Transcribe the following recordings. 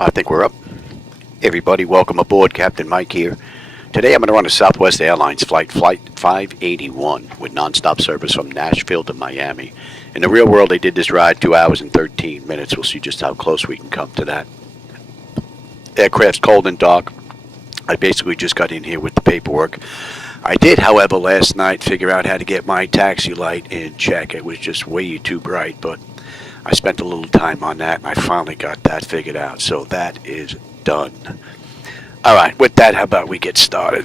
I think we're up. Everybody, welcome aboard. Captain Mike here. Today I'm going to run a Southwest Airlines Flight 581 with nonstop service from Nashville to Miami. In the real world, they did this ride 2 hours and 13 minutes. We'll see just how close we can come to that. Aircraft's cold and dark. I basically just got in here with the paperwork. I did, however, last night figure out how to get my taxi light in check. It was just way too bright, but I spent a little time on that, and I finally got that figured out. So that is done. All right, with that, how about we get started?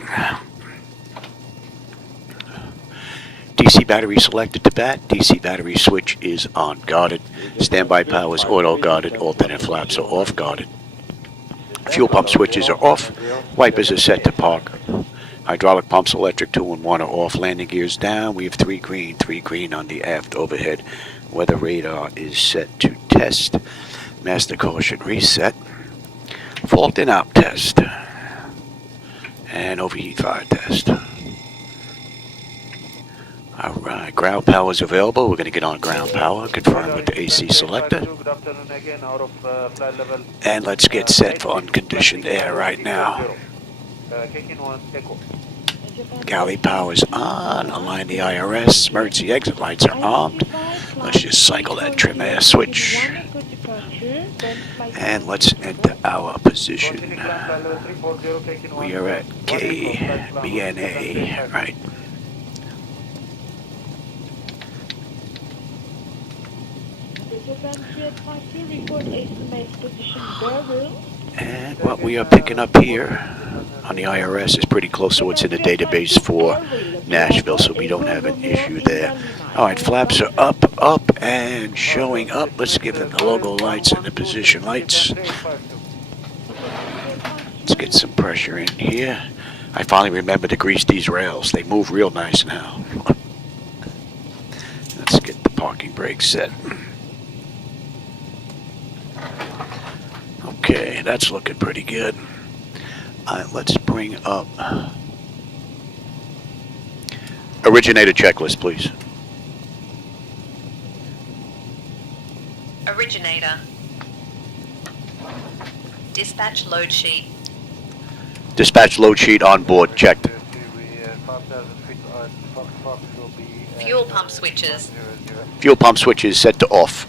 DC battery selected to bat. DC battery switch is on guarded. Standby power is auto guarded. Alternate flaps are off guarded. Fuel pump switches are off. Wipers are set to park. Hydraulic pumps, electric 2 and 1 are off. Landing gears down. We have 3 green on the aft overhead. Weather radar is set to test. Master caution reset. Fault in out test. And overheat fire test. Alright, ground power is available. We're going to get on ground power. Confirm with the AC selector. And let's get set for unconditioned air right now. Galley power is on. Align the IRS. Emergency exit lights are armed. Let's just cycle that trim air switch. And let's enter our position. We are at KBNA, right? And what we are picking up here on the IRS is pretty close to what's in the database for Nashville, so we don't have an issue there. Alright, flaps are up, and showing up. Let's give them the logo lights and the position lights. Let's get some pressure in here. I finally remembered to grease these rails. They move real nice now. Let's get the parking brake set. Okay, that's looking pretty good. Let's bring up originator checklist, please. Originator. Dispatch load sheet. Dispatch load sheet on board. Checked. Fuel pump switches. Fuel pump switches set to off.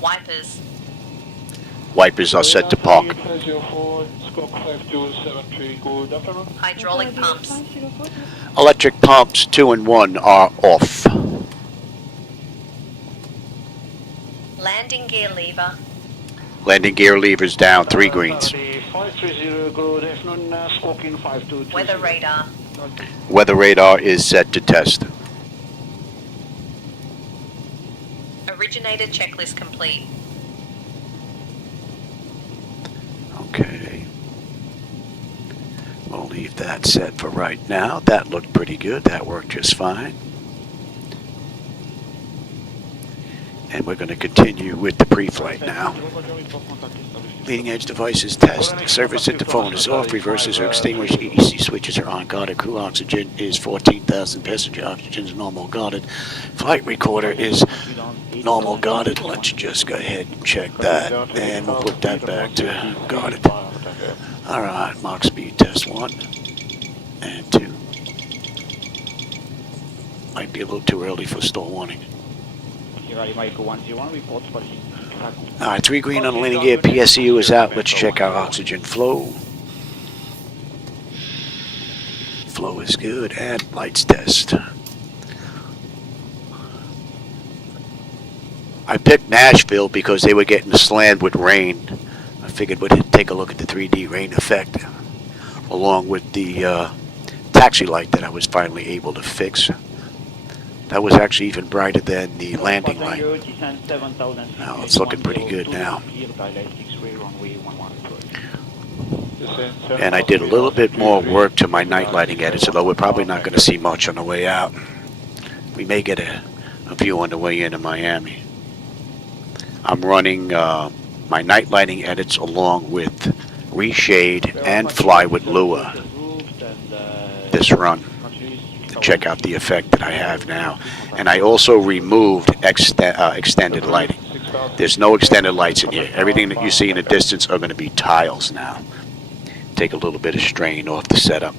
Wipers. Wipers are set to park. Hydraulic pumps. Electric pumps 2 and 1 are off. Landing gear lever. Landing gear levers down, 3 greens. Weather radar. Weather radar is set to test. Originator checklist complete. Okay. We'll leave that set for right now. That looked pretty good. That worked just fine. And we're going to continue with the pre-flight now. Leading edge devices test. Service interphone is off. Reverses are extinguished. ATC switches are on. Guarded. Crew oxygen is 14,000. Passenger oxygen is normal guarded. Flight recorder is normal guarded. Let's just go ahead and check that. And we'll put that back to guarded. Alright, Mach speed test 1 and 2. Might be a little too early for stall warning. Alright, 3 green on the landing gear. PSEU is out. Let's check our oxygen flow. Flow is good. And lights test. I picked Nashville because they were getting slammed with rain. I figured we'd take a look at the 3D rain effect along with the taxi light that I was finally able to fix. That was actually even brighter than the landing light. Now it's looking pretty good now. And I did a little bit more work to my night lighting edits, although we're probably not going to see much on the way out. We may get a view on the way into Miami. I'm running my night lighting edits along with reshade and fly with Lua this run to check out the effect that I have now. And I also removed extended lighting. There's no extended lights in here. Everything that you see in the distance are going to be tiles now. Take a little bit of strain off the setup.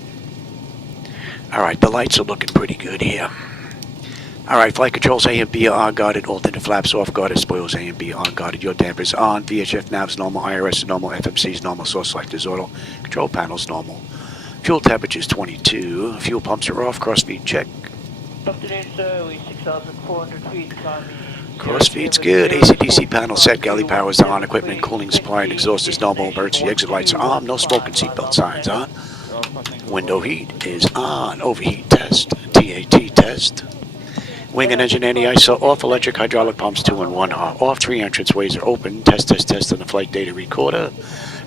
Alright, the lights are looking pretty good here. Alright, flight controls A and B are on guarded, alternate flaps off guarded, spoils A and B on guarded, your dampers on, VHF navs normal, IRS is normal, FMC's normal, source selectors auto, control panels normal. Fuel temperature is 22, fuel pumps are off, crossfeed check. Crossfeed's good, AC/DC panel set, galley power is on, equipment, cooling, supply, and exhaust is normal, emergency exit lights are on, no smoking seatbelt signs on. Window heat is on, overheat test, TAT test. Wing and engine anti-ice are off, electric hydraulic pumps 2 and 1 are off, 3 entranceways are open, test on the flight data recorder.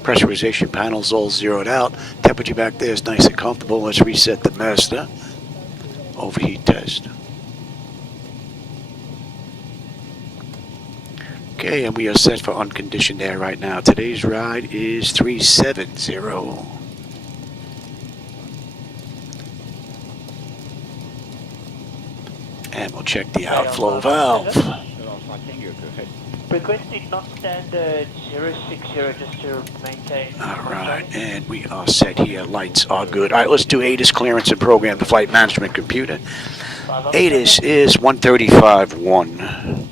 Pressurization panels all zeroed out, temperature back there is nice and comfortable. Let's reset the master. Overheat test. Okay, and we are set for unconditioned air right now. Today's ride is 370. And we'll check the outflow valve. Requested non-standard 060 just to maintain. Alright, and we are set here. Lights are good. Alright, let's do ATIS clearance and program the flight management computer. ATIS is 135.1.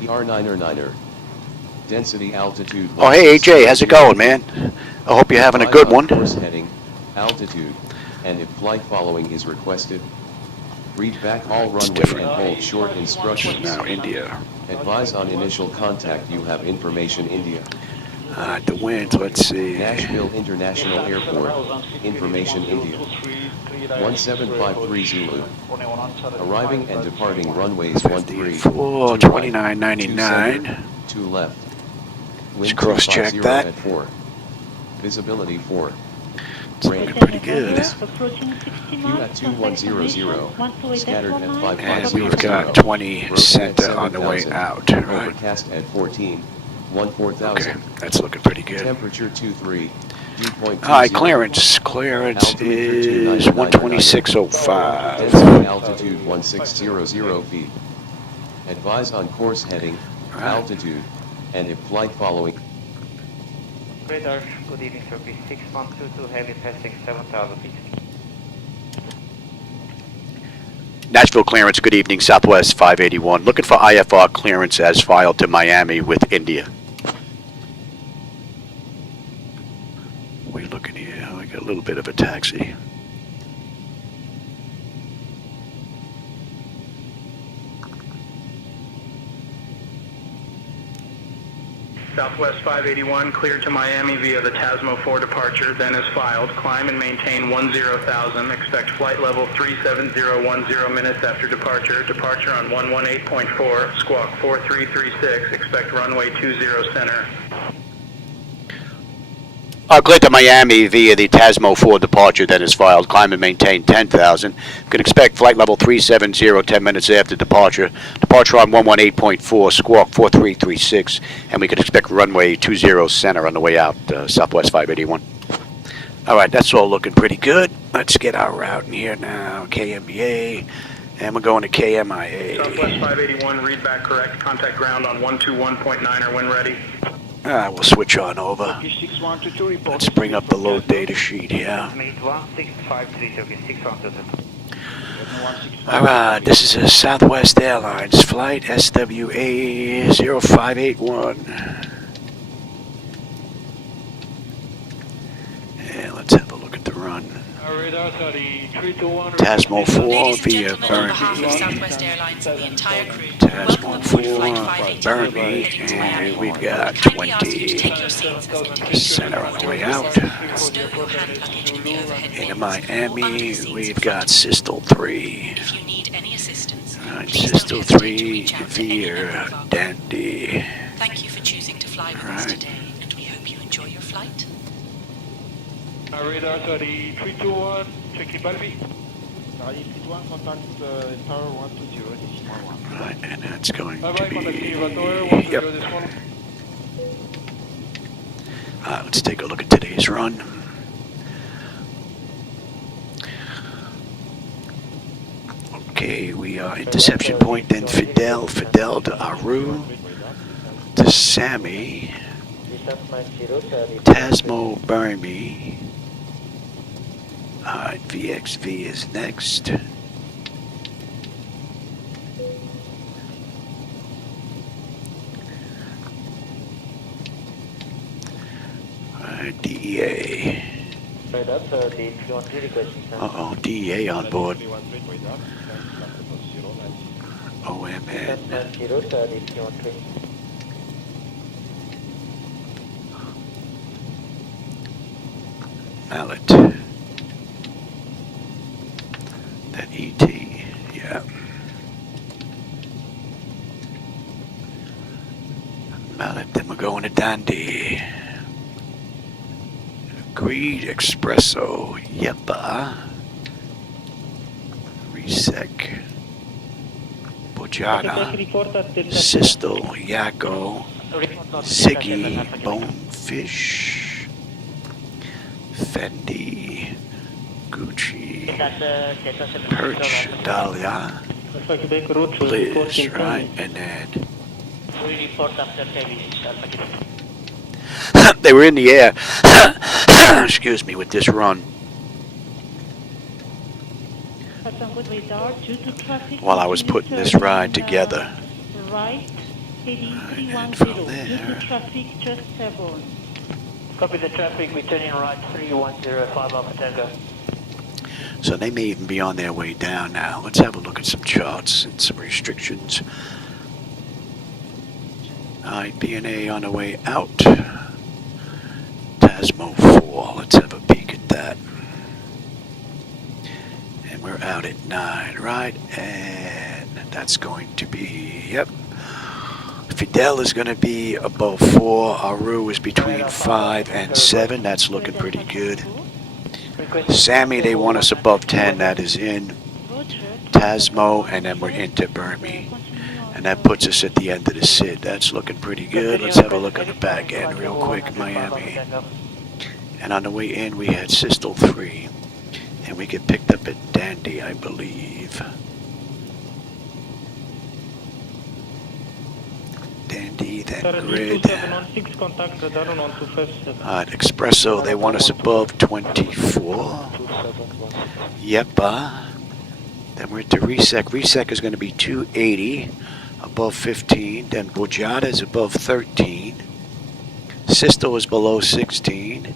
ER9er. Density altitude. Oh, hey, AJ, how's it going, man? I hope you're having a good one. Course heading, altitude, and if flight following is requested, read back all runway and hold short instructions. Now, India. Advise on initial contact. You have information, India. The wind, let's see. Nashville International Airport. Information, India. 1753 Zulu. Arriving and departing runways 13. 4, 29.99. 2 left. Let's cross-check that. At 4. Visibility 4. It's looking pretty good. You at 2100. Scattered at 5. And we've got 20 center on the way out. Right. Overcast at 14. 14,000. Okay, that's looking pretty good. Temperature 23. Dew point 20. Alright, clearance. Clearance is 126.05. Density altitude 1600 feet. Advise on course heading, altitude, and if flight following. Radar, good evening, sir. 6122 heavy passing 7,000 feet. Nashville clearance, good evening, Southwest 581. Looking for IFR clearance as filed to Miami with India. We're looking here, we got a little bit of a taxi. Southwest 581, cleared to Miami via the Tasmo 4 departure, then is filed. Climb and maintain 10,000. Expect flight level 37010 minutes after departure. Departure on 118.4, squawk 4336. Expect runway 20 center. Cleared to Miami via the Tasmo 4 departure, then is filed. Climb and maintain 10,000. Could expect flight level 370 10 minutes after departure. Departure on 118.4, squawk 4336. And we could expect runway 20 center on the way out, Southwest 581. Alright, that's all looking pretty good. Let's get our route in here now. KMIA. And we're going to KMIA. Southwest 581, read back correct. Contact ground on 121.9 when ready. We'll switch on over. Let's bring up the load data sheet here. Alright, this is a Southwest Airlines Flight SWA 0581. And let's have a look at the run. Tasmo 4 via Burnaby. Southwest Airlines and the entire crew. Tasmo 4 Burnaby, and we've got 20 center on the way out. Into Miami, we've got Systel 3. If you need any assistance, Alright, please Systel don't hesitate to 3 reach out to any via member of our Dandy. Thank you for choosing to fly with us today, and we hope you enjoy your flight. Radar 321, checking Barbie. Right, and that's going to Bye-bye, be... Yep. Let's take a look at today's run. Okay, we are interception point, then Fidel to Aru, to Sammy, Tasmo Burmy. Alright, VXV is next. Alright, DEA. Uh-oh, DEA on board. OMN. Mallet. That ET, yeah. Mallet, then we're going to Dundee. Agreed, Espresso, Yeppa. Resec. Bojada. Sisto, Yako. Ziggy, Bonefish. Fendi. Gucci. Perch, Dahlia. Bliss, right, and then they were in the air, excuse me, with this run. While I was putting this ride together. And from there, Copy the traffic, we're turning right 3105 Alpha Tango. so they may even be on their way down now. Let's have a look at some charts and some restrictions. Alright, BNA on the way out. Tasmo 4, let's have a peek at that. And we're out at 9, right? And that's going to be, yep. Fidel is going to be above 4. Aru is between 5 and 7. That's looking pretty good. Sammy, they want us above 10. That is in. Tasmo, and then we're into Burmy. And that puts us at the end of the SID. That's looking pretty good. Let's have a look on the back end real quick, Miami. And on the way in, we had Sistel 3. And we get picked up at Dandy, I believe. Dandy, then Grid. Espresso, they want us above 24. Yeppa. Then we're into Resec. Resec is going to be 280, above 15. Then Bojada is above 13. Sisto is below 16.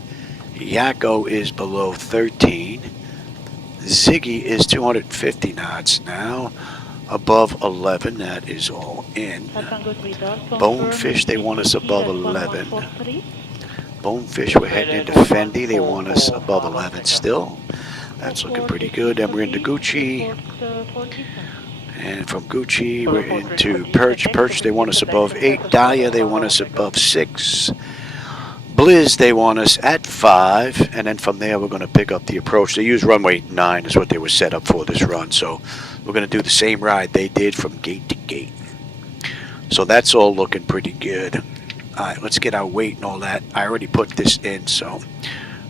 Yako is below 13. Ziggy is 250 knots now, above 11. That is all in. Bonefish, they want us above 11. Bonefish, we're heading into Fendi. They want us above 11 still. That's looking pretty good. And we're into Gucci. And from Gucci, we're into Perch. Perch, they want us above 8. Dahlia, they want us above 6. Blizz, they want us at 5. And then from there, we're going to pick up the approach. They use runway 9 is what they were set up for this run. So we're going to do the same ride they did from gate to gate. So that's all looking pretty good. All right, let's get our weight and all that. I already put this in, so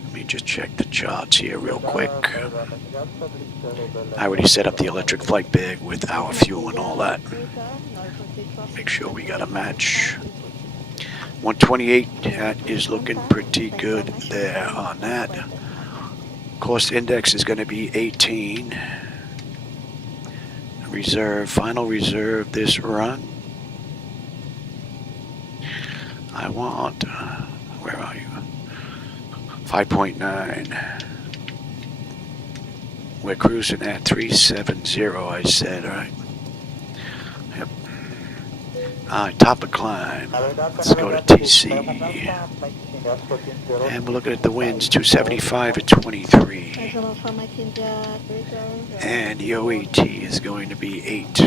let me just check the charts here real quick. I already set up the electric flight bag with our fuel and all that. Make sure we got a match. 128, that is looking pretty good there on that. Cost index is going to be 18. Reserve, final reserve this run. I want, where are you? 5.9. We're cruising at 370, I said, right? Yep. Alright, top of climb. Let's go to TC. And we're looking at the winds, 275 at 23. And the OAT is going to be 8.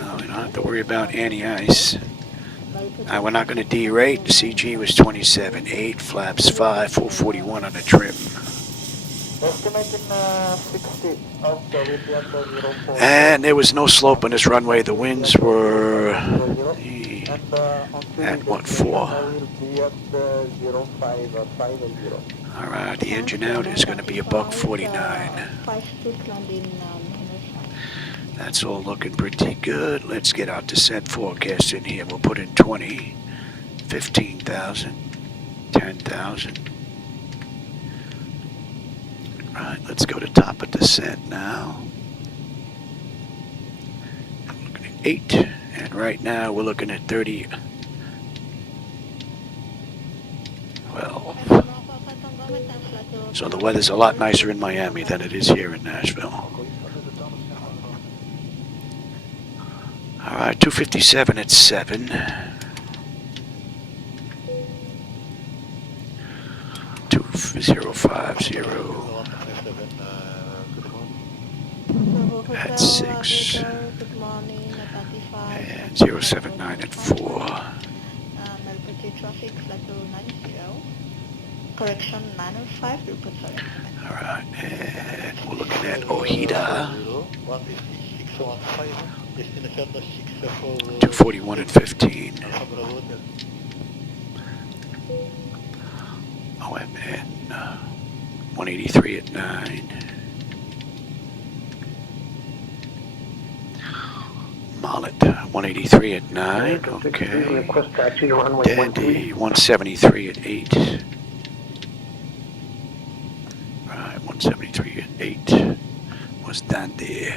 Oh, we don't have to worry about any ice. We're not going to derate. The CG was 27, 8, flaps 5, 441 on the trim. And there was no slope on this runway. The winds were at what, 4? Alright, the engine out is going to be a buck 49. That's all looking pretty good. Let's get our descent forecast in here. We'll put in 20, 15,000, 10,000. Right, let's go to top of descent now. I'm looking at 8, and right now we're looking at 30. Well, so the weather's a lot nicer in Miami than it is here in Nashville. All right, 257 at 7. 2050 at 6. Good morning, And 079 at 4. Melbourne traffic, flight 90. Correction 905, report for estimate. All right, and we're looking at Ojeda. 241 at 15. OMN 183 at 9. Mollet 183 at 9. Okay. Request taxi to runway Dandy 173 at 8. Right, 173 at 8 was Dandy.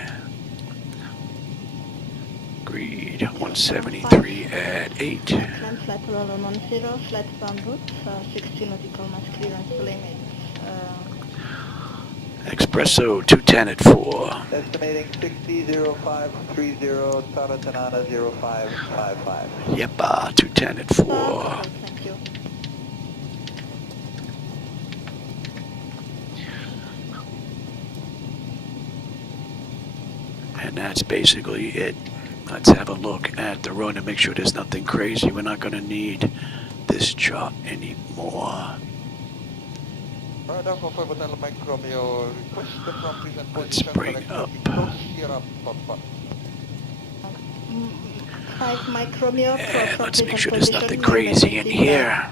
Agreed. 173 at 8. Climb flight 1110, flight en route, 60 nautical miles clearance limit. Espresso 210 at 4. Estimating 600530, Santa Tanana 0555. Yep, 210 at 4. Thank you. And that's basically it. Let's have a look at the run and make sure there's nothing crazy. We're not going to need this chart anymore. Let's bring up. 5 micromeo. And let's make sure there's nothing crazy in here.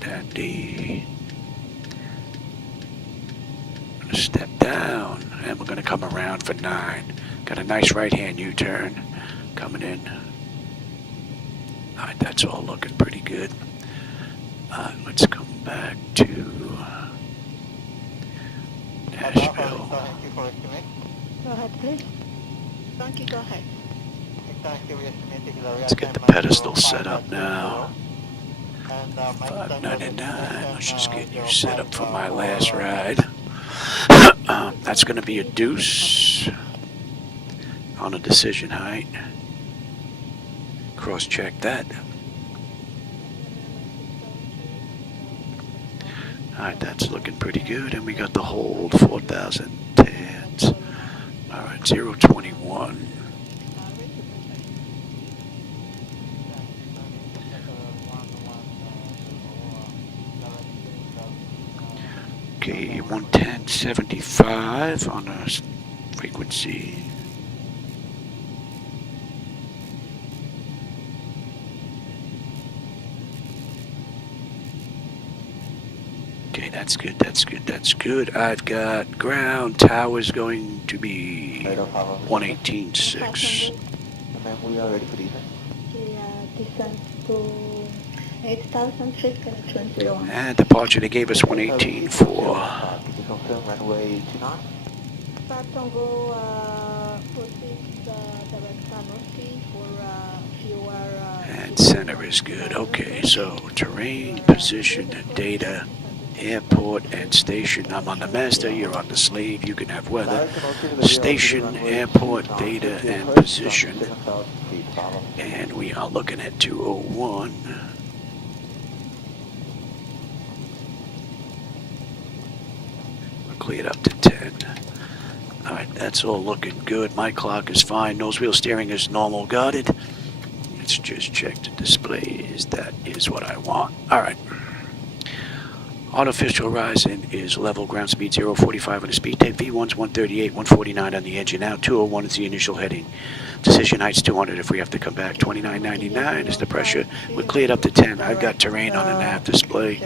Dandy. Gonna step down, and we're gonna come around for 9. Got a nice right-hand U-turn coming in. All right, that's all looking pretty good. Let's come back to Nashville. Go ahead, please. Thank you, go ahead. Let's get the pedestal set up now. 599. Let's just get you set up for my last ride. That's going to be a deuce on a decision height. Cross-check that. Alright, that's looking pretty good. And we got the hold 4,000 tans. Alright, 021. Okay, 110.75 on a frequency. Okay, that's good, that's good, that's good. I've got ground towers going to be 118.6. We are ready for descent. Descent to 8,000 feet, connection 01. And departure, they gave us 118.4. Can you confirm runway 29? Start Tango, proceed direct Sanofi for fewer... And center is good. Okay, so terrain, position, data, airport, and station. I'm on the master, you're on the slave. You can have weather, station, airport, data, and position. And we are looking at 201. We're cleared up to 10. Alright, that's all looking good. My clock is fine. Nose wheel steering is normal guarded. Let's just check the displays. That is what I want. Alright. Artificial horizon is level, ground speed 045 on the speed tape, V1's 138, 149 on the engine now, 201 is the initial heading. Decision height's 200 if we have to come back, 29.99 is the pressure. We're cleared up to 10. I've got terrain on the nav display,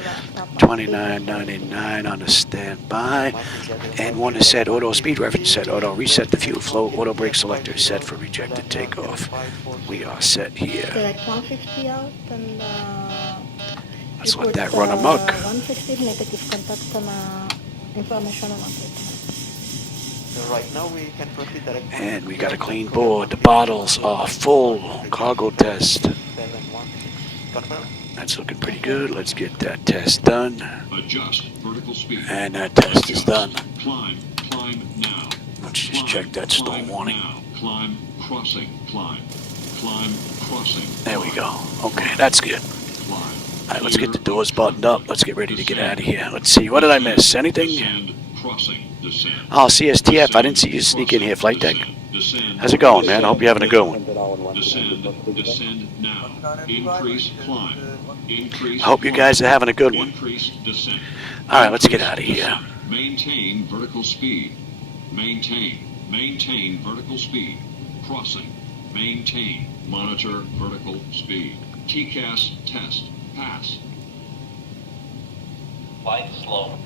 29.99 on the standby, and one is set, auto speed reference set, auto reset the fuel flow, auto brake selector set for rejected takeoff. We are set here. Direct 150 out and Let's let that run amok. 160 negative contact na information on it. So right now we can proceed direct. And we got a clean board. The bottles are full. Cargo test. 716. Confirm. That's looking pretty good. Let's get that test done. Adjust vertical speed. And that test is done. Climb now. Let's just check that storm warning. Now. Climb, crossing, climb, crossing. There we go. Okay, that's good. Climb. All right, let's get the doors buttoned up. Let's get ready to get out of here. Let's see. What did I miss? Anything? Descend, crossing, descend. Oh, CSTF. I didn't see you sneak in here, Flight Deck. How's it going, man? I hope you're having a good one. Descend now. Increase, climb. Increase. I hope you guys are having a good one. Increase, descend. All right, let's get out of here. Maintain vertical speed. Maintain vertical speed. Crossing. Maintain. Monitor vertical speed. TCAS test. Pass. Flight slow.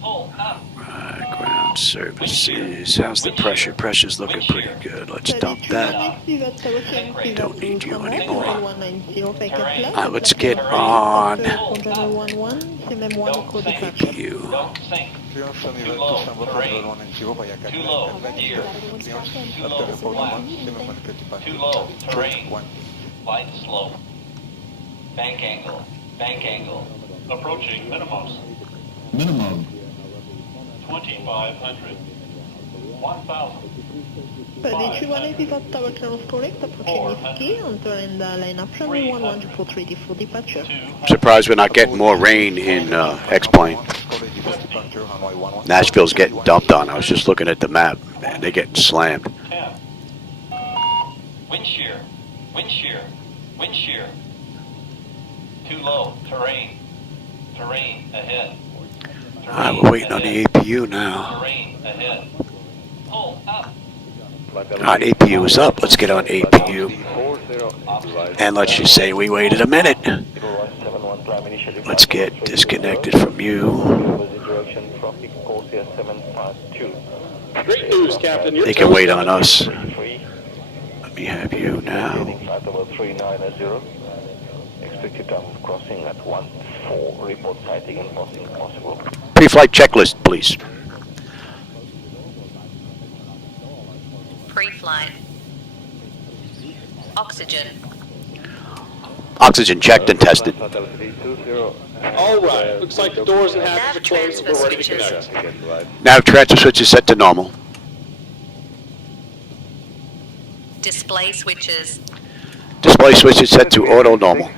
Pull up. Right, ground services. How's the pressure? Pressure's looking pretty good. Let's dump that. Don't need you anymore. Alright, let's get on APU. Don't sink. Too low. Terrain. Too low. Gear. Too low. Flat. Too low. Terrain. Flight slow. Bank angle. Approaching minimums. Minimum. 2,500. 1,000. Predicevole pivot tower clearance correct, approaching Whiskey, entering the line up runway 112 for departure. I'm surprised we're not getting more rain in X-Plane. Nashville's getting dumped on. I was just looking at the map. Man, they're getting slammed. 10. Wind shear. Too low. Terrain ahead. Alright, we're waiting on the APU now. Terrain ahead. Pull up. Alright, APU is up. Let's get on APU. And let's just say we waited a minute. Let's get disconnected from you. Great news, Captain. They can wait on us. Let me have you now. Crossing at 14. Report sighting and crossing possible. Pre-flight checklist, please. Pre-flight. Oxygen. Oxygen checked and tested. All right. Looks like the doors and hatches are closed. We're ready to connect. Nav transfer switch is set to normal. Display switches. Display switch is set to auto normal.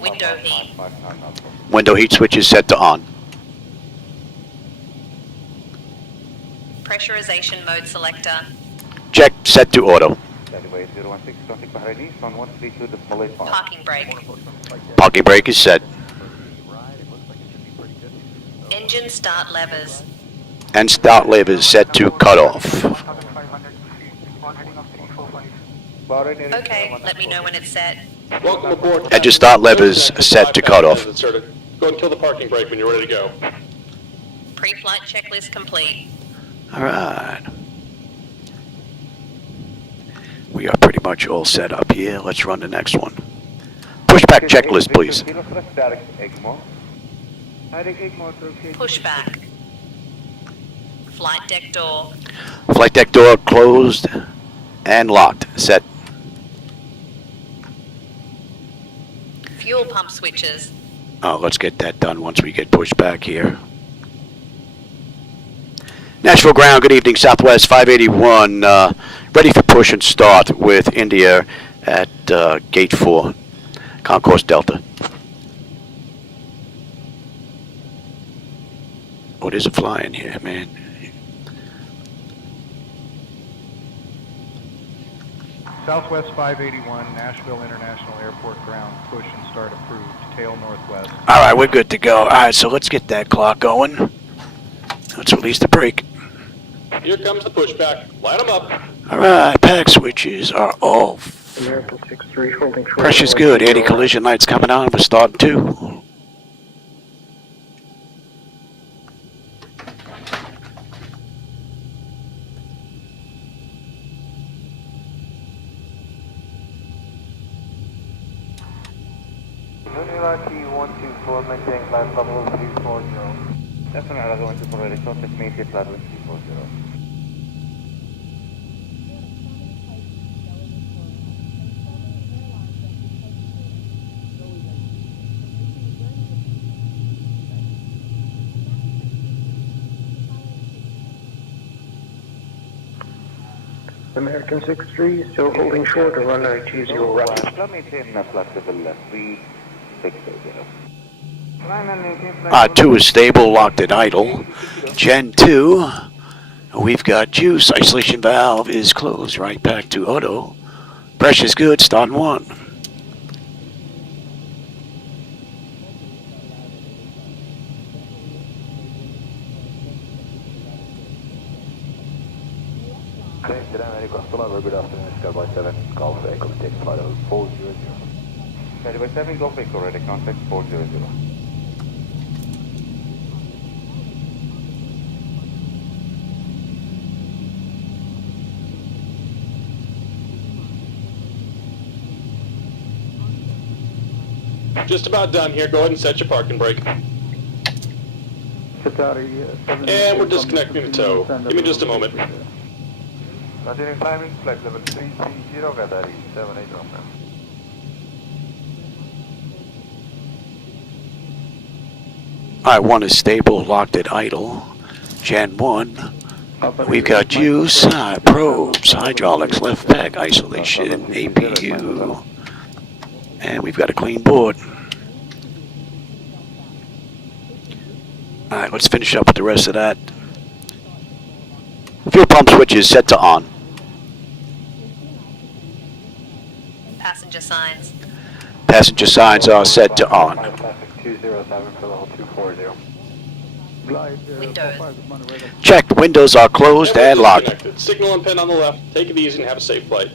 Window heat. Window heat switch is set to on. Pressurization mode selector. Check, set to auto. Parking brake. Parking brake is set. Engine start levers. And start lever is set to cutoff. Okay, let me know when it's set. Welcome aboard. And just start levers set to cutoff. Go ahead and kill the parking brake when you're ready to go. Pre-flight checklist complete. Alright. We are pretty much all set up here. Let's run the next one. Pushback checklist, please. Pushback. Flight deck door. Flight deck door closed and locked. Set. Fuel pump switches. Oh, let's get that done once we get pushed back here. Nashville ground, good evening, Southwest 581, ready for push and start with India at gate 4, Concourse Delta. Oh, there's a fly in here, man. Southwest 581, Nashville International Airport ground, push and start approved, tail northwest. All right, we're good to go. All right, so let's get that clock going. Let's release the brake. Here comes the pushback. Line them up. All right, pack switches are off. American 6-3 holding short. Pressure's good. Anti-collision lights coming on. We're starting 2. Unilaki 124, maintain flight level 340. Definitely 124, ready, shortest maintain flight level 340. American 6-3, still holding short, or runway 20 right. Maintain flight level 360. 2 is stable, locked at idle. Gen 2, we've got juice. Isolation valve is closed. Right back to auto. Pressure's good, starting 1. Good afternoon, Sky by 7, Golf Echo, take flight level 400. Sky by 7, Golf Echo, ready, contact 400. Just about done here. Go ahead and set your parking brake. And we're disconnecting the tow. Give me just a moment. Continuing climbing, flight level 330, Gadari 78 Romeo. All right, 1 is stable, locked at idle. Gen 1, we've got juice, probes, hydraulics, left pack, isolation, APU. And we've got a clean board. All right, let's finish up with the rest of that. Fuel pump switch is set to on. Passenger signs. Passenger signs are set to on. 207 for level 240. Windows. Checked. Windows are closed and locked. Disconnected. Signal and pin on the left. Take it easy and have a safe flight.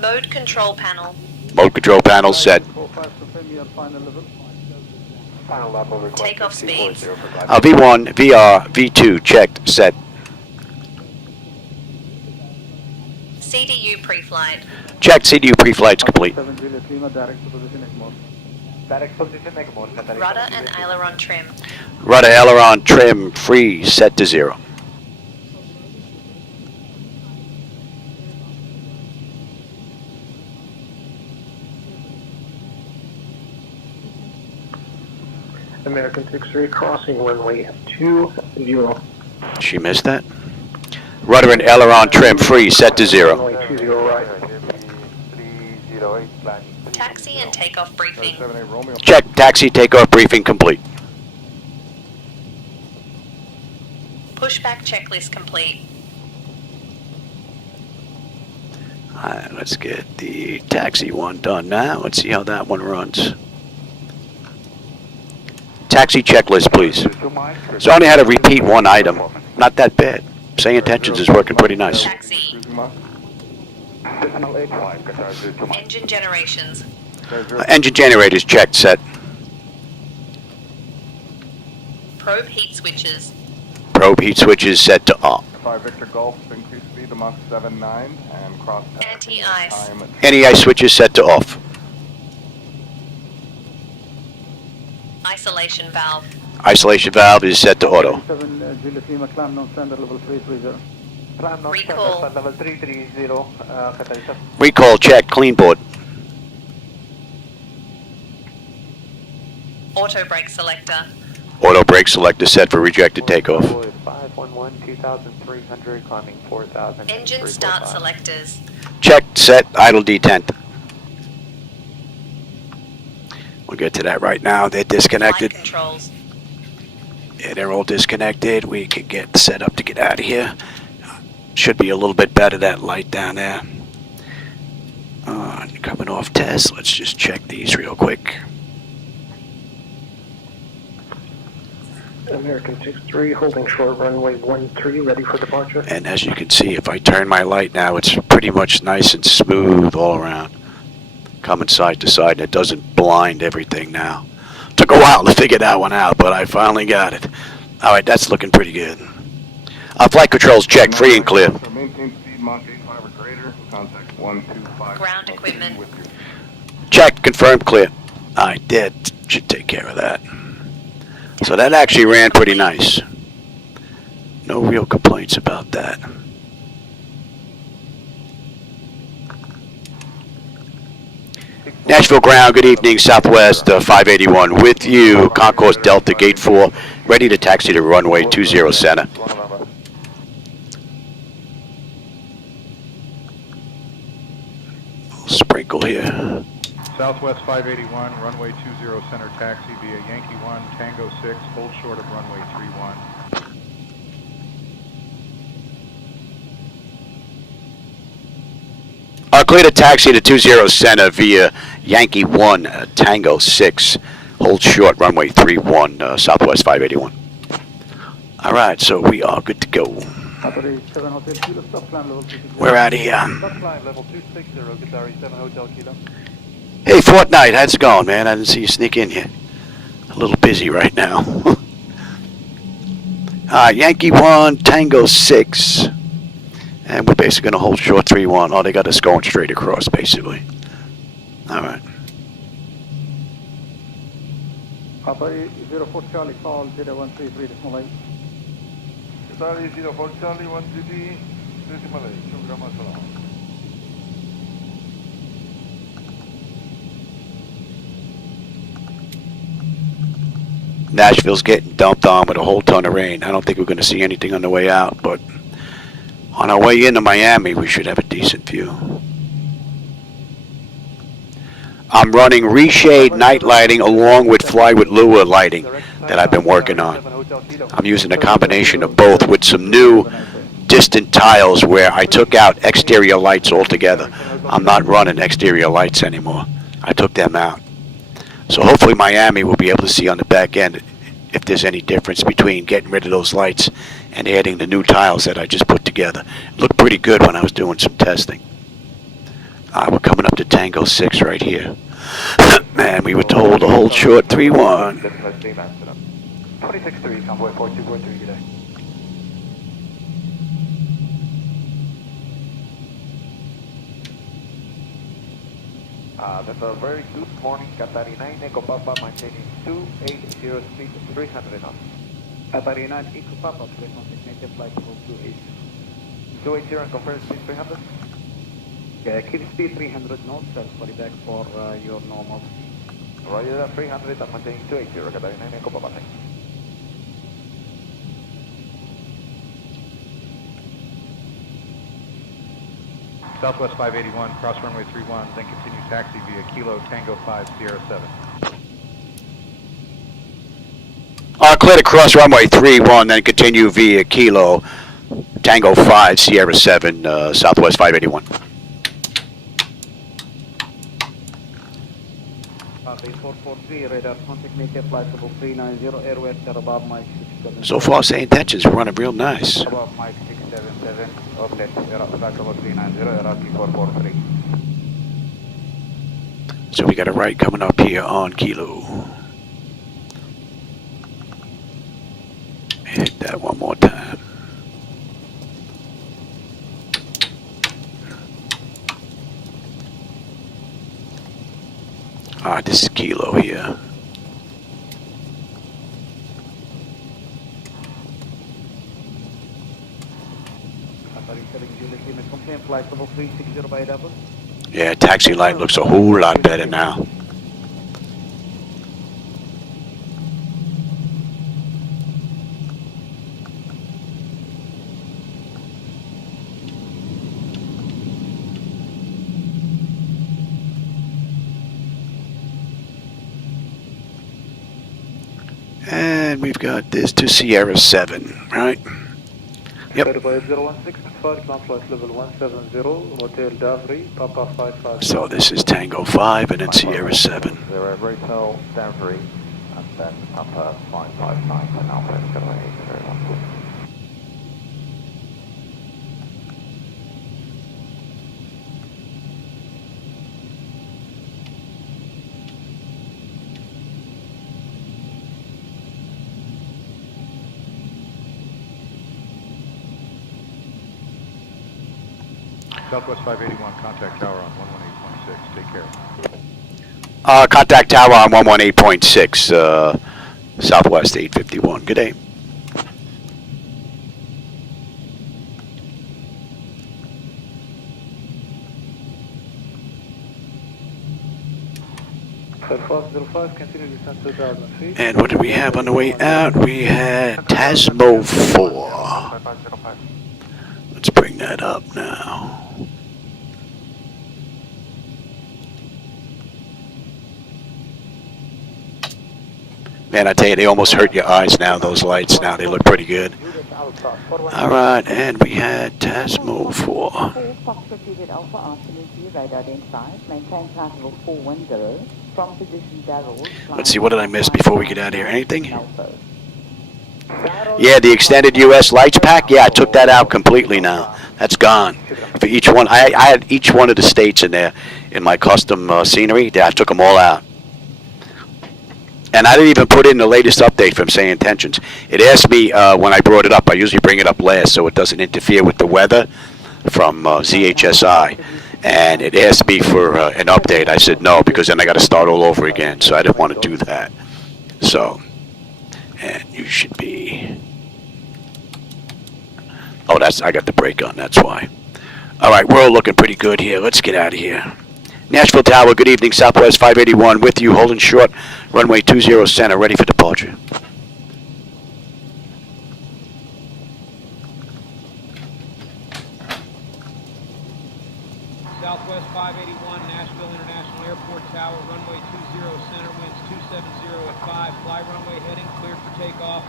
Mode control panel. Mode control panel set. Final lap over Takeoff speeds. V1, VR, V2 checked, set. CDU pre-flight. Checked. CDU pre-flight's complete. Direct position, make a mode. Rudder and aileron trim. Rudder aileron trim free, set to 0. American 6-3 crossing runway 20. She missed that. Rudder and aileron trim free, set to 0. Runway 20 right. Taxi and takeoff briefing. Check. Taxi takeoff briefing complete. Pushback checklist complete. Alright, let's get the taxi one done now. Let's see how that one runs. Taxi checklist, please. So I only had to repeat 1 item. Not that bad. Say intentions is working pretty nice. Taxi. Engine generations. Engine generators checked, set. Probe heat switches. Probe heat switches set to off. 5 Victor Golf, increase speed to Mach 79 and cross. Anti-ice. Anti-ice switches set to off. Isolation valve. Isolation valve is set to auto. Recall. Level 330, Recall check, clean board. Auto brake selector. Auto brake selector set for rejected takeoff. 511, 2,300, climbing 4,000. Engine start selectors. Checked, set, idle detent. We'll get to that right now. They're disconnected. Flight controls. Yeah, they're all disconnected. We can get set up to get out of here. Should be a little bit better, that light down there. Coming off test, let's just check these real quick. American 6-3, holding short runway 13, ready for departure. And as you can see, if I turn my light now, it's pretty much nice and smooth all around. Coming side to side, and it doesn't blind everything now. Took a while to figure that one out, but I finally got it. All right, that's looking pretty good. Flight controls check, free and clear. Maintain speed Mach 85 or greater. Contact 125. Ground equipment. Check, confirmed, clear. I did. Should take care of that. So that actually ran pretty nice. No real complaints about that. Nashville ground, good evening, Southwest 581 with you, Concourse Delta Gate 4, ready to taxi to runway 20 center. Sprinkle here. Southwest 581, runway 20 center taxi via Yankee 1, Tango 6, hold short of runway 31. Clear to taxi to 20 center via Yankee 1, Tango 6, hold short runway 31, Southwest 581. All right, so we are good to go. We're out of here. Level 260, Qatari 7 Hotel Kilo. Hey, Fortnite, how's it going, man? I didn't see you sneak in here. A little busy right now. Yankee 1, Tango 6. And we're basically going to hold short 3-1. Oh, they got us going straight across, basically. All right. Qatari 04 Charlie, call 0133 decimal 8. Qatari 04 Charlie, 133 decimal 8. Shukran, mashallah. Nashville's getting dumped on with a whole ton of rain. I don't think we're going to see anything on the way out, but on our way into Miami, we should have a decent view. I'm running reshade night lighting along with fly with lure lighting that I've been working on. I'm using a combination of both with some new distant tiles where I took out exterior lights altogether. I'm not running exterior lights anymore. I took them out. So hopefully Miami will be able to see on the back end if there's any difference between getting rid of those lights and adding the new tiles that I just put together. It looked pretty good when I was doing some testing. We're coming up to Tango 6 right here. Man, we were told to hold short 3-1. 26-3, convoy 4243 today. That's a very good morning, Qatari 9, Echo Papa, maintaining 280 speed, 300 knots. Qatari 9, Echo Papa, please contact flight level 280. 280 and confirm speed 300? Yeah, keep speed 300 knots, I'll call you back for your normal speed. Roger that, 300 and maintaining 280, Qatari 9, Echo Papa, thanks. Southwest 581, cross runway 31, then continue taxi via Kilo Tango 5 Sierra 7. Clear to cross runway 31, then continue via Kilo Tango 5 Sierra 7, Southwest 581. Base 443, radar contact native flight level 390, airway above Mike 677. So far, St. Tetch running real nice. Above Mike 677, outlet, flight level 390, Iraqi 443. So we got a right coming up here on Kilo. Hit that one more time. This is Kilo here. Yeah, taxi light looks a whole lot better now. And we've got this to Sierra 7, right? Yep. Certified 016, climb flight level 170, Hotel Davry, Papa 55. So this is Tango 5 and then Sierra 7. 0, Hotel Davry, and then Papa 559, and Alpha 780. Southwest 581, contact tower on 118.6. Take care. Contact tower on 118.6, Southwest 851. Good day. And what did we have on the way out? We had Tasmo 4. Let's bring that up now. Man, I tell you, they almost hurt your eyes now, those lights now. They look pretty good. All right, and we had Tasmo 4. Let's see, what did I miss before we get out of here? Anything? Yeah, the extended U.S. lights pack, yeah, I took that out completely now. That's gone. For each one, I had each one of the states in there in my custom scenery. I took them all out. And I didn't even put in the latest update from Say Intentions. It asked me when I brought it up. I usually bring it up last so it doesn't interfere with the weather from ZHSI. And it asked me for an update. I said no, because then I got to start all over again. So I didn't want to do that. So, and you should be... Oh, I got the brake on, that's why. All right, we're all looking pretty good here. Let's get out of here. Nashville Tower, good evening, Southwest 581 with you, holding short, runway 20 center, ready for departure. Southwest 581, Nashville International Airport Tower, runway 20 center, winds 270 at 5, fly runway heading, cleared for takeoff.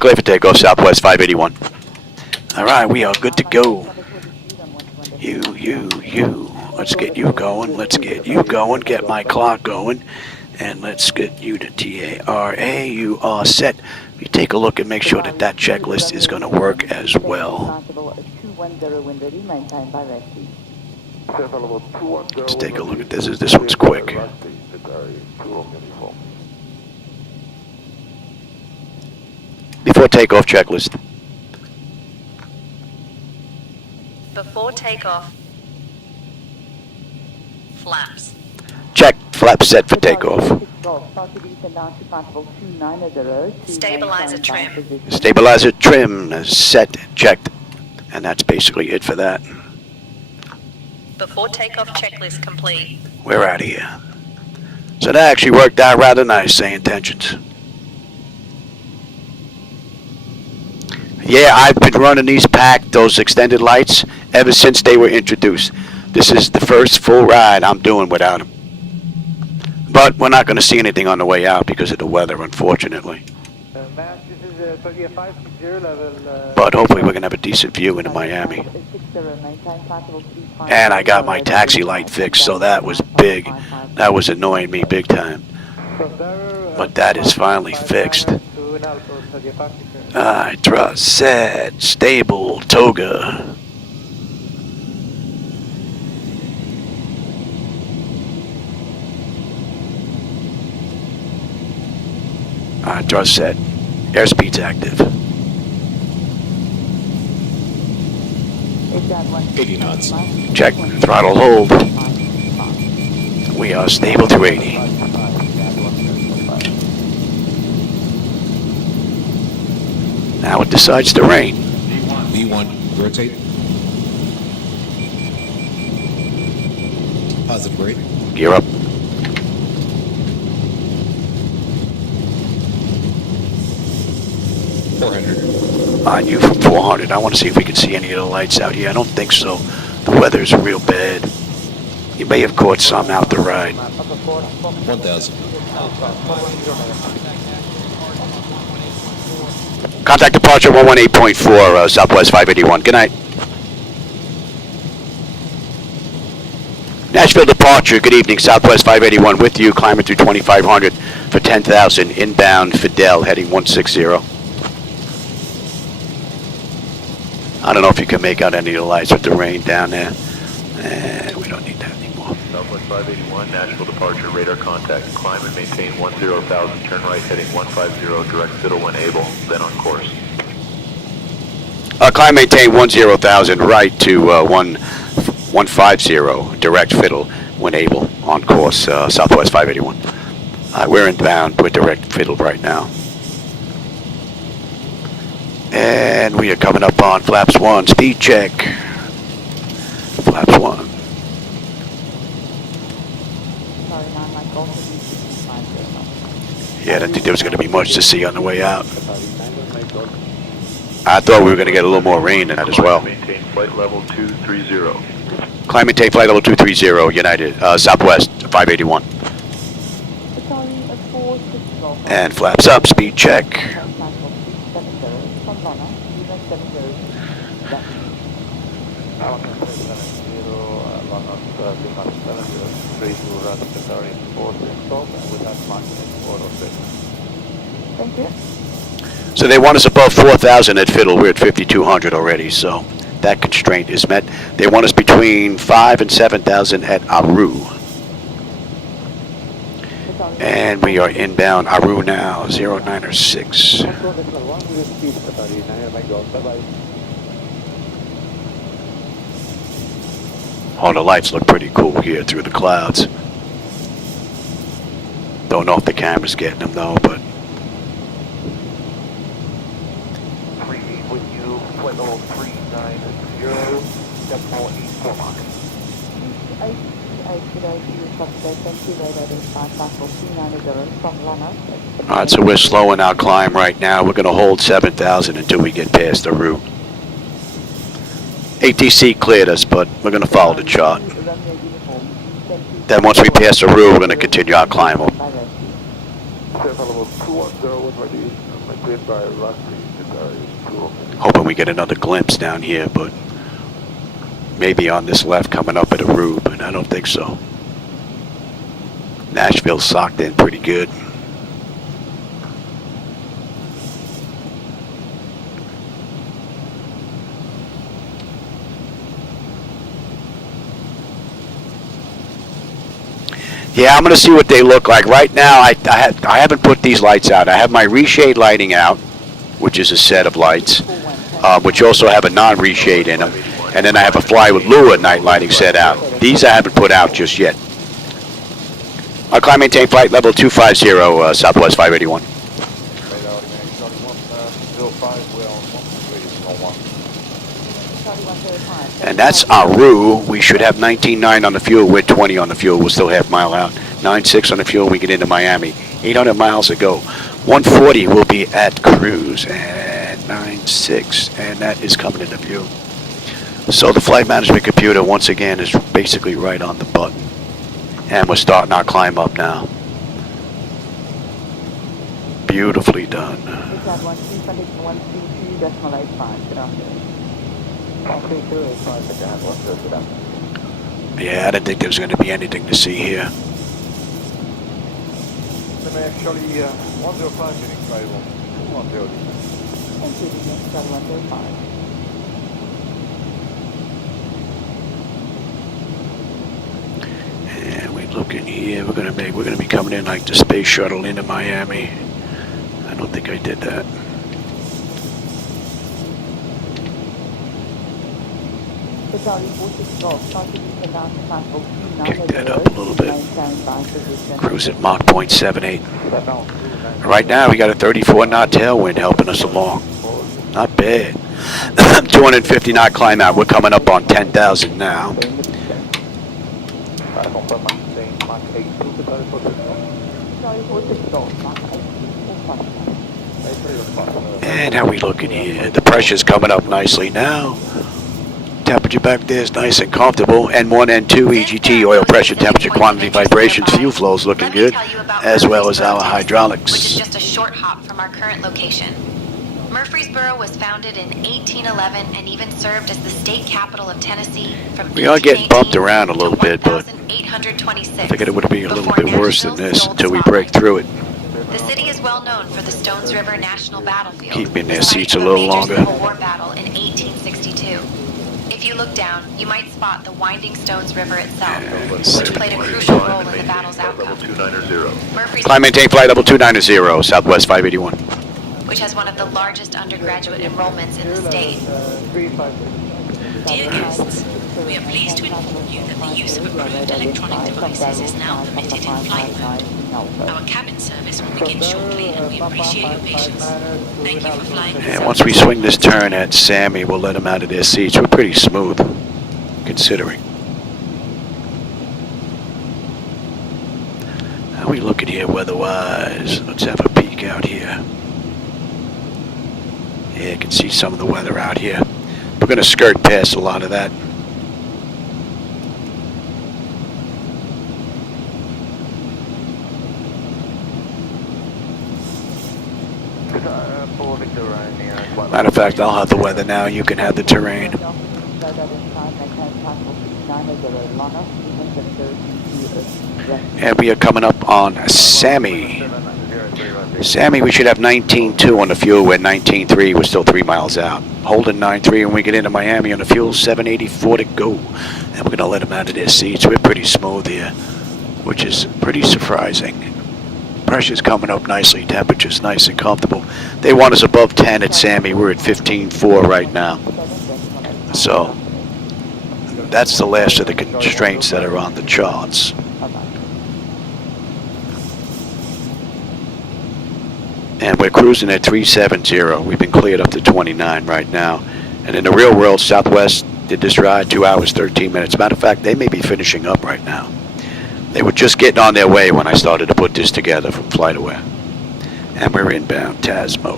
Clear for takeoff, Southwest 581. All right, we are good to go. You. Let's get you going. Let's get you going. Get my clock going. And let's get you to TARA. You are set. We take a look and make sure that that checklist is going to work as well. Let's take a look at this. This one's quick. Before takeoff checklist. Before takeoff. Flaps. Check. Flaps set for takeoff. Stabilizer trim. Stabilizer trim is set, checked. And that's basically it for that. Before takeoff checklist complete. We're out of here. So that actually worked out rather nice, Say Intentions. Yeah, I've been running these those extended lights, ever since they were introduced. This is the first full ride I'm doing without them. But we're not going to see anything on the way out because of the weather, unfortunately. But hopefully we're going to have a decent view into Miami. And I got my taxi light fixed, so that was big. That was annoying me big time. But that is finally fixed. I trust, set, stable, toga. Trust set. Airspeed's active. 80 knots. Check. Throttle hold. We are stable to 80. Now it decides to rain. V1, rotate. Positive rate. Gear up. On you from 400. I want to see if we can see any of the lights out here. I don't think so. The weather's real bad. You may have caught some out the ride. 1,000. Contact departure 118.4, Southwest 581. Good night. Nashville departure, good evening, Southwest 581 with you, climbing through 2500 for 10,000, inbound Fidel, heading 160. I don't know if you can make out any of the lights with the rain down there. We don't need that anymore. Southwest 581, Nashville departure, radar contact, climb and maintain 10,000, turn right heading 150, direct fiddle when able, then on course. Climb maintain 10,000, right to 150, direct fiddle when able, on course, Southwest 581. We're inbound with direct fiddle right now. And we are coming up on flaps 1, speed check. Flaps 1. Yeah, I didn't think there was going to be much to see on the way out. I thought we were going to get a little more rain than that as well. Maintain flight level 230. Climb maintain flight level 230, United, Southwest 581. And flaps up, speed check. Thank you. So they want us above 4,000 at Fiddle. We're at 5,200 already, so that constraint is met. They want us between 5,000 and 7,000 at Aru. And we are inbound Aru now, 096. Oh, the lights look pretty cool here through the clouds. Don't know if the camera's getting them though, but. With you, flight level 390, decimal 84 Mach. Alright, so we're slowing our climb right now. We're going to hold 7,000 until we get past the route. ATC cleared us, but we're going to follow the chart. Then once we pass the route, we're going to continue our climb up. Hoping we get another glimpse down here, but maybe on this left coming up at a route, but I don't think so. Nashville socked in pretty good. Yeah, I'm going to see what they look like. Right now, I haven't put these lights out. I have my reshade lighting out, which is a set of lights, which also have a non-reshade in them. And then I have a fly with lure night lighting set out. These I haven't put out just yet. I'll climb maintain flight level 250, Southwest 581. And that's Aru. We should have 19.9 on the fuel with 20 on the fuel. We're still half mile out. 9.6 on the fuel. We get into Miami. 800 miles to go. 140 will be at cruise. And 9.6. And that is coming into view. So the flight management computer, once again, is basically right on the button. And we're starting our climb up now. Beautifully done. Yeah, I didn't think there was going to be anything to see here. And we look in here. We're going to be coming in like the space shuttle into Miami. I don't think I did that. Kick that up a little bit. Cruise at Mach 0.78. Right now we got a 34 knot tailwind helping us along. Not bad. 250 knot climb out. We're coming up on 10,000 now. And how we looking here? The pressure's coming up nicely now. Temperature back there is nice and comfortable. N1, N2, EGT, oil pressure, temperature, quantity, vibrations, fuel flows looking good, as well as our hydraulics. Which is just a short hop from our current location. Murfreesboro was founded in 1811 and even served as the state capital of Tennessee from We are getting bumped around a little bit, but 1826. I figured it would be a little bit worse than this until we break through it. The city is well known for the Stones River National Battlefield, Keeping their the site seats a of little major longer. Civil War battle in 1862. If you look down, you might spot the winding Stones River itself, which played a crucial role in the battle's outcome. Climb maintain flight level 290, Southwest 581. Which has one of the largest undergraduate enrollments in the state. Dear guests, we are pleased to inform you that the use of approved electronic devices is now permitted in flight mode. Our cabin service will begin shortly and we appreciate your patience. Thank you for flying. And once we swing this turn at Sammy, we'll let them out of their seats. We're pretty smooth, considering. How we looking here weather-wise? Let's have a peek out here. Yeah, you can see some of the weather out here. We're going to skirt past a lot of that. Matter of fact, I'll have the weather now. You can have the terrain. And we are coming up on Sammy. Sammy, we should have 19.2 on the fuel. We're 19.3. We're still 3 miles out. Holding 9.3 when we get into Miami on the fuel. 784 to go. And we're going to let them out of their seats. We're pretty smooth here, which is pretty surprising. Pressure's coming up nicely. Temperature's nice and comfortable. They want us above 10 at Sammy. We're at 15.4 right now. So that's the last of the constraints that are on the charts. And we're cruising at 370. We've been cleared up to 29 right now. And in the real world, Southwest did this ride 2 hours, 13 minutes. Matter of fact, they may be finishing up right now. They were just getting on their way when I started to put this together from FlightAware. And we're inbound Tasmo.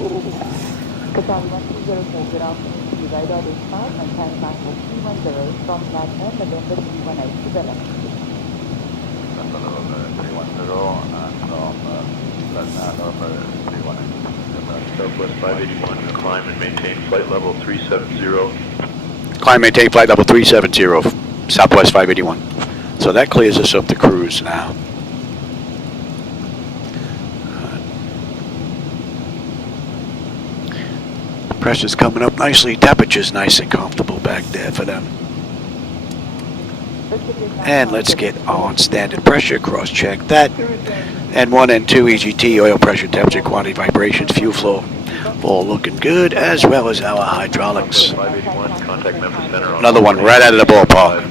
Southwest 581, climb and maintain flight level 370. Climb, maintain flight level 370, Southwest 581. So that clears us up to cruise now. Pressure's coming up nicely. Temperature's nice and comfortable back there for them. And let's get on standard pressure, cross-check that. N1, N2, EGT, oil pressure, temperature, quantity, vibrations, fuel flow, all looking good, as well as our hydraulics. Another one right out of the ballpark.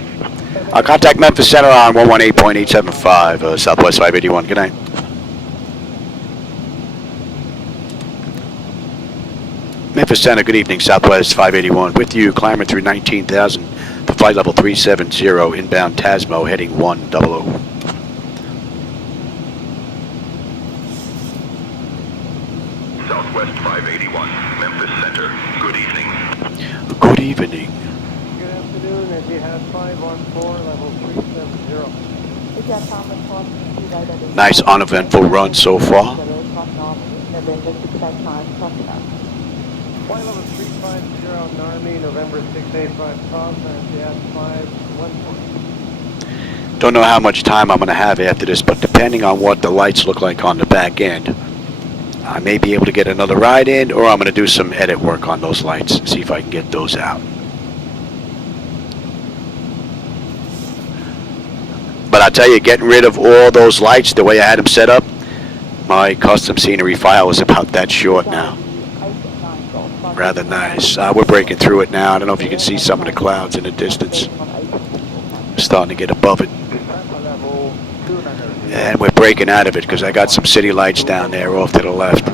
Contact Memphis Center on 118.875, Southwest 581. Good night. Memphis Center, good evening, Southwest 581. With you, climbing through 19,000 to flight level 370, inbound Tasmo, heading 100. Southwest 581, Memphis Center. Good evening. Good evening. Good afternoon, and you have 514, level 370. Nice uneventful run so far. Flight level 350, Narmi, November 685, and gas 514. Don't know how much time I'm going to have after this, but depending on what the lights look like on the back end, I may be able to get another ride in, or I'm going to do some edit work on those lights, see if I can get those out. But I'll tell you, getting rid of all those lights the way I had them set up, my custom scenery file is about that short now. Rather nice. We're breaking through it now. I don't know if you can see some of the clouds in the distance. We're starting to get above it. And we're breaking out of it because I got some city lights down there off to the left.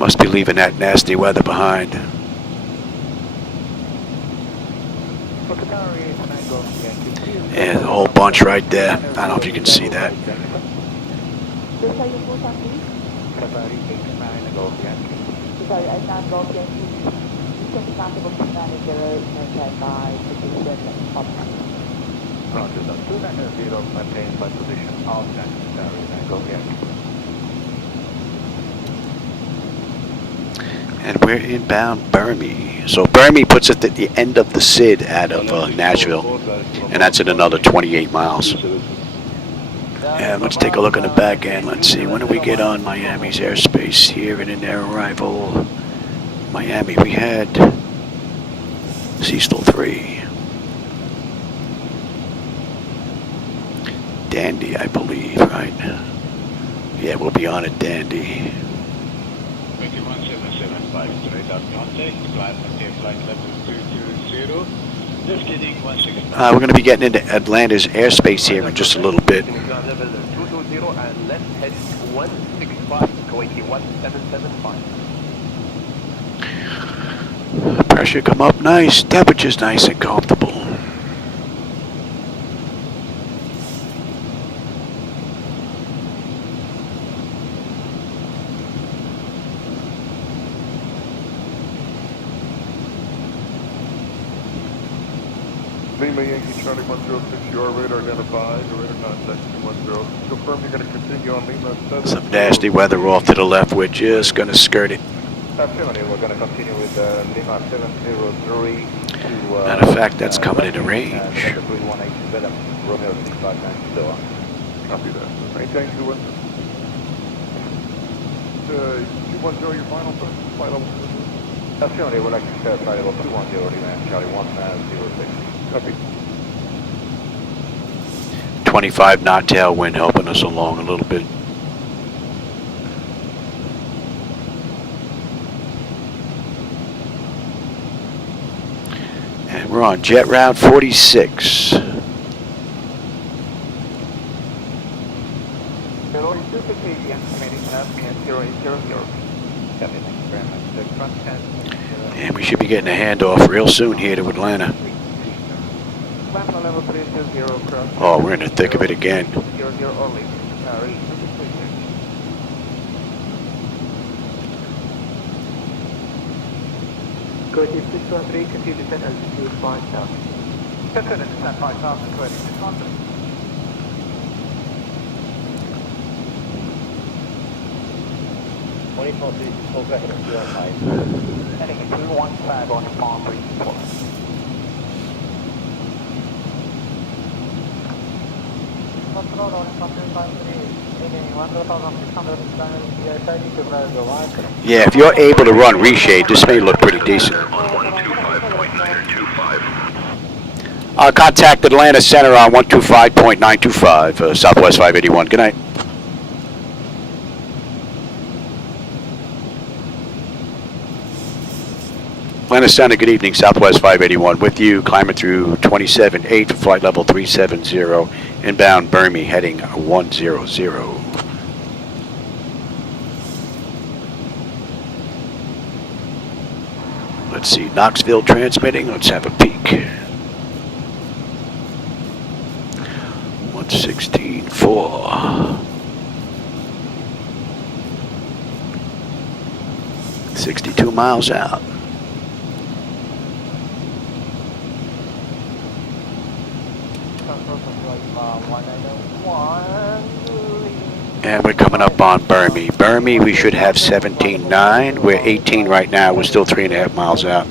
Must be leaving that nasty weather behind. And a whole bunch right there. I don't know if you can see that. And we're inbound Burmy. So Burmy puts us at the end of the SID out of Nashville. And that's at another 28 miles. And let's take a look on the back end. Let's see, when do we get on Miami's airspace here and in their arrival? Miami, we had Cecil 3. Dandy, I believe, right? Yeah, we'll be on at Dandy. 21775, straight up contact, flight level 220. Just kidding, 165. We're going to be getting into Atlanta's airspace here in just a little bit. Ground level 220 and left head 165, Kuwaiti 1775. Pressure come up nice, temperature's nice and comfortable. Lima Yankee Charlie 106, your radar identified, your radar contact 210. Confirm you're going to continue on Lima 7. Some nasty weather off to the left, we're just going to skirt it. We're going to continue with Lima 703 to... Matter of fact, that's coming into range. Romeo 659 Copy that. Maintain 210, your final flight level. We'd like to start flight level 210, Lima Charlie 106. Copy. 25 knot tailwind helping us along a little bit. And we're on jet route 46. Hello, is this the KBNA Communications 0800? Thank you very much. The front end. And we should be getting a handoff real soon here to Atlanta. Level 320 cross. Oh, we're in the thick of it again. 00 only. Go to 613, continue to descend altitude 5000. Descend and descend 5000, go ahead. 24 feet, full bracket of 05. Heading 215 on Palm Breeze 4. Yeah, if you're able to run reshade, this may look pretty decent. Contact Atlanta Center on 125.925, Southwest 581. Good night. Atlanta Center, good evening, Southwest 581 with you, climbing through 27.8 for flight level 370, inbound Burmy heading 100. Let's see, Knoxville transmitting, let's have a peek. 116.4. 62 miles out. And we're coming up on Burmy. Burmy, we should have 17.9. We're 18 right now. We're still 3.5 miles out.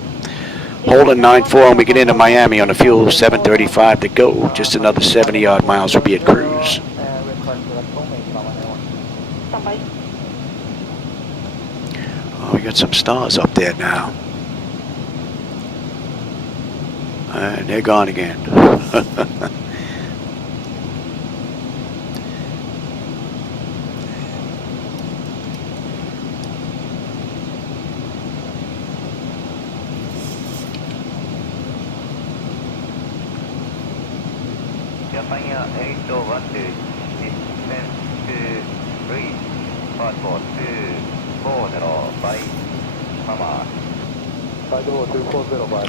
Holding 9.4, and we get into Miami on a fuel 735 to go. Just another 70-odd miles will be at cruise. Oh, we got some stars up there now. And they're gone again.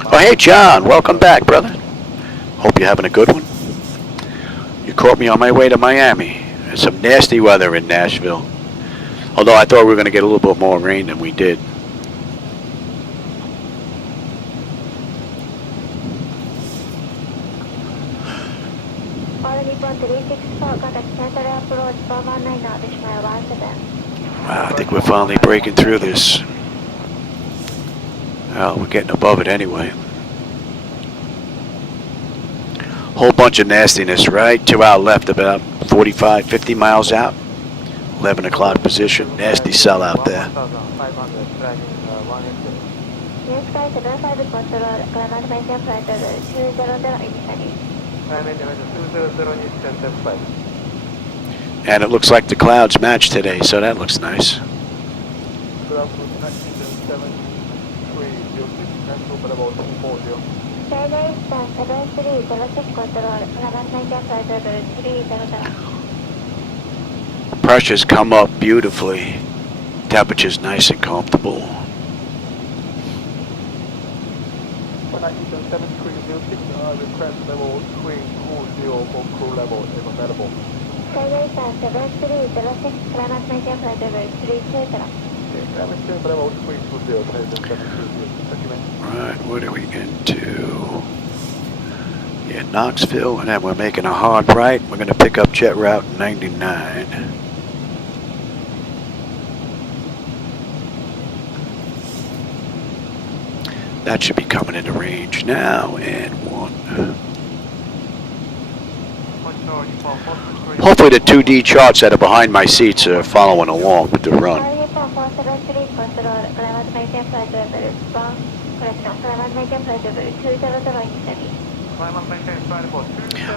Oh, hey, John. Welcome back, brother. Hope you're having a good one. You caught me on my way to Miami. There's some nasty weather in Nashville. Although I thought we were going to get a little bit more rain than we did. I think we're finally breaking through this. Well, we're getting above it anyway. Whole bunch of nastiness right to our left, about 45, 50 miles out. 11 o'clock position. Nasty cell out there. And it looks like the clouds match today, so that looks nice. Pressures come up beautifully. Temperature's nice and comfortable. Request level 320 for crew level if available. Right, what are we into? Yeah, Knoxville, and then we're making a hard right. We're going to pick up jet route 99. That should be coming into range now, and 1. Hopefully the 2D charts that are behind my seats are following along with the run.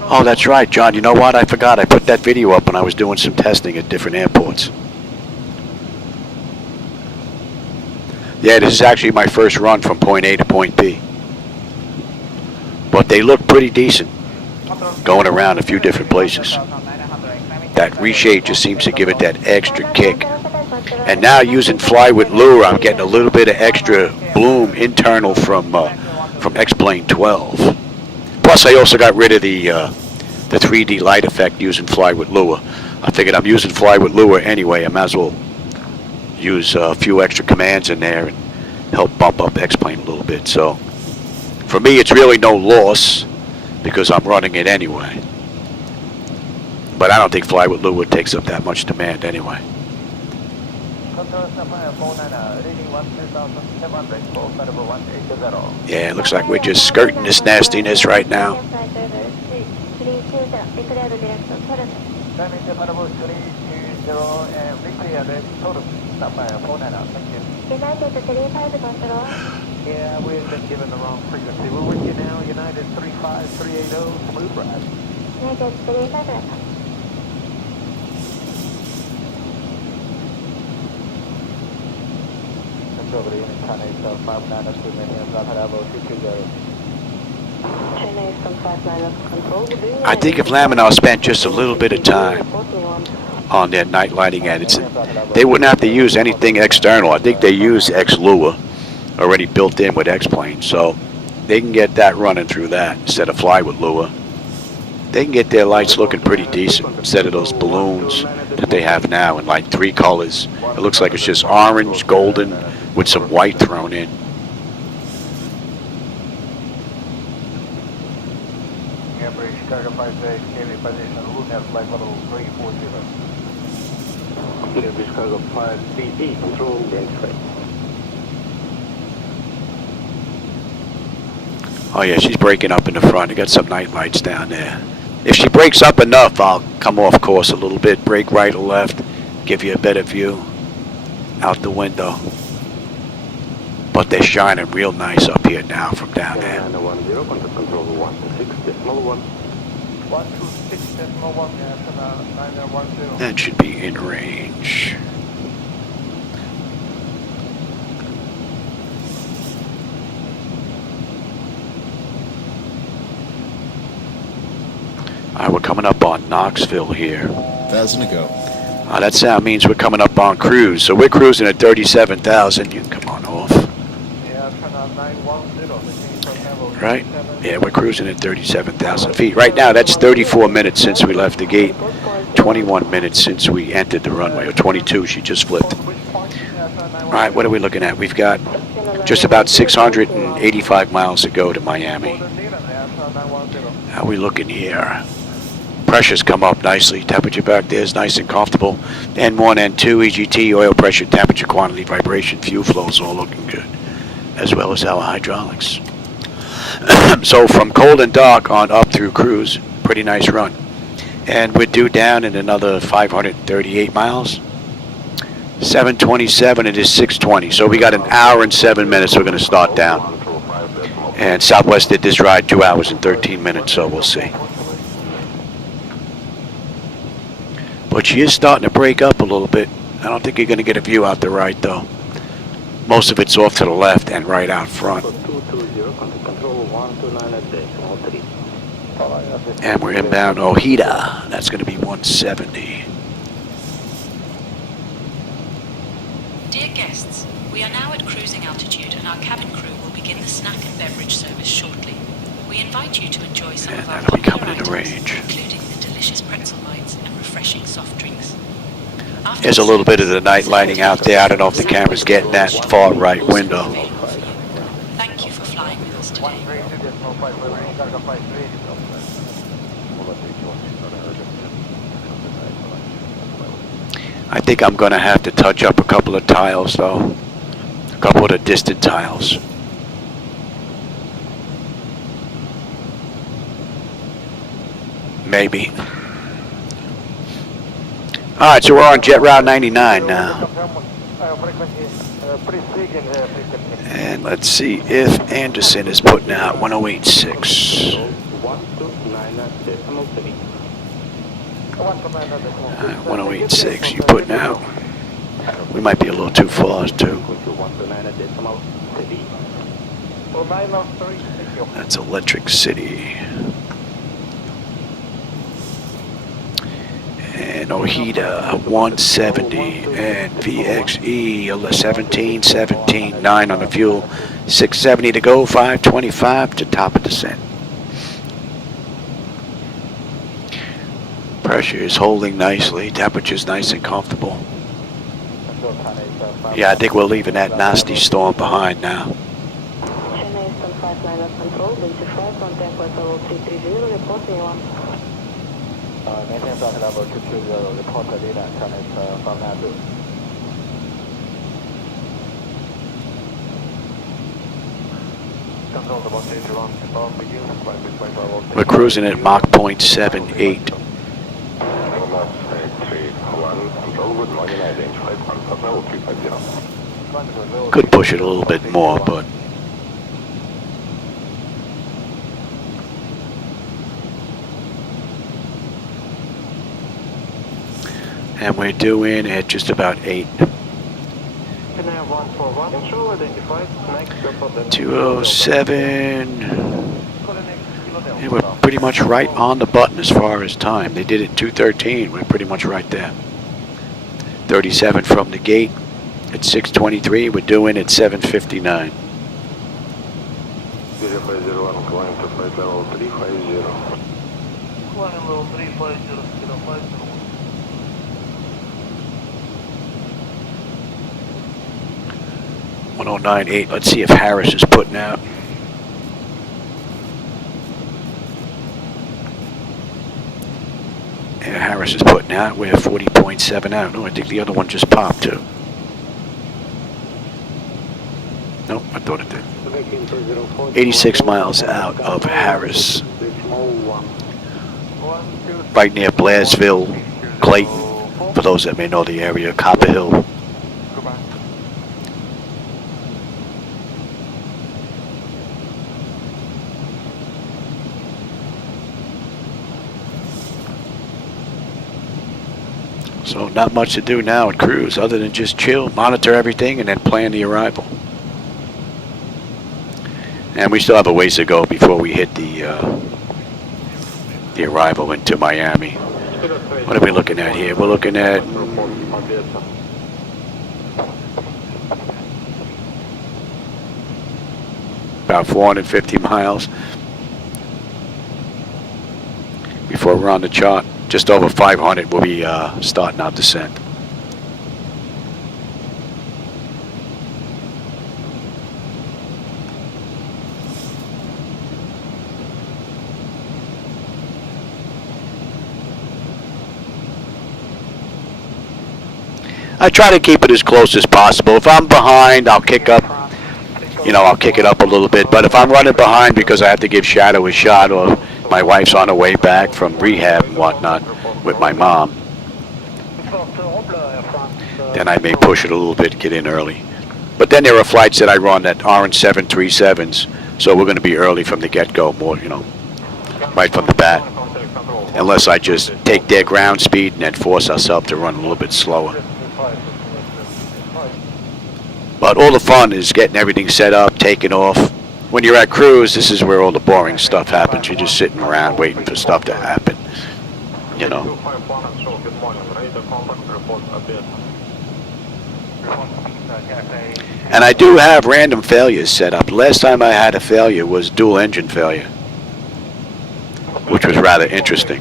Oh, that's right, John. You know what? I forgot. I put that video up when I was doing some testing at different airports. Yeah, this is actually my first run from point A to point B. But they look pretty decent, going around a few different places. That reshade just seems to give it that extra kick. And now using Fly with Lure, I'm getting a little bit of extra bloom internal from X-Plane 12. Plus, I also got rid of the 3D light effect using Fly with Lure. I figured I'm using Fly with Lure anyway. I might as well use a few extra commands in there and help bump up X-Plane a little bit. So for me, it's really no loss because I'm running it anyway. But I don't think Fly with Lure takes up that much demand anyway. Yeah, it looks like we're just skirting this nastiness right now. Yeah, we've been given the wrong frequency. We're with you now, United 35380, smooth ride. United 35380. I think if Laminar spent just a little bit of time on their night lighting edits, they wouldn't have to use anything external. I think they use X-Lure already built in with X-Plane, so they can get that running through that instead of Fly with Lure. They can get their lights looking pretty decent instead of those balloons that they have now in like 3 colors. It looks like it's just orange, golden, with some white thrown in. Chicago 56, KV position, Lunar flight level 340. Chicago 538, control gauge right. Oh yeah, she's breaking up in the front. You got some night lights down there. If she breaks up enough, I'll come off course a little bit, break right or left, give you a better view out the window. But they're shining real nice up here now from down there. 910, contact control 126.1. 126.1, yeah, 910. That should be in range. Alright, we're coming up on Knoxville here. 1,000 to go. That sound means we're coming up on cruise. So we're cruising at 37,000. You can come on off. Yeah, 910. Right? Yeah, we're cruising at 37,000 feet. Right now, that's 34 minutes since we left the gate. 21 minutes since we entered the runway. Or 22, she just flipped. Alright, what are we looking at? We've got just about 685 miles to go to Miami. How are we looking here? Pressures come up nicely. Temperature back there is nice and comfortable. N1, N2, EGT, oil pressure, temperature, quantity, vibration, fuel flow is all looking good. as well as our hydraulics. So from cold and dark on up through cruise, pretty nice run. And we're due down in another 538 miles. 7:27, it is 6:20. So we got an hour and 7 minutes we're going to start down. And Southwest did this ride 2 hours and 13 minutes, so we'll see. But she is starting to break up a little bit. I don't think you're going to get a view out the right, though. Most of it's off to the left and right out front. And we're inbound Ojeda. That's going to be 170. Dear guests, we are now at cruising altitude and our cabin crew will begin the snack and beverage service shortly. We invite you to enjoy some of our popular items, including the delicious pretzel bites and refreshing soft drinks. There's a little bit of the night lighting out there. I don't know if the camera's getting that far right window. Thank you for flying with us today. I think I'm going to have to touch up a couple of tiles, though. A couple of the distant tiles. Maybe. Alright, so we're on Jet Route 99 now. And let's see if Anderson is putting out 1086. 1086, you putting out. We might be a little too far, too. That's Electric City. And Ojeda 170 and VXE 17, 9 on the fuel, 670 to go, 525 to top of descent. Pressure is holding nicely, temperature's nice and comfortable. Yeah, I think we're leaving that nasty storm behind now. We're cruising at Mach 0.78. Could push it a little bit more, but and we're doing at just about 8. 207. And we're pretty much right on the button as far as time. They did it 213. We're pretty much right there. 37 from the gate at 6:23. We're doing at 7:59. .1098. Let's see if Harris is putting out. Yeah, Harris is putting out. We're 40.7 out. No, I think the other one just popped too. Nope, I thought it did. 86 miles out of Harris. Right near Blairsville, Clayton, for those that may know the area, Copper Hill. So not much to do now at cruise other than just chill, monitor everything, and then plan the arrival. And we still have a ways to go before we hit the arrival into Miami. What are we looking at here? We're looking at about 450 miles before we're on the chart. Just over 500, we'll be starting our descent. I try to keep it as close as possible. If I'm behind, I'll kick up you know, I'll kick it up a little bit. But if I'm running behind because I have to give Shadow a shot, or my wife's on her way back from rehab and whatnot with my mom, then I may push it a little bit, get in early. But then there are flights that I run that aren't 737s, so we're going to be early from the get-go, more, you know, right from the bat. Unless I just take their ground speed and then force ourselves to run a little bit slower. But all the fun is getting everything set up, taking off. When you're at cruise, this is where all the boring stuff happens. You're just sitting around waiting for stuff to happen, you know. And I do have random failures set up. Last time I had a failure was dual engine failure, which was rather interesting.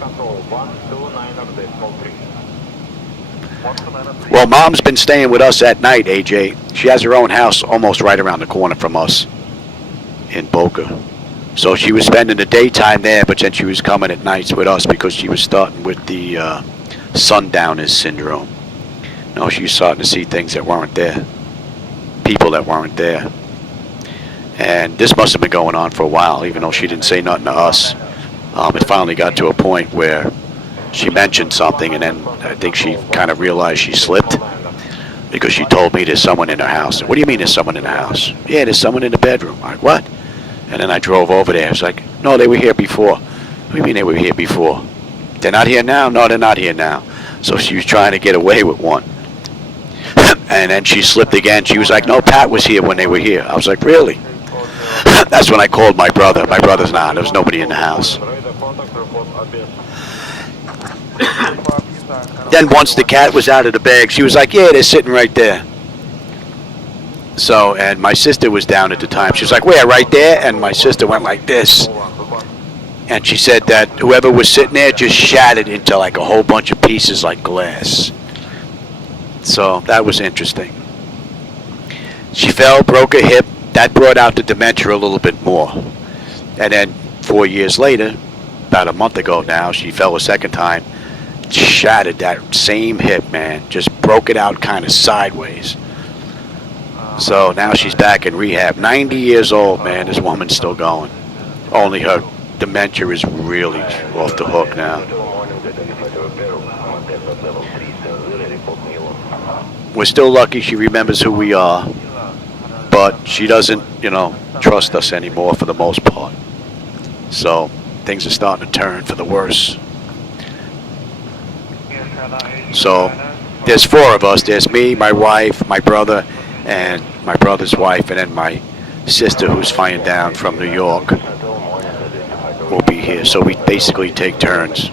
Well, Mom's been staying with us at night, AJ. She has her own house almost right around the corner from us in Boca. So she was spending the daytime there, but then she was coming at nights with us because she was starting with the sundowners syndrome. No, she was starting to see things that weren't there, people that weren't there. And this must have been going on for a while, even though she didn't say nothing to us. It finally got to a point where she mentioned something, and then I think she kind of realized she slipped because she told me there's someone in her house. What do you mean there's someone in the house? Yeah, there's someone in the bedroom. I'm like, what? And then I drove over there. I was like, no, they were here before. What do you mean they were here before? They're not here now? No, they're not here now. So she was trying to get away with one. And then she slipped again. She was like, no, Pat was here when they were here. I was like, really? That's when I called my brother. My brother's not. There was nobody in the house. Then once the cat was out of the bag, she was like, yeah, they're sitting right there. So, and my sister was down at the time. She was like, where, right there? And my sister went like this. And she said that whoever was sitting there just shattered into like a whole bunch of pieces like glass. So that was interesting. She fell, broke her hip. That brought out the dementia a little bit more. And then 4 years later, about a month ago now, she fell a second time, shattered that same hip, man. Just broke it out kind of sideways. So now she's back in rehab. 90 years old, man. This woman's still going. Only her dementia is really off the hook now. We're still lucky she remembers who we are, but she doesn't, you know, trust us anymore for the most part. So things are starting to turn for the worse. So there's four of us. There's me, my wife, my brother, and my brother's wife, and then my sister who's flying down from New York will be here. So we basically take turns.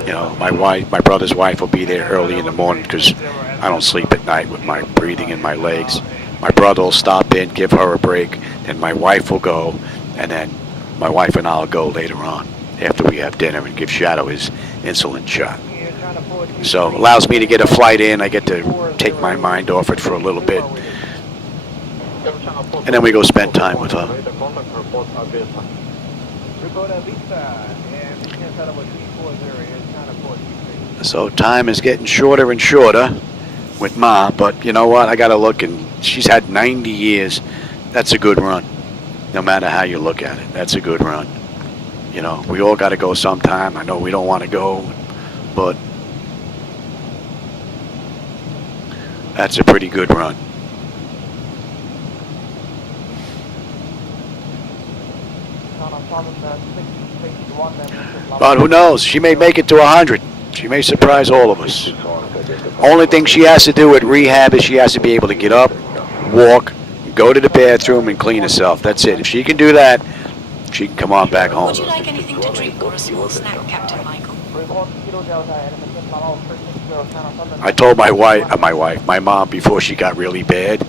You know, my brother's wife will be there early in the morning because I don't sleep at night with my breathing in my legs. My brother will stop in, give her a break, then my wife will go, and then my wife and I will go later on after we have dinner and give Shadow his insulin shot. So it allows me to get a flight in. I get to take my mind off it for a little bit. And then we go spend time with her. So time is getting shorter and shorter with Ma, but you know what? I got to look, and she's had 90 years. That's a good run, no matter how you look at it. That's a good run. You know, we all got to go sometime. I know we don't want to go, but that's a pretty good run. But who knows? She may make it to 100. She may surprise all of us. Only thing she has to do at rehab is she has to be able to get up, walk, go to the bathroom, and clean herself. That's it. If she can do that, she can come on back home. Would you like anything to drink or a small snack, Captain Michael? I told my mom before she got really bad,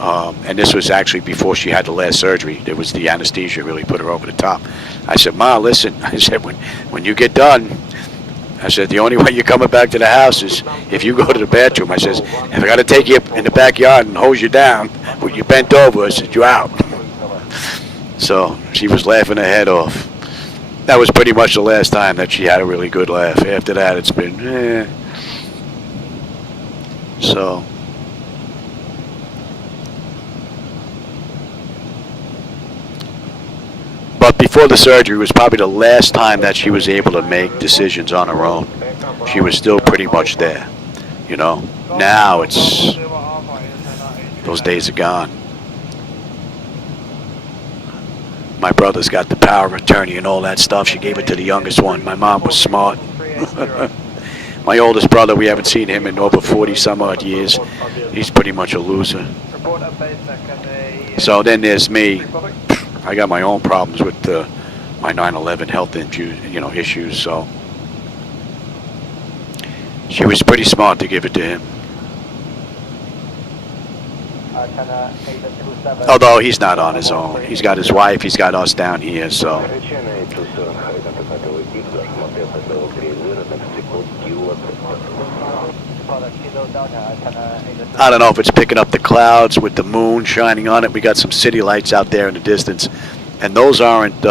and this was actually before she had the last surgery. There was the anesthesia really put her over the top. I said, Ma, listen, I said, when you get done, I said, the only way you're coming back to the house is if you go to the bathroom. I says, if I got to take you in the backyard and hose you down, when you bent over, I said, you're out. So she was laughing her head off. That was pretty much the last time that she had a really good laugh. After that, it's been, So But before the surgery was probably the last time that she was able to make decisions on her own. She was still pretty much there, you know. Now it's, those days are gone. My brother's got the power of attorney and all that stuff. She gave it to the youngest one. My mom was smart. My oldest brother, we haven't seen him in over 40 some odd years. He's pretty much a loser. So then there's me. I got my own problems with my 9/11 health issues. So she was pretty smart to give it to him. Although he's not on his own. He's got his wife, he's got us down here, so. I don't know if it's picking up the clouds with the moon shining on it. We got some city lights out there in the distance, and those aren't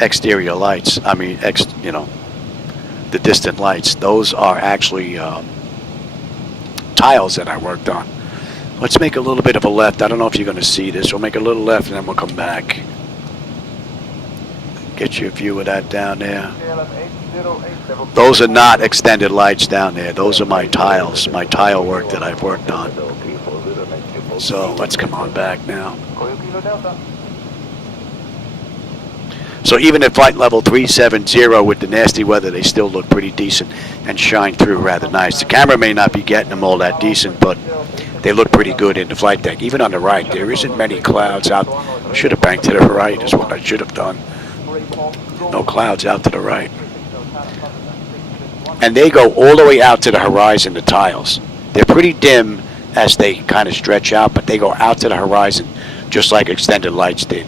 exterior lights. I mean, the distant lights. Those are actually tiles that I worked on. Let's make a little bit of a left. I don't know if you're going to see this. We'll make a little left, and then we'll come back. Get you a view of that down there. Those are not extended lights down there. Those are my tiles, my tile work that I've worked on. So let's come on back now. So even at flight level 370 with the nasty weather, they still look pretty decent and shine through rather nice. The camera may not be getting them all that decent, but they look pretty good in the flight deck. Even on the right, there isn't many clouds out. I should have banked to the right is what I should have done. No clouds out to the right. And they go all the way out to the horizon, the tiles. They're pretty dim as they kind of stretch out, but they go out to the horizon just like extended lights did.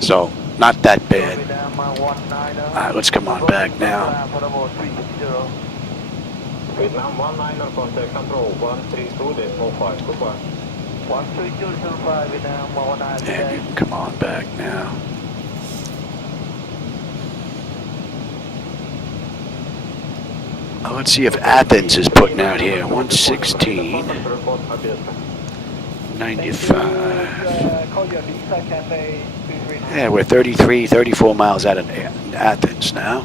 So, not that bad. Alright, let's come on back now. And you can come on back now. Let's see if Athens is putting out here. 116.95. Yeah, we're 34 miles out of Athens now.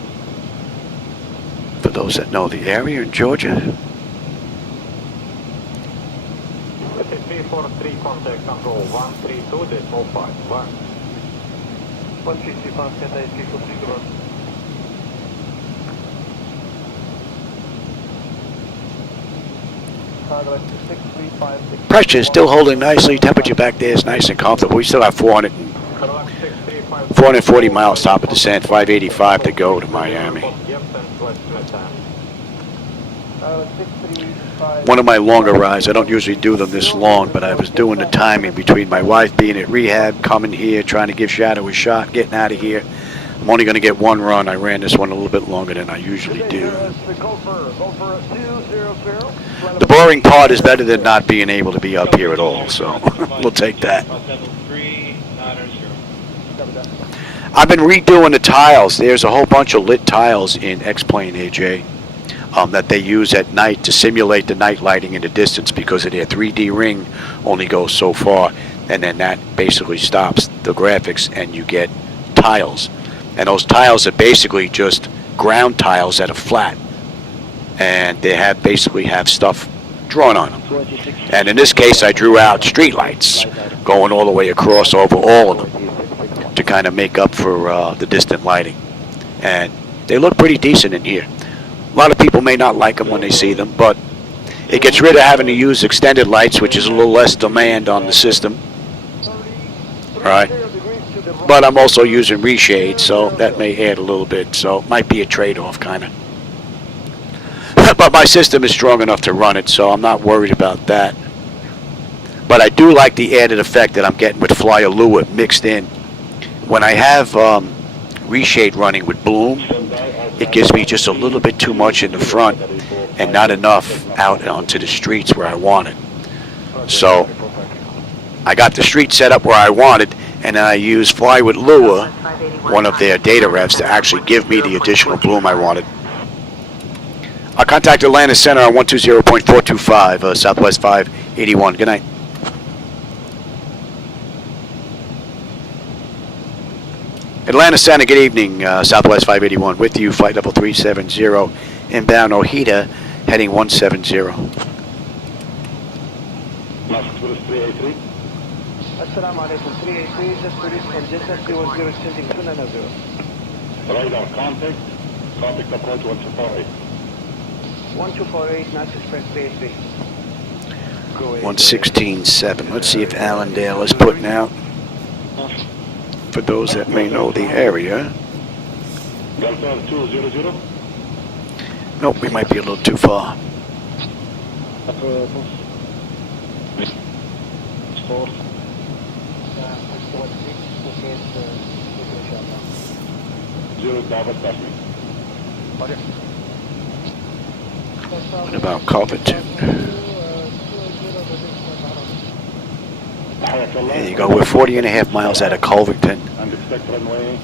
For those that know the area in Georgia. 343 contact control 132.51. 165 Pressure is still holding nicely. Temperature back there is nice and comfortable. We still have 440 miles top of descent, 585 to go to Miami. One of my longer rides, I don't usually do them this long, but I was doing the timing between my wife being at rehab, coming here, trying to give Shadow a shot, getting out of here. I'm only going to get one run. I ran this one a little bit longer than I usually do. The boring part is better than not being able to be up here at all, so we'll take that. I've been redoing the tiles. There's a whole bunch of lit tiles in X-Plane, AJ, that they use at night to simulate the night lighting in the distance because of their 3D ring only goes so far, and then that basically stops the graphics and you get tiles. And those tiles are basically just ground tiles that are flat. And they basically have stuff drawn on them. And in this case, I drew out street lights going all the way across over all of them to kind of make up for the distant lighting. And they look pretty decent in here. A lot of people may not like them when they see them, but it gets rid of having to use extended lights, which is a little less demand on the system. Right? But I'm also using reshade, so that may add a little bit. So it might be a trade-off, kind of. But my system is strong enough to run it, so I'm not worried about that. But I do like the added effect that I'm getting with Flyer Lua mixed in. When I have reshade running with bloom, it gives me just a little bit too much in the front and not enough out onto the streets where I want it. So I got the street set up where I wanted, and I use Fly with Lua, one of their data revs, to actually give me the additional bloom I wanted. I'll contact Atlanta Center on 120.425, Southwest 581. Good night. Atlanta Center, good evening. Southwest 581 with you, flight level 370, inbound Ojeda, heading 170. Assalamu alaikum, 383, just released from Jeddah, Stewart 0, extending 290. Radar contact approach 1248. 1248, Nash Express 383. 116.7. Let's see if Allendale is putting out. For those that may know the area. Delta 200. Nope, we might be a little too far. What about Culverton? There you go. We're 40.5 miles out of Culverton,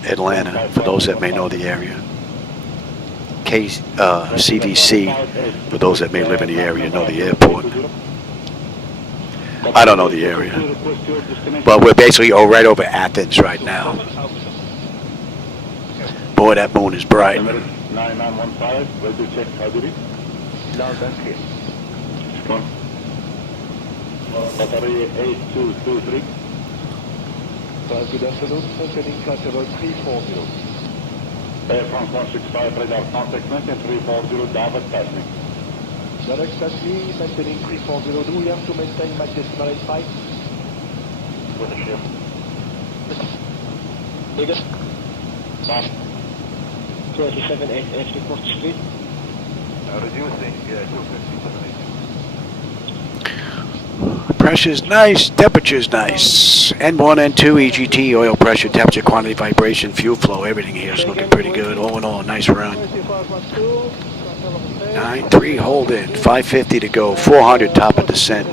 Atlanta, for those that may know the area. CVC, for those that may live in the area, know the airport. I don't know the area, but we're basically right over Athens right now. Boy, that moon is bright. 9915, ready to check Hadiri. Loud and clear. Battery 8223. Good afternoon, heading flight level 340. Air France 165, radar contact maintain 340, David passing. Direct taxi, maintaining 340. Do we have to maintain my decimal 85? With the ship. Biggest. 2788 Court Street. Reducing, 257. Pressure's nice, temperature's nice. N1, N2, EGT, oil pressure, temperature, quantity, vibration, fuel flow, everything here is looking pretty good. All in all, nice run. 9-3, hold in, 550 to go, 400 top of descent.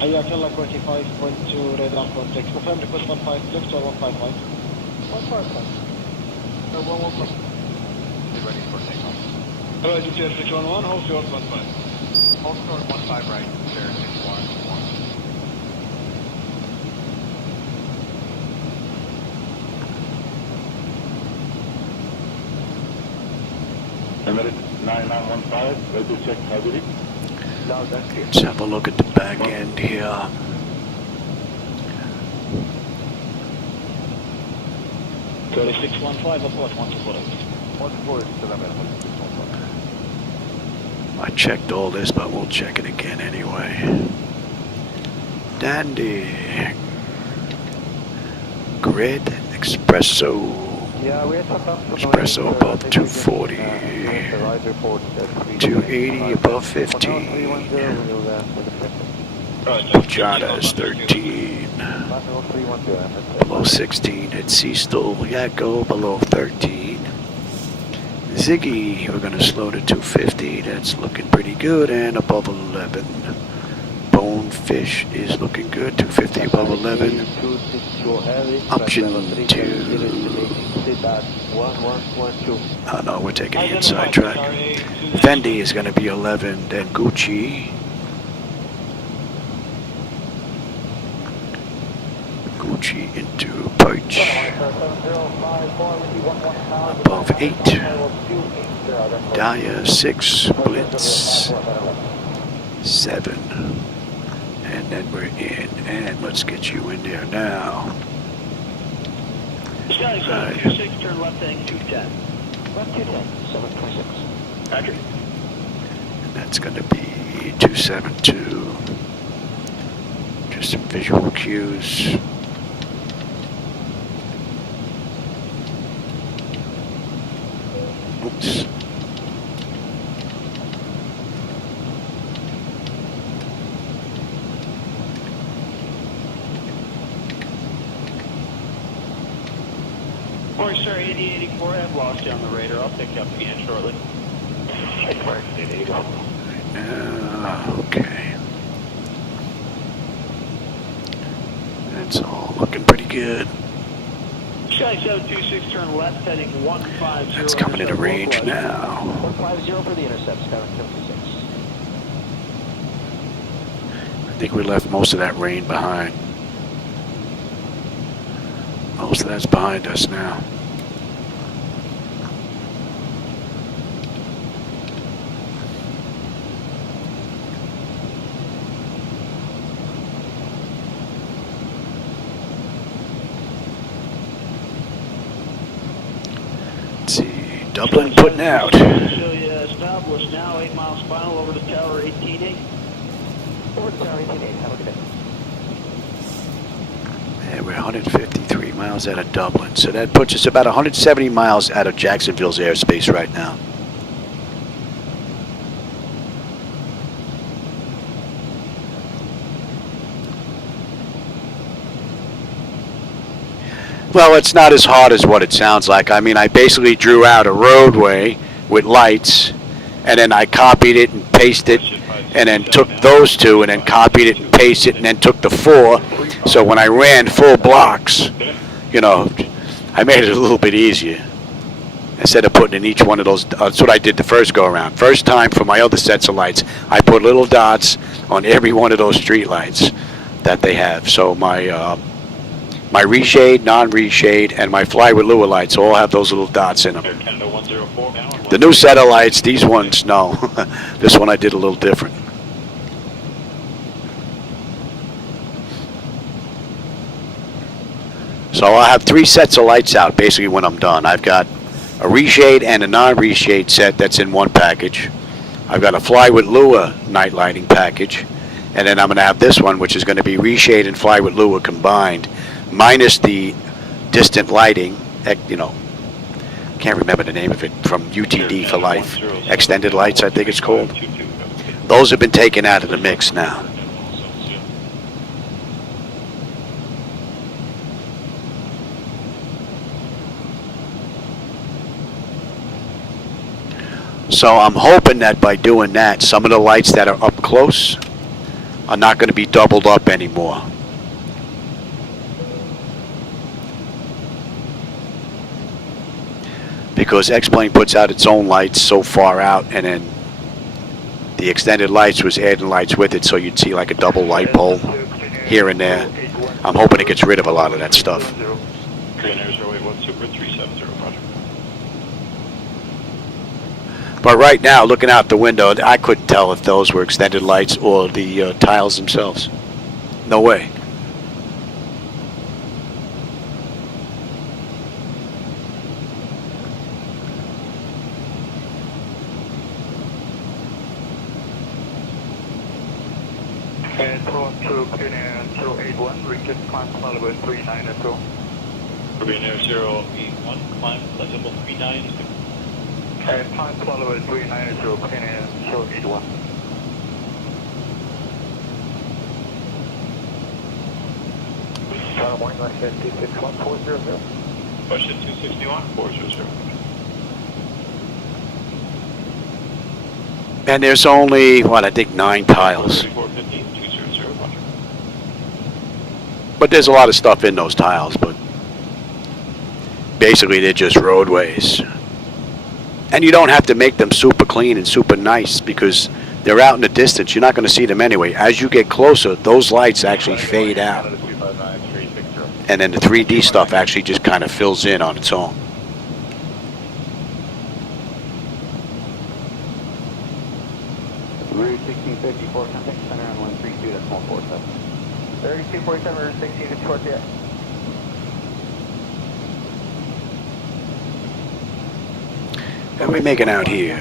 Hayakalla 45.2 radar contact. Confirm request 15 left or 155? 155. Ready for takeoff. Hello, GTS 611, hold short 15. Hold short 15 right, there 611. Emirates 9915, ready to check Hadiri. Let's have a look at the back end here. I checked all this, but we'll check it again anyway. Dandy. Grid Espresso. Espresso above 240. 280 above 15. Jada is 13. Below 16 at Seastal. Yakko below 13. Ziggy, we're going to slow to 250. That's looking pretty good. And above 11. Bonefish is looking good. 250 above 11. Option 2. Oh no, we're taking the inside track. Fendi is going to be 11. Then Gucci. Gucci into Perch. Above 8. Daya 6. Blitz 7. And then we're in. And let's get you in there now. Sky 726, turn left heading 210. Left 210, 726. Roger. And that's going to be 272. Just some visual cues. Oops. Morning, sir, 8084, I've lost you on the radar. I'll pick you up again shortly. Okay. That's all looking pretty good. Sky 726, turn left heading 150. That's coming into range now. 150 for the intercept, Sky 76. I think we left most of that rain behind. So that's behind us now. Let's see, Dublin putting out. Established now, 8 miles final over to Tower 18A. Over to Tower 18A, have a good day. And we're 153 miles out of Dublin. So that puts us about 170 miles out of Jacksonville's airspace right now. Well, it's not as hard as what it sounds like. I mean, I basically drew out a roadway with lights, and then I copied it and pasted it, and then took those two, and then copied it and pasted it, and then took the 4. So when I ran full blocks, you know, I made it a little bit easier. Instead of putting in each one of those, that's what I did the first go around. First time for my other sets of lights, I put little dots on every one of those street lights that they have. So my reshade, non-reshade, and my fly with lure lights all have those little dots in them. The new set of lights, these ones, no. This one I did a little different. So I'll have 3 sets of lights out basically when I'm done. I've got a reshade and a non-reshade set that's in one package. I've got a fly with lure night lighting package. And then I'm going to have this one, which is going to be reshade and fly with lure combined, minus the distant lighting, you know, can't remember the name of it, from UTD for life. Extended lights, I think it's called. Those have been taken out of the mix now. So I'm hoping that by doing that, some of the lights that are up close are not going to be doubled up anymore. Because X-Plane puts out its own lights so far out, and then the extended lights was adding lights with it, so you'd see like a double light pole here and there. I'm hoping it gets rid of a lot of that stuff. But right now, looking out the window, I couldn't tell if those were extended lights or the tiles themselves. No way. And to KBNA 081, reach climb level 392. KBNA 081, climb level 392. And climb level 392, KBNA 081. Morning, Russia 261-400. Russia 261-400. And there's only, what, I think 9 tiles. But there's a lot of stuff in those tiles, but basically they're just roadways. And you don't have to make them super clean and super nice because they're out in the distance. You're not going to see them anyway. As you get closer, those lights actually fade out. And then the 3D stuff actually just kind of fills in on its own. Route 1654, contact center on 132, that's 147. 3247, Route 16 towards the How are we making out here?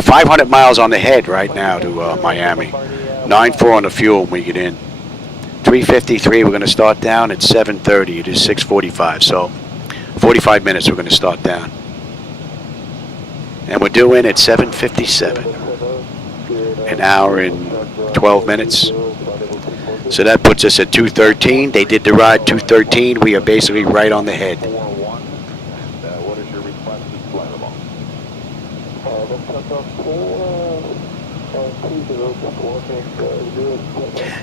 500 miles on the head right now to Miami. 9.4 on the fuel when we get in. 3:53, we're going to start down at 7:30. It is 6:45, so 45 minutes we're going to start down. And we're due in at 7:57. An hour and 12 minutes. So that puts us at 2:13. They did the ride 2:13. We are basically right on the head. What is your requested flight level?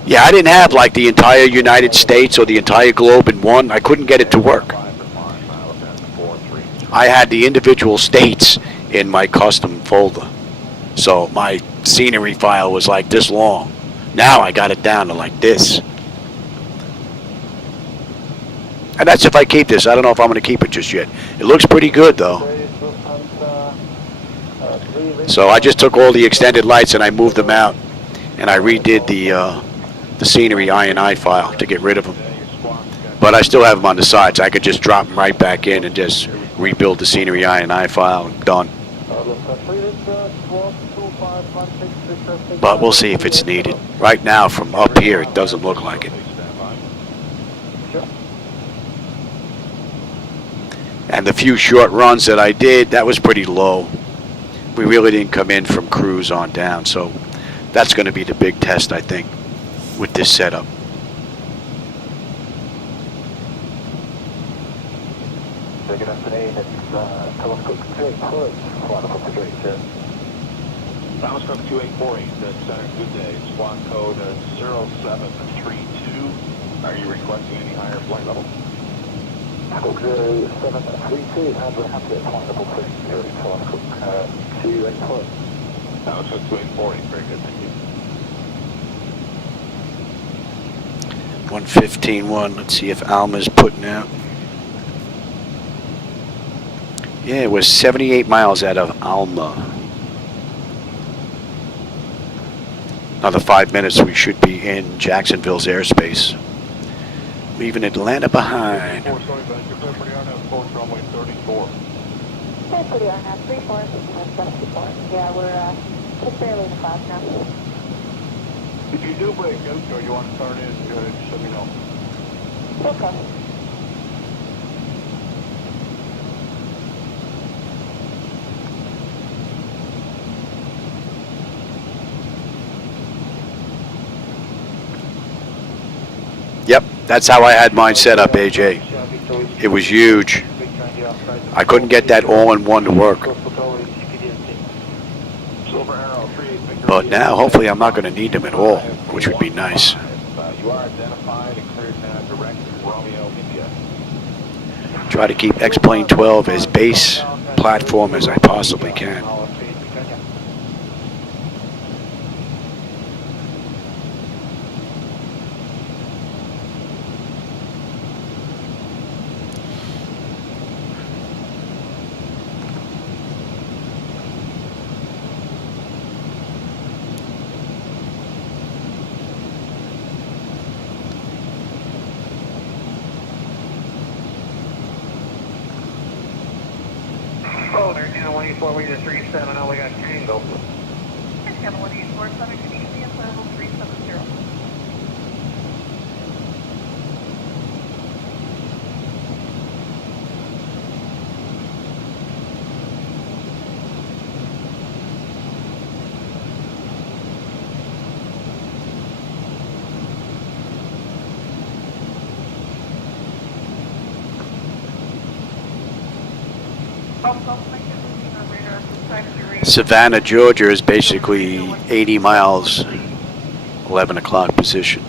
Yeah, I didn't have like the entire United States or the entire globe in one. I couldn't get it to work. I had the individual states in my custom folder. So my scenery file was like this long. Now I got it down to like this. And that's if I keep this. I don't know if I'm going to keep it just yet. It looks pretty good, though. So I just took all the extended lights and I moved them out. And I redid the scenery INI file to get rid of them. But I still have them on the sides. I could just drop them right back in and just rebuild the scenery INI file and done. But we'll see if it's needed. Right now, from up here, it doesn't look like it. And the few short runs that I did, that was pretty low. We really didn't come in from cruise on down, so that's going to be the big test, I think, with this setup. Good afternoon, it's Telescope 284, Telescope 282. Telescope 2848, Center, good day. Squawk code 0732. Are you requesting any higher flight level? Telescope 0732, and we're happy at Telescope 30, Telescope 284. Telescope 2848, very good, thank you. 115.1, let's see if Alma's putting out. Yeah, it was 78 miles out of Alma. Another 5 minutes, we should be in Jacksonville's airspace. Leaving Atlanta behind. Yeah, we're just barely in 5 now. If you do break out or you want to start in, just let me know. Okay. Yep, that's how I had mine set up, AJ. It was huge. I couldn't get that all-in-one to work. But now, hopefully, I'm not going to need them at all, which would be nice. You are identified and cleared now direct to Romeo, India. Try to keep X-Plane 12 as base platform as I possibly can. Oh, they're down 184, we just 37, now we got Tango. It's down 184, Southern Canadian, level 370. Savannah, Georgia is basically 80 miles, 11 o'clock position.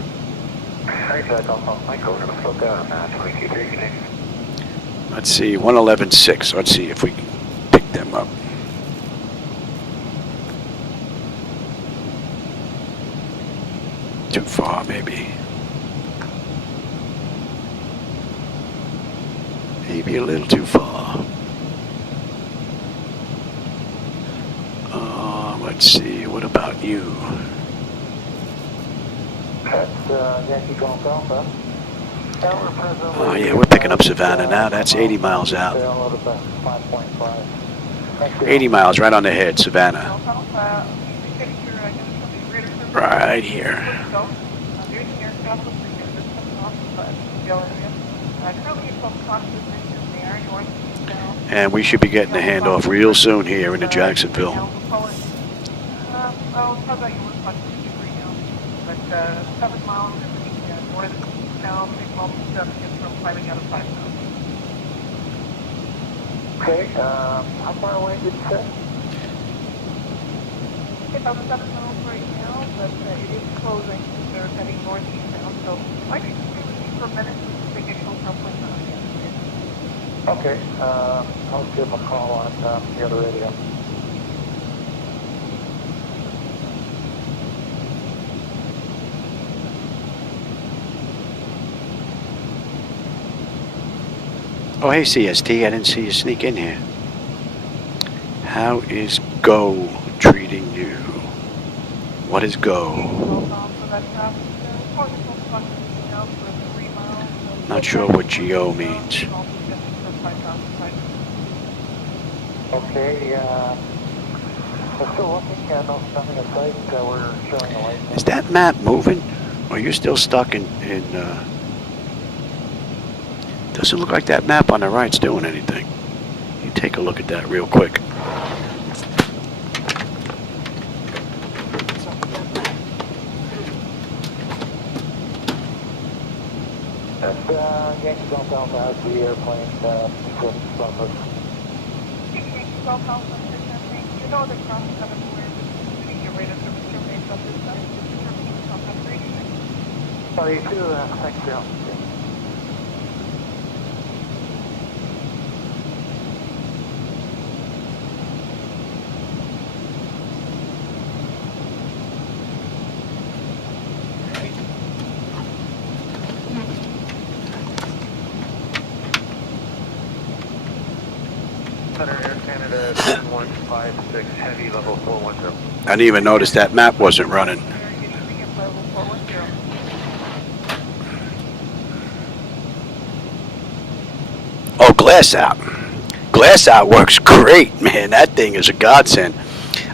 Let's see, 111.6. Let's see if we can pick them up. Too far, maybe. Maybe a little too far. Let's see, what about you? Oh yeah, we're picking up Savannah now. That's 80 miles out. 80 miles right on the head, Savannah. Right here. And we should be getting the handoff real soon here into Jacksonville. Well, how about you look like right now? But 7 miles in the north of town, big multi-step gets from climbing out of 5 miles. Okay, how far away did you say? About 7 miles right now, but it is closing. They're heading northeast now, so I think it's going to be for minutes to think it goes up like that again. Okay, I'll give them a call on the other radio. Oh, hey, CST, I didn't see you sneak in here. How is Go treating you? What is Go? Not sure what GO means. Okay, we're still looking, nothing in sight, we're showing a light. Is that map moving? Or are you still stuck in doesn't look like that map on the right's doing anything. You take a look at that real quick. Yankee Delta Alpha has the airplane, Southwest. Yankee Delta Alpha, you know the cross 7 where the your radar service terminates at this time. Sorry, thanks, yeah. Air Canada 156, heavy level 410. I didn't even notice that map wasn't running. Oh, glass out. Glass out works great, man. That thing is a godsend.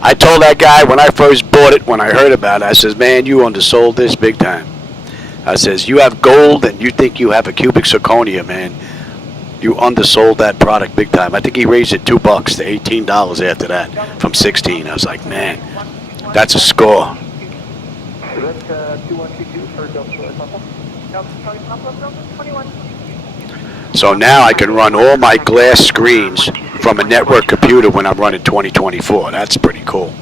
I told that guy when I first bought it, when I heard about it, I says, man, you undersold this big time. I says, you have gold and you think you have a cubic zirconia, man. You undersold that product big time. I think he raised it $2 to $18 after that from 16. I was like, man, that's a score. Is that 2122 for Delta Papa? So now I can run all my glass screens from a network computer when I'm running 2024. That's pretty cool.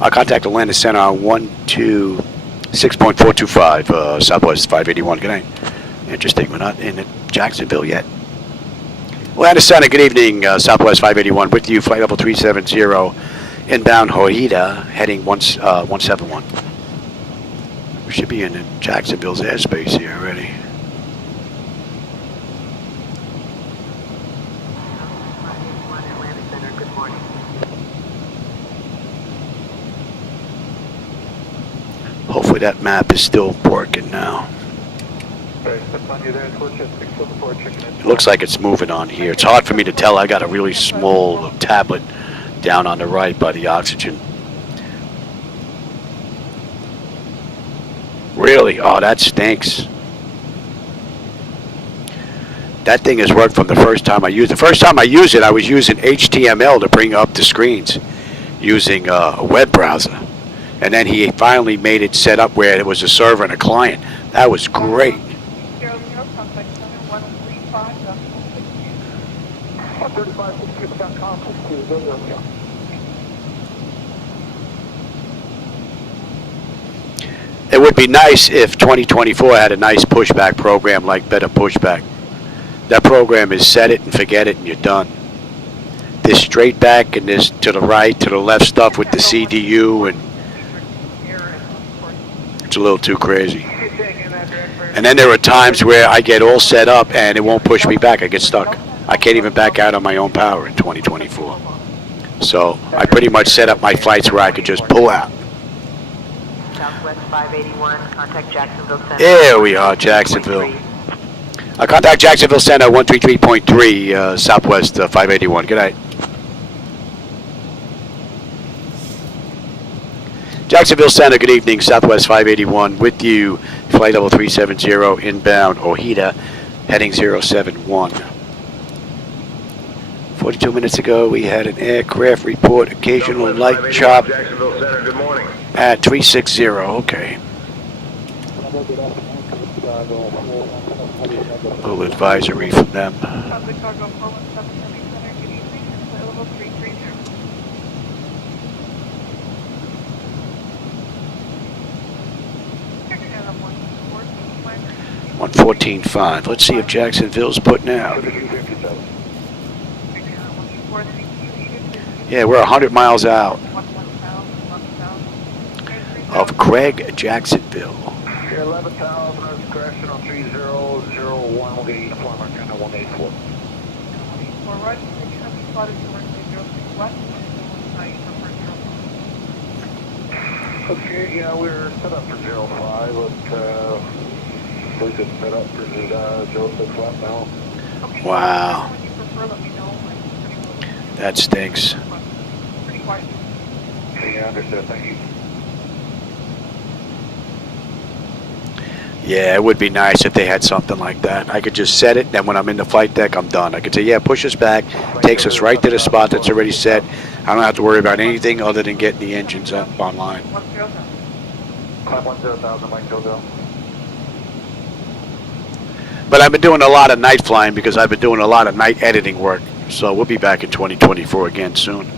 I'll contact the Landing Center on 126.425 Southwest 581. Good night. Interesting, we're not in Jacksonville yet. Landing Center, good evening. Southwest 581 with you, flight level 370, inbound Hoida, heading 171. We should be in Jacksonville's airspace here already. Hopefully that map is still working now. It looks like it's moving on here. It's hard for me to tell. I got a really small tablet down on the right by the oxygen. Really? Oh, that stinks. That thing has worked from the first time I used it. The first time I used it, I was using HTML to bring up the screens using a web browser. And then he finally made it set up where it was a server and a client. That was great. It would be nice if 2024 had a nice pushback program like Better Pushback. That program is set it and forget it and you're done. This straight back and this to the right, to the left stuff with the CDU, and it's a little too crazy. And then there are times where I get all set up and it won't push me back. I get stuck. I can't even back out on my own power in 2024. So I pretty much set up my flights where I could just pull out. Southwest 581, contact Jacksonville Center. There we are, Jacksonville. Contact Jacksonville Center 133.3 Southwest 581. Good night. Jacksonville Center, good evening. Southwest 581 with you. Flight level 370 inbound Ojeda, heading 071. 42 minutes ago, we had an aircraft report, occasional light chop Jacksonville Center, good morning. at 360. Okay. A little advisory from them. One 114.5. Let's see if Jacksonville's putting out. Yeah, we're 100 miles out of Craig, Jacksonville. 11,000, crashing on 3001, we'll get you to fly mark 184. Roger, did you have me spotted to runway 06 west? Okay, yeah, we're set up for 05, but we're just set up for 06 left now. Okay, Wow. when you prefer, let me know. That stinks. Pretty quiet. Yeah, understood. Thank you. Yeah, it would be nice if they had something like that. I could just set it, then when I'm in the flight deck, I'm done. I could say, yeah, push us back, takes us right to the spot that's already set. I don't have to worry about anything other than getting the engines up online. Climb 10,000, Mike Jojo. But I've been doing a lot of night flying because I've been doing a lot of night editing work. So we'll be back in 2024 again soon.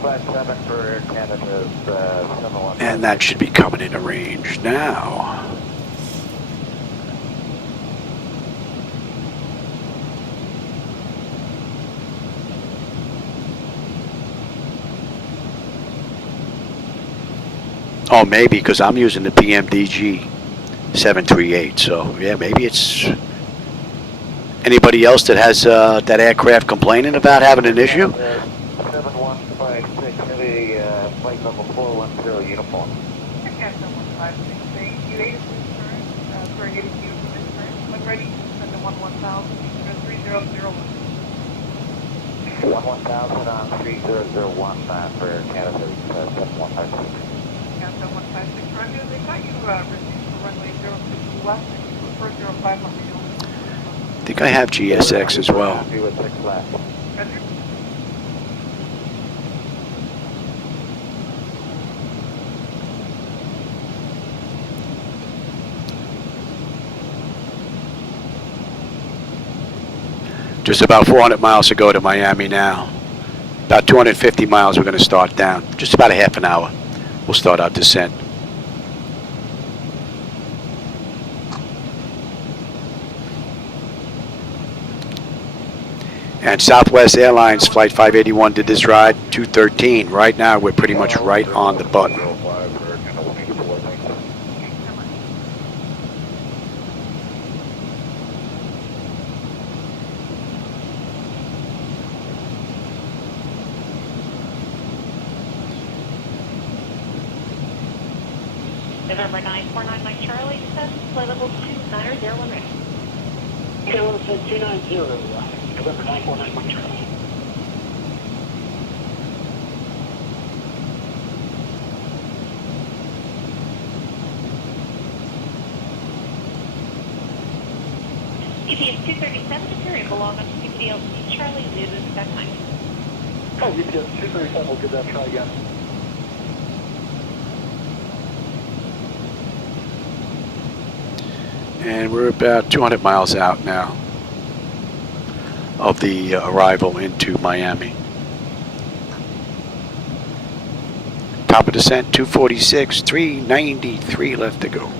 Class 7 for Air Canada's 7-1. And that should be coming into range now. Oh, maybe because I'm using the PMDG 738. So yeah, maybe it's anybody else that has that aircraft complaining about having an issue. 7156 heavy flight level 410 uniform. Yeah, 7156. You ate for ATC Communications. When ready, send the 11,000 3001. 11,000 on 3001 for Air Canada 7156. Yeah, 7156. Roger, they got you received for runway 06 left, and you prefer 05, let me know. I think I have GSX as well. Happy with 6 left. Roger. Just about 400 miles to go to Miami now. About 250 miles we're going to start down. Just about a half an hour. We'll start our descent. And Southwest Airlines Flight 581 did this ride, 213. Right now we're pretty much right on the button. November 949 Mike Charlie, descent, flight level 2901 ready. Okay, level 290, November 949 Mike Charlie. EPS 237 to variable log on to KBNA Charlie Zulu that time. Oh, EPS 237, we'll give that a try again. And we're about 200 miles out now of the arrival into Miami. Top of descent, 246, 393 left to go.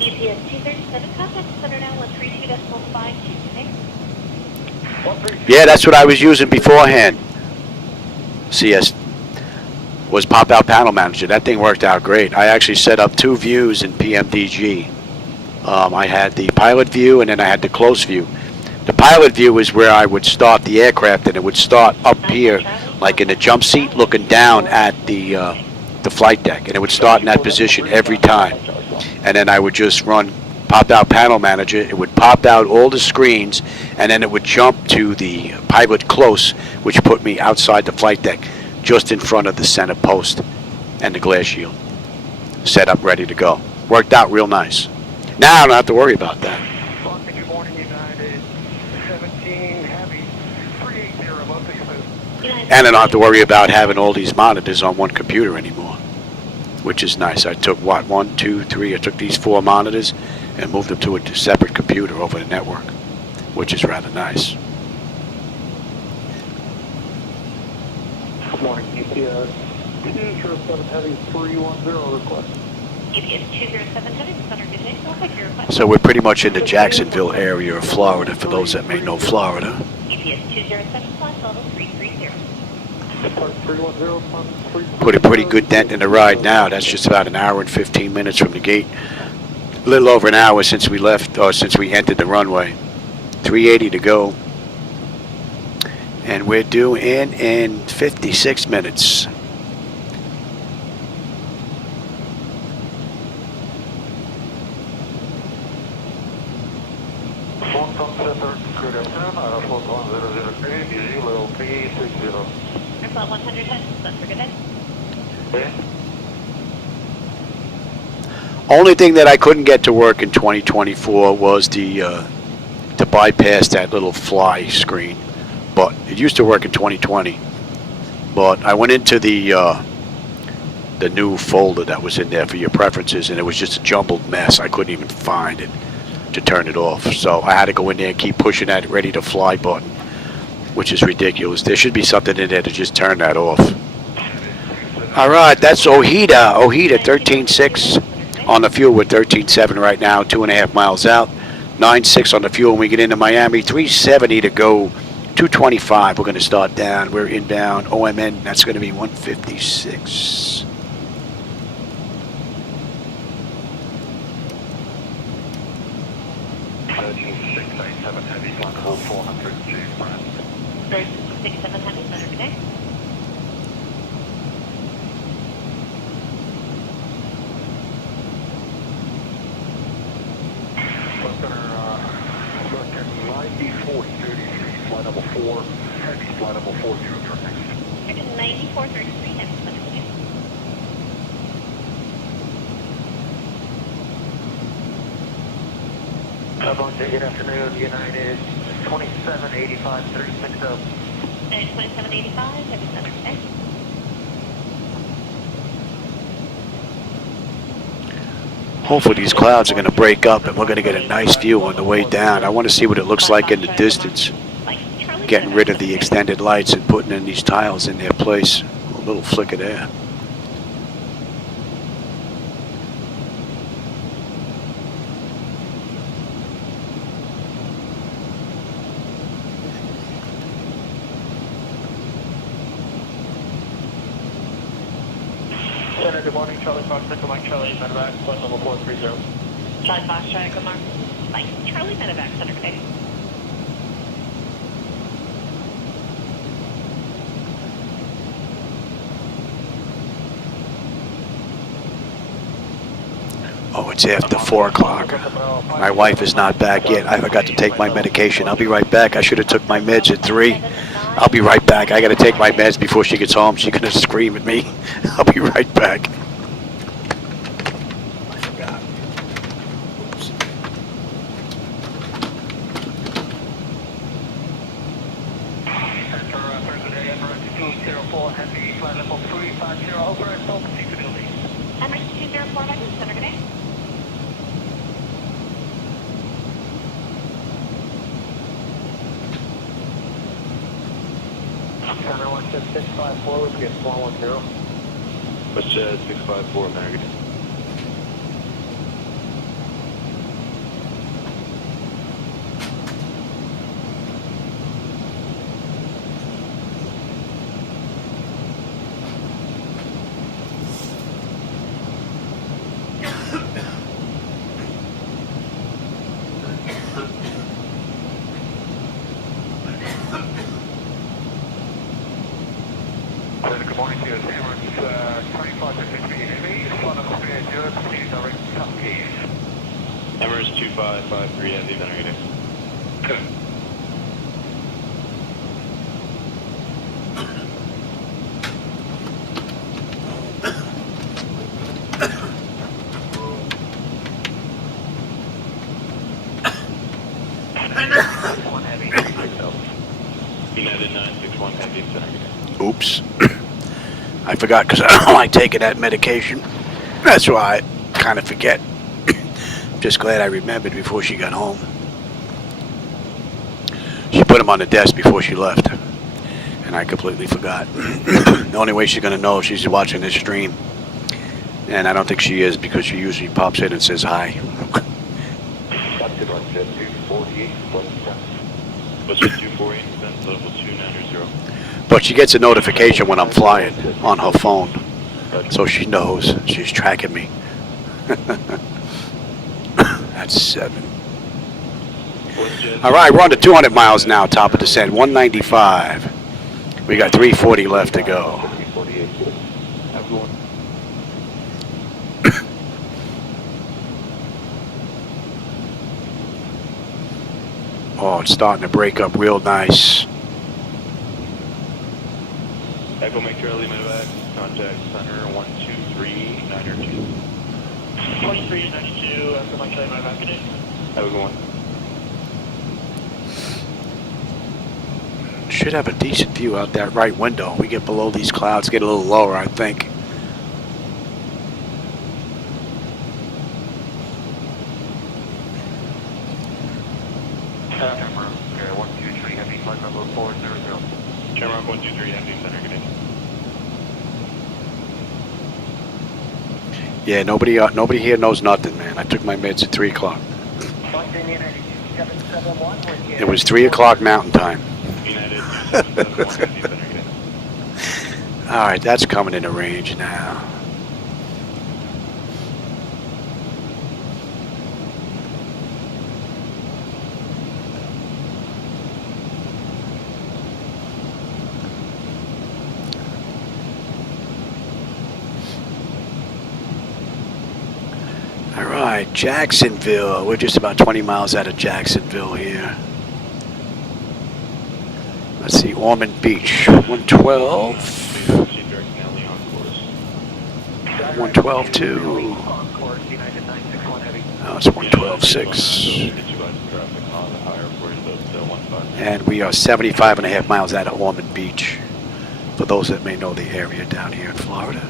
EPS 237, contact center now 132.52, okay? Yeah, that's what I was using beforehand. CS was pop-out panel manager. That thing worked out great. I actually set up 2 views in PMDG. I had the pilot view and then I had the close view. The pilot view is where I would start the aircraft, and it would start up here, like in the jump seat, looking down at the flight deck, and it would start in that position every time. And then I would just run pop-out panel manager. It would pop out all the screens, and then it would jump to the pilot close, which put me outside the flight deck, just in front of the center post and the glass shield. Set up, ready to go. Worked out real nice. Now I don't have to worry about that. Good morning, United 17 Heavy 380, lovely smooth. And I don't have to worry about having all these monitors on one computer anymore, which is nice. I took, what, 1, 2, 3, I took these 4 monitors and moved them to a separate computer over the network, which is rather nice. Good morning, EPS 207 Heavy 310 request. EPS 207 heading, center good day, so I'll take your request. So we're pretty much in the Jacksonville area of Florida, for those that may know Florida. EPS 207, flight level 330. Put a pretty good dent in the ride now. That's just about an hour and 15 minutes from the gate. A little over an hour since we left, or since we entered the runway. 380 to go. And we're due in 56 minutes. Airport 100 head, that's for good day. Only thing that I couldn't get to work in 2024 was to bypass that little fly screen. But it used to work in 2020. But I went into the new folder that was in there for your preferences, and it was just a jumbled mess. I couldn't even find it to turn it off. So I had to go in there and keep pushing that ready to fly button, which is ridiculous. There should be something in there to just turn that off. All right, that's Ojeda. Ojeda, 13.6 on the fuel. We're 13.7 right now, 2.5 miles out. 9.6 on the fuel when we get into Miami. 370 to go. 225. We're going to start down. We're inbound. OMN, that's going to be 156. Heavy, flight level 400 to France. 37 heavy, center good day. Center, 9040, 33, flight level 4, heavy, flight level 40 for next. 9433, heavy, center good day. Good afternoon, United 2785 360. 2785, heavy, center good day. Hopefully these clouds are going to break up and we're going to get a nice view on the way down. I want to see what it looks like in the distance. Getting rid of the extended lights and putting in these tiles in their place. A little flicker there. Center, good morning, Charlie Fox, Mike Charlie, medevac, flight level 430. Charlie Fox, Charlie, good morning. Mike Charlie, medevac, center good day. Oh, it's after 4 o'clock. My wife is not back yet. I forgot to take my medication. I'll be right back. I should have took my meds at 3. I'll be right back. I got to take my meds before she gets home. She's going to scream at me. I'll be right back. I forgot. Oops. Center, Thursday, Emirates 204, heavy, flight level 350, over and full capability. Emirates 204, heavy, center good day. Center 16654, let's get 410. Westjet 654, American. Good morning to you, Emirates 25 to 50 heavy, flight level 380, proceed direct to Keys. Emirates 2553, heavy, American. Good. United 961 heavy, American. Oops. I forgot because I don't like taking that medication. That's why I kind of forget. Just glad I remembered before she got home. She put them on the desk before she left. And I completely forgot. The only way she's going to know if she's watching this stream. And I don't think she is because she usually pops in and says hi. Westjet 248, descent level 290. But she gets a notification when I'm flying on her phone, so she knows she's tracking me. That's 7. All right, we're on to 200 miles now, top of descent, 195. We got 340 left to go. Oh, it's starting to break up real nice. Echo, make sure I leave my back. Contact center 12392. 2392, Echo, make sure I leave my back. Have a good one. Should have a decent view out that right window. We get below these clouds, get a little lower, I think. Camera, 123, heavy flight level 400. Camera 123, heavy center, good day. Yeah, nobody here knows nothing, man. I took my meds at 3 o'clock. It was 3 o'clock Mountain Time. All right, that's coming into range now. All right, Jacksonville. We're just about 20 miles out of Jacksonville here. Let's see, Ormond Beach, 112. 112 2. Oh, it's 112.6. And we are 75.5 miles out of Ormond Beach, for those that may know the area down here in Florida.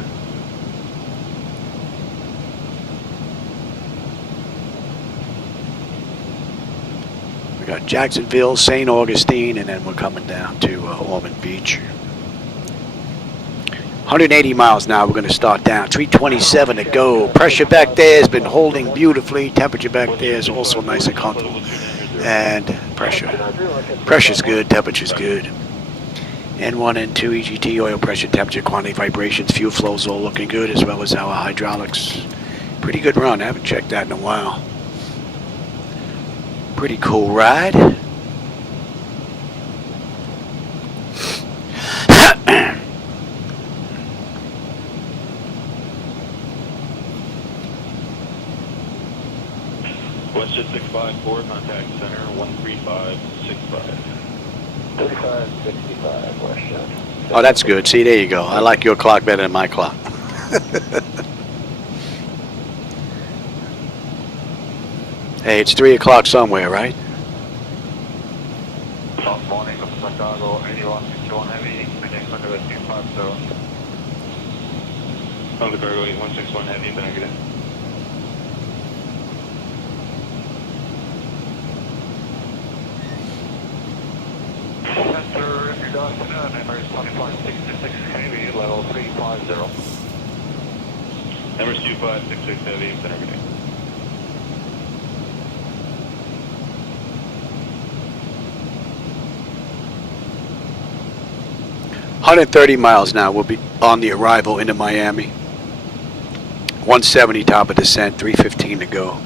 We got Jacksonville, St. Augustine, and then we're coming down to Ormond Beach. 180 miles now, we're going to start down. 327 to go. Pressure back there has been holding beautifully. Temperature back there is also nice and comfortable. And pressure. Pressure's good, temperature's good. N1, N2, EGT, oil pressure, temperature, quantity, vibrations, fuel flows all looking good, as well as our hydraulics. Pretty good run. I haven't checked that in a while. Pretty cool ride. Westjet 654, contact center 13565. 3565, Westjet. Oh, that's good. See, there you go. I like your clock better than my clock. Hey, it's 3 o'clock somewhere, right? South morning of Chicago, 8161 heavy, next under the 250. On the cargo 8161 heavy, then I get in. Center, good afternoon, Emirates 2566 heavy, level 350. Emirates 2566 heavy, then I get in. $130 miles now. We'll be on the arrival into Miami. 170 top of descent, 315 to go.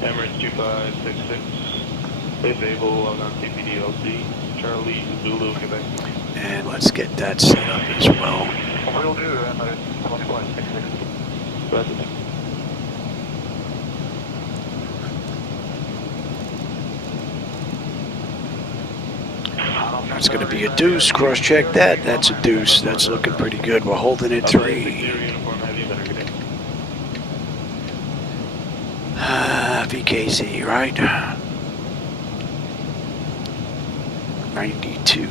Emirates 2566, Base Able, on KPDLC, Charlie, Zulu, Quebec. And let's get that set up as well. Will do, Emirates 2566. President. That's going to be a deuce. Cross-check that. That's a deuce. That's looking pretty good. We're holding it 3. VKC, right? 92.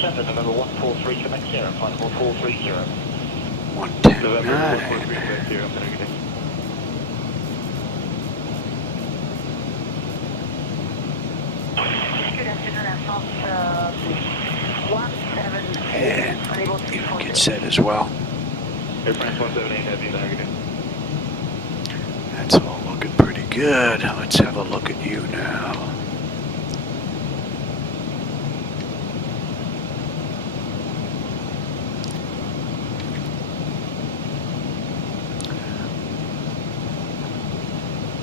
Center, November 143, Quebec Sierra, flight number 430. 110. And you get set as well. Air France 178 heavy, then I get in. That's all looking pretty good. good. Let's have a look at you now.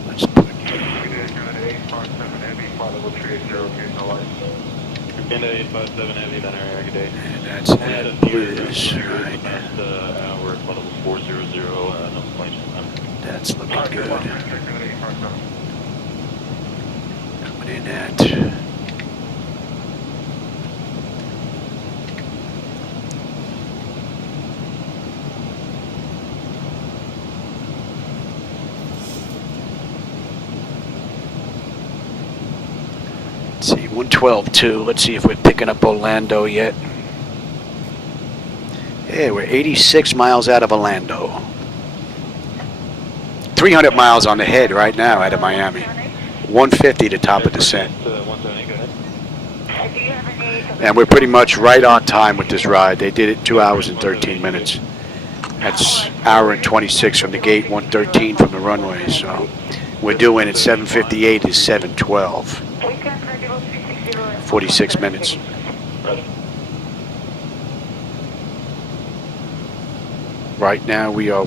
Let's put you. In 857 Heavy, then our good day. And that's at Blues, right? We're at level 400, no complaints. That's looking good. Coming in at. Let's see, 112.2. Let's see if we're picking up Orlando yet. Yeah, we're 86 miles out of Orlando. 300 miles on the head right now out of Miami. 150 to top of descent. And we're pretty much right on time with this ride. They did it 2 hours and 13 minutes. That's hour and 26 from the gate, 113 from the runway. So we're doing at 7:58 is 7:12. 46 minutes. Right now we are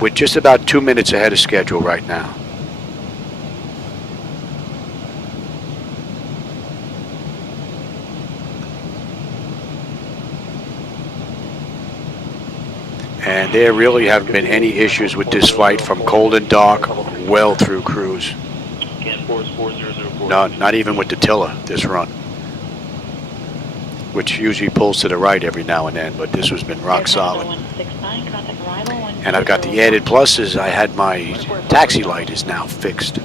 we're just about 2 minutes ahead of schedule right now. And there really haven't been any issues with this flight from cold and dark well through cruise. No, not even with the tiller this run, which usually pulls to the right every now and then, but this has been rock solid. And I've got the added pluses. I had my taxi light is now fixed.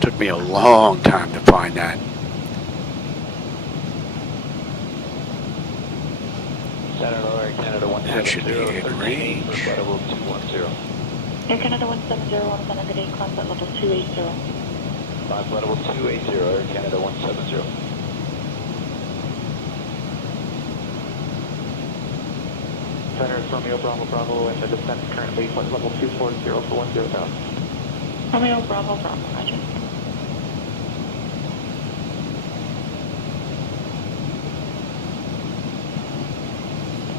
Took me a long time to find that. That should be in range. Air Canada 170, on San Andreas, class at level 280. 5 level 280, Air Canada 170. Center Romeo Bravo Bravo, and the descent currently flight level 240 for 10,000. Romeo Bravo Bravo, roger.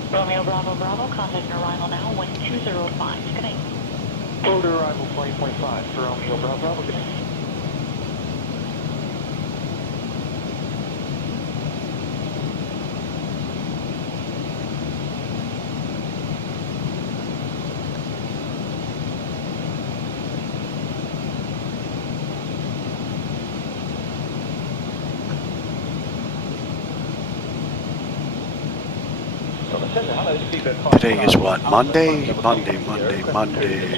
Romeo Bravo Bravo, contact arrival now, 1205. Good night. Order arrival 20.5 for Romeo Bravo Bravo. Good night. Today is what? Monday? Monday.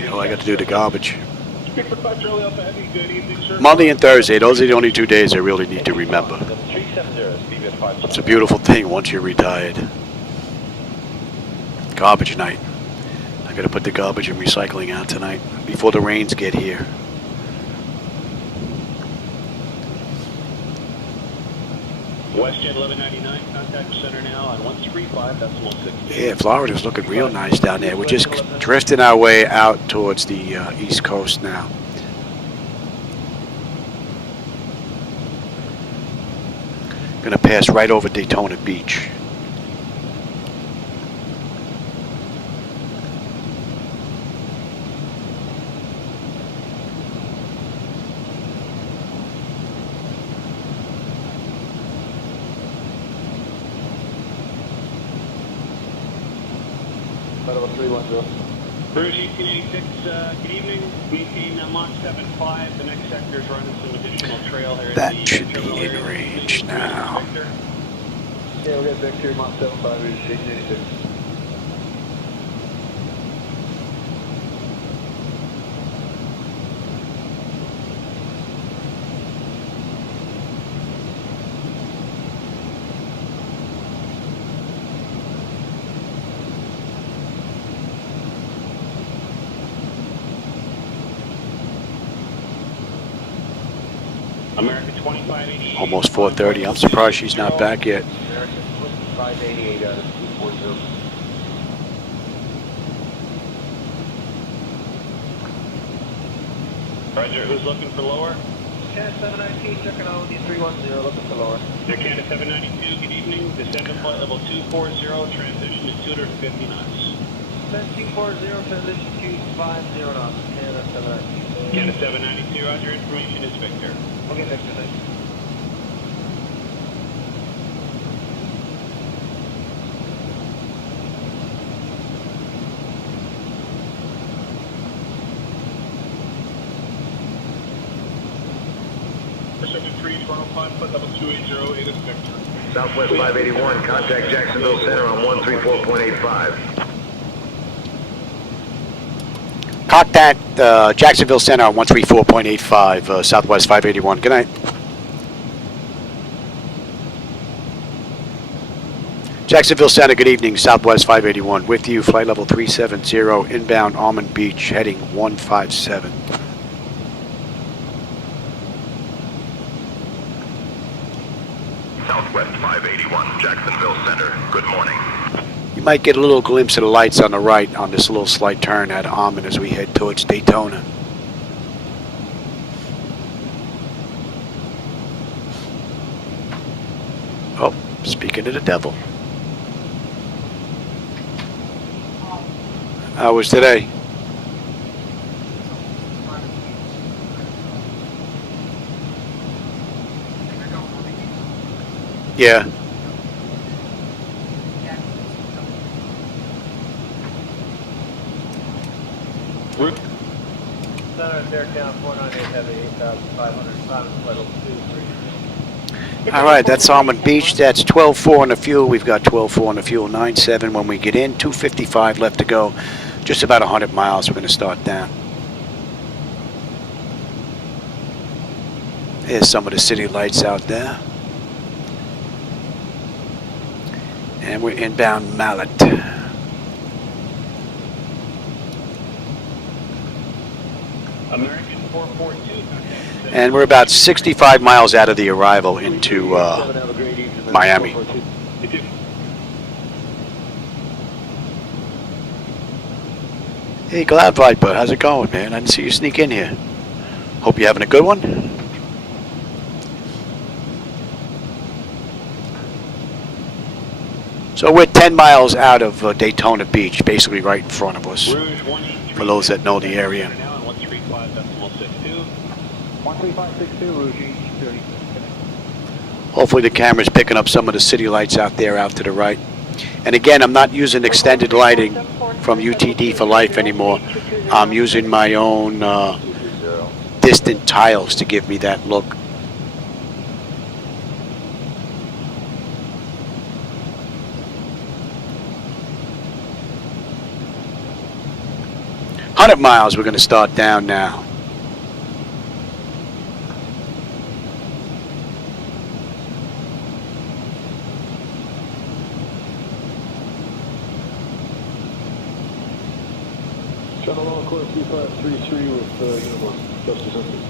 Oh, I got to do the garbage. Monday and Thursday, those are the only 2 days I really need to remember. It's a beautiful thing once you're retired. Garbage night. I got to put the garbage and recycling out tonight before the rains get here. WestJet 1199, contact center now on 135.6. Yeah, Florida's looking real nice down there. We're just drifting our way out towards the East Coast now. Gonna pass right over Daytona Beach. Bruce 1886, good evening. Maintain Mach 75. The next sector is running some additional trail here. That should be in range now. Yeah, we got Victor, Mach 75, 1886. American 2588. Almost 4:30. I'm surprised she's not back yet. American 588 out of 240. Roger, who's looking for lower? Canada 719, checking out with you 310, looking for lower. Canada 792, good evening. Descend to flight level 240, transition to 250 knots. Descend 240, transition 250 knots. Canada 719. Canada 792, roger, information is Victor. Okay, Victor, thanks. Second 3, Toronto 5, flight level 280, 8 is Victor. Southwest 581, contact Jacksonville Center on 134.85. Contact Jacksonville Center on 134.85, Southwest 581. Good night. Jacksonville Center, good evening, Southwest 581. With you, flight level 370, inbound Almond Beach, heading 157. Southwest 581, Jacksonville Center, good morning. You might get a little glimpse of the lights on the right on this little slight turn at Almond as we head towards Daytona. Oh, speaking of the devil. How was today? Yeah. Center, Air Count 498 Heavy, 8,500, Simon, flight level 23. All right, that's Almond Beach. That's 12.4 on the fuel. We've got 12.4 on the fuel, 9.7 when we get in, 255 left to go. Just about 100 miles. We're going to start down. Here's some of the city lights out there. And we're inbound Mallet. American 442. And we're about 65 miles out of the arrival into Miami. Hey, Cloud Viper, how's it going, man? I didn't see you sneak in here. Hope you're having a good one. So we're 10 miles out of Daytona Beach, basically right in front of us, for those that know the area. 13562, Rouge 30. Hopefully the camera's picking up some of the city lights out there out to the right. And again, I'm not using extended lighting from UTD for Life anymore. I'm using my own distant tiles to give me that look. Miles, we're going to start down now. Channel 1, course 3533 with Uniform, Justice Centers.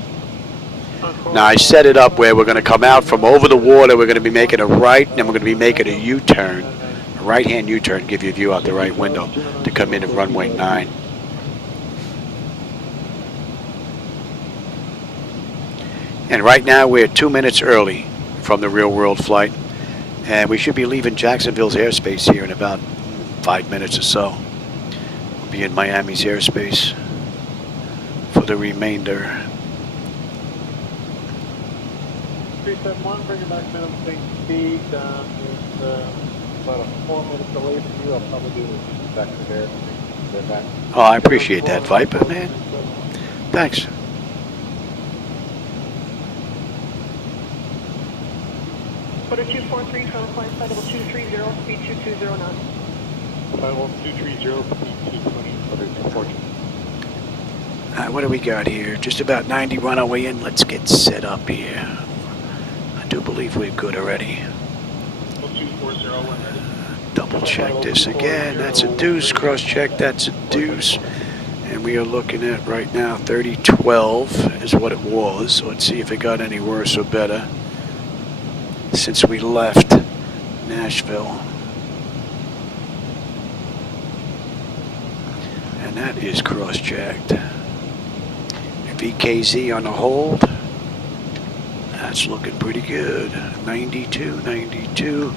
Now I set it up where we're going to come out from over the water, we're going to be making a right, and then we're going to be making a U-turn, a right-hand U-turn, give you a view out the right window to come in at runway 9. And right now we're 2 minutes early from the real world flight. And we should be leaving Jacksonville's airspace here in about 5 minutes or so. We'll be in Miami's airspace for the remainder. 371, bring it back minimum speed. It's about a 4 minute delay from you. I'll probably do it back to there. Back. Oh, I appreciate that, Viper, man. Thanks. Quarter 243, Toronto flight level 230, speed 220 knots. Level 230, speed 220, other 240. What do we got here? Just about 90 on our way in. Let's get set up here. I do believe we're good already. Double check this again. That's a deuce. Cross check. That's a deuce. And we are looking at right now 3012 is what it was. Let's see if it got any worse or better since we left Nashville. And that is cross-checked. And VKZ on the hold. That's looking pretty good. 92, 92,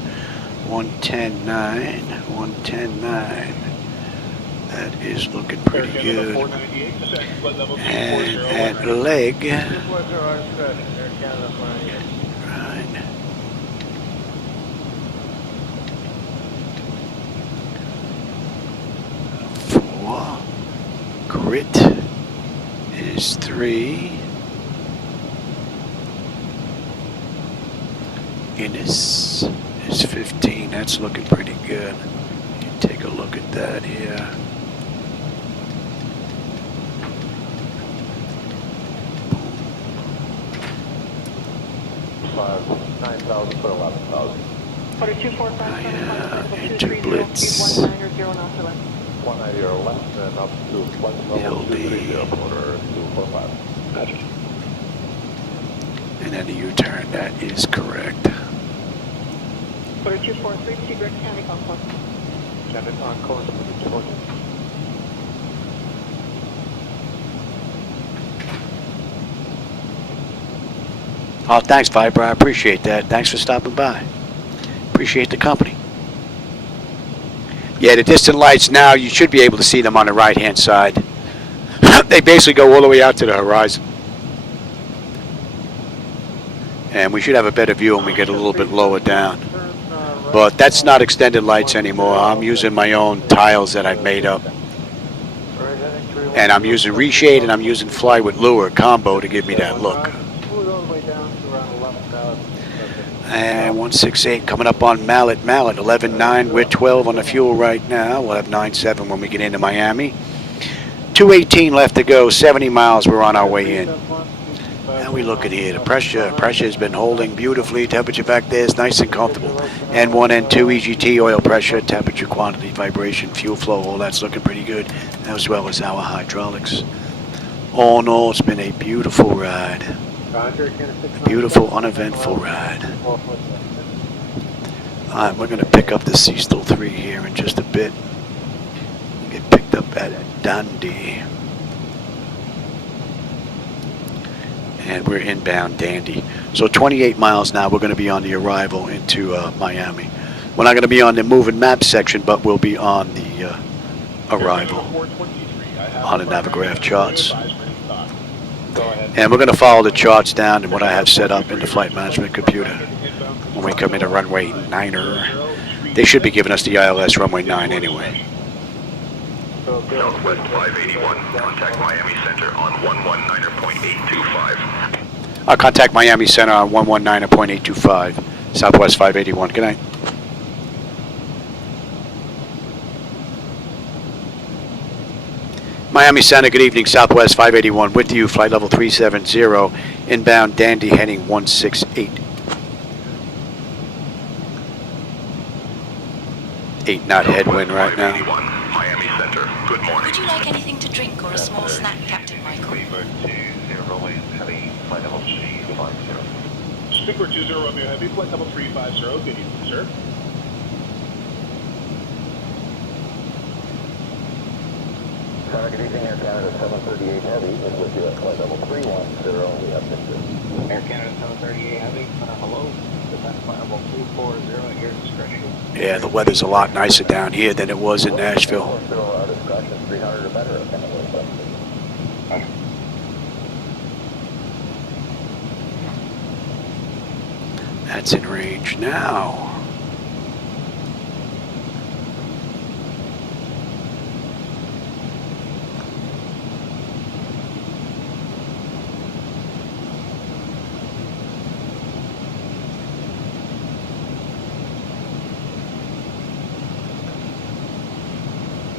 110.9, 110.9 That is looking pretty good. And at leg. Right. Four. Grit is 3. Innis is 15. That's looking pretty good. You take a look at that here. Five, 9,000 for 11,000. Order 245, Into blitz. 190 or less, and up to flight level 230, order 245. Magic. And then the U-turn, that is correct. Order 243, Secret County Concourse. Janet on course for the Georgia. Oh, thanks, Viper. I appreciate that. Thanks for stopping by. Appreciate the company. Yeah, the distant lights now, you should be able to see them on the right-hand side. They basically go all the way out to the horizon. And we should have a better view when we get a little bit lower down. But that's not extended lights anymore. I'm using my own tiles that I've made up. And I'm using reshade and I'm using fly with lure combo to give me that look. And 168 coming up on Mallet. 11.9. We're 12 on the fuel right now. We'll have 9.7 when we get into Miami. 218 left to go. 70 miles. We're on our way in. Now we look at here. The pressure has been holding beautifully. Temperature back there is nice and comfortable. N1, N2, EGT, oil pressure, temperature, quantity, vibration, fuel flow. All that's looking pretty good, as well as our hydraulics. All in all, it's been a beautiful ride. Beautiful, uneventful ride. Alright, we're going to pick up the C-Still 3 here in just a bit. Get picked up at Dundee. And we're inbound Dandy. So 28 miles now, we're going to be on the arrival into Miami. We're not going to be on the moving map section, but we'll be on the arrival on the Navigraph charts. And we're going to follow the charts down and what I have set up in the flight management computer. When we come into runway 9er, they should be giving us the ILS runway 9 anyway. Southwest 581, contact Miami Center on 119.825. I'll contact Miami Center on 119.825, Southwest 581. Good night. Miami Center, good evening, Southwest 581 with you, flight level 370, inbound Dandy heading 168. 8 knot headwind right now. Miami Center, good morning. Would you like anything to drink or a small snack, Captain Michael? Speaker 20 Romeo Heavy, flight level 350, good evening, sir. Good evening, Air Canada 738 Heavy is with you at flight level 310. We have Air Canada 738 Heavy, hello. Flight level 340 at your discretion. Yeah, the weather's a lot nicer down here than it was in Nashville. Discretion 300 or better. That's in range now.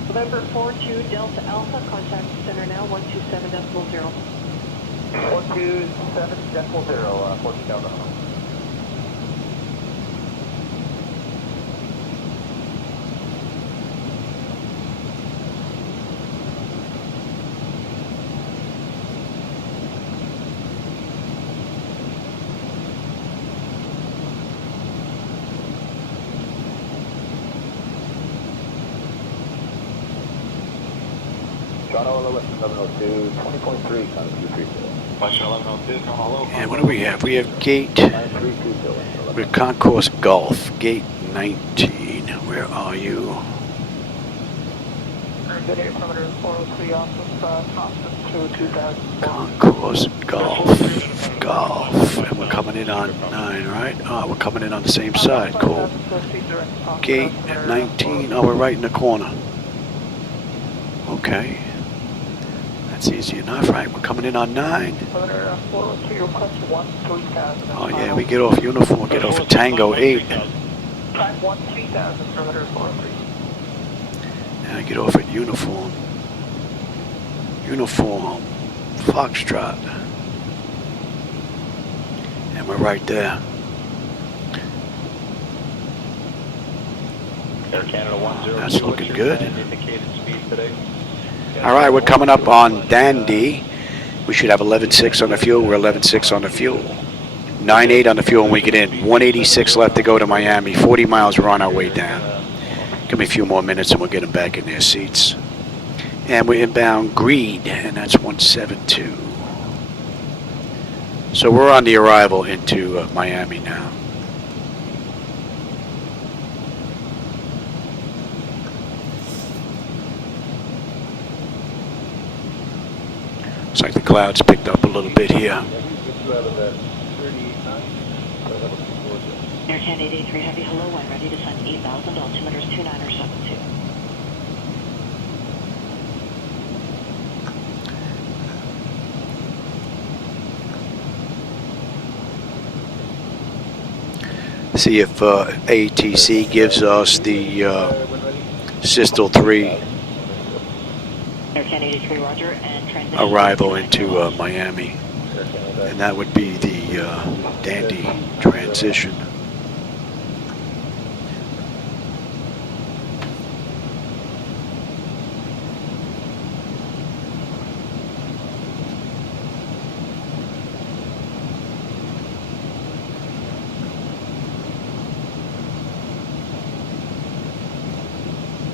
November 42 Delta Alpha, contact center now, 127.0. 127.0, 14 Delta. Toronto 1102, 20.3, Climb 230. Question 1102, hello. And what do we have? We have gate, we're Concourse Golf, gate 19. Where are you? Good air perimeter 403 off of Thompson to 2000. Concourse Golf, and we're coming in on 9, right? Oh, we're coming in on the same side, cool. Gate 19, oh, we're right in the corner. Okay. That's easy enough, right? We're coming in on 9. Oh yeah, we get off uniform, get off at Tango 8. Time 13000, perimeter 403. And I get off at uniform. Uniform, Foxtrot. And we're right there. Air Canada 10. That's looking good. Indicated speed today. All right, we're coming up on Dandy. We should have 11.6 on the fuel. We're 11.6 on the fuel. 9.8 on the fuel when we get in. 186 left to go to Miami. 40 miles, we're on our way down. Give me a few more minutes and we'll get them back in their seats. And we're inbound Greed, and that's 172. So we're on the arrival into Miami now. Looks like the clouds picked up a little bit here. Air Canada 83 Heavy, hello, one ready to send 8,000, altimeters 2972. See if ATC gives us the Systel 3 Air Canada 83 Roger, and transition arrival into Miami. And that would be the Dandy transition.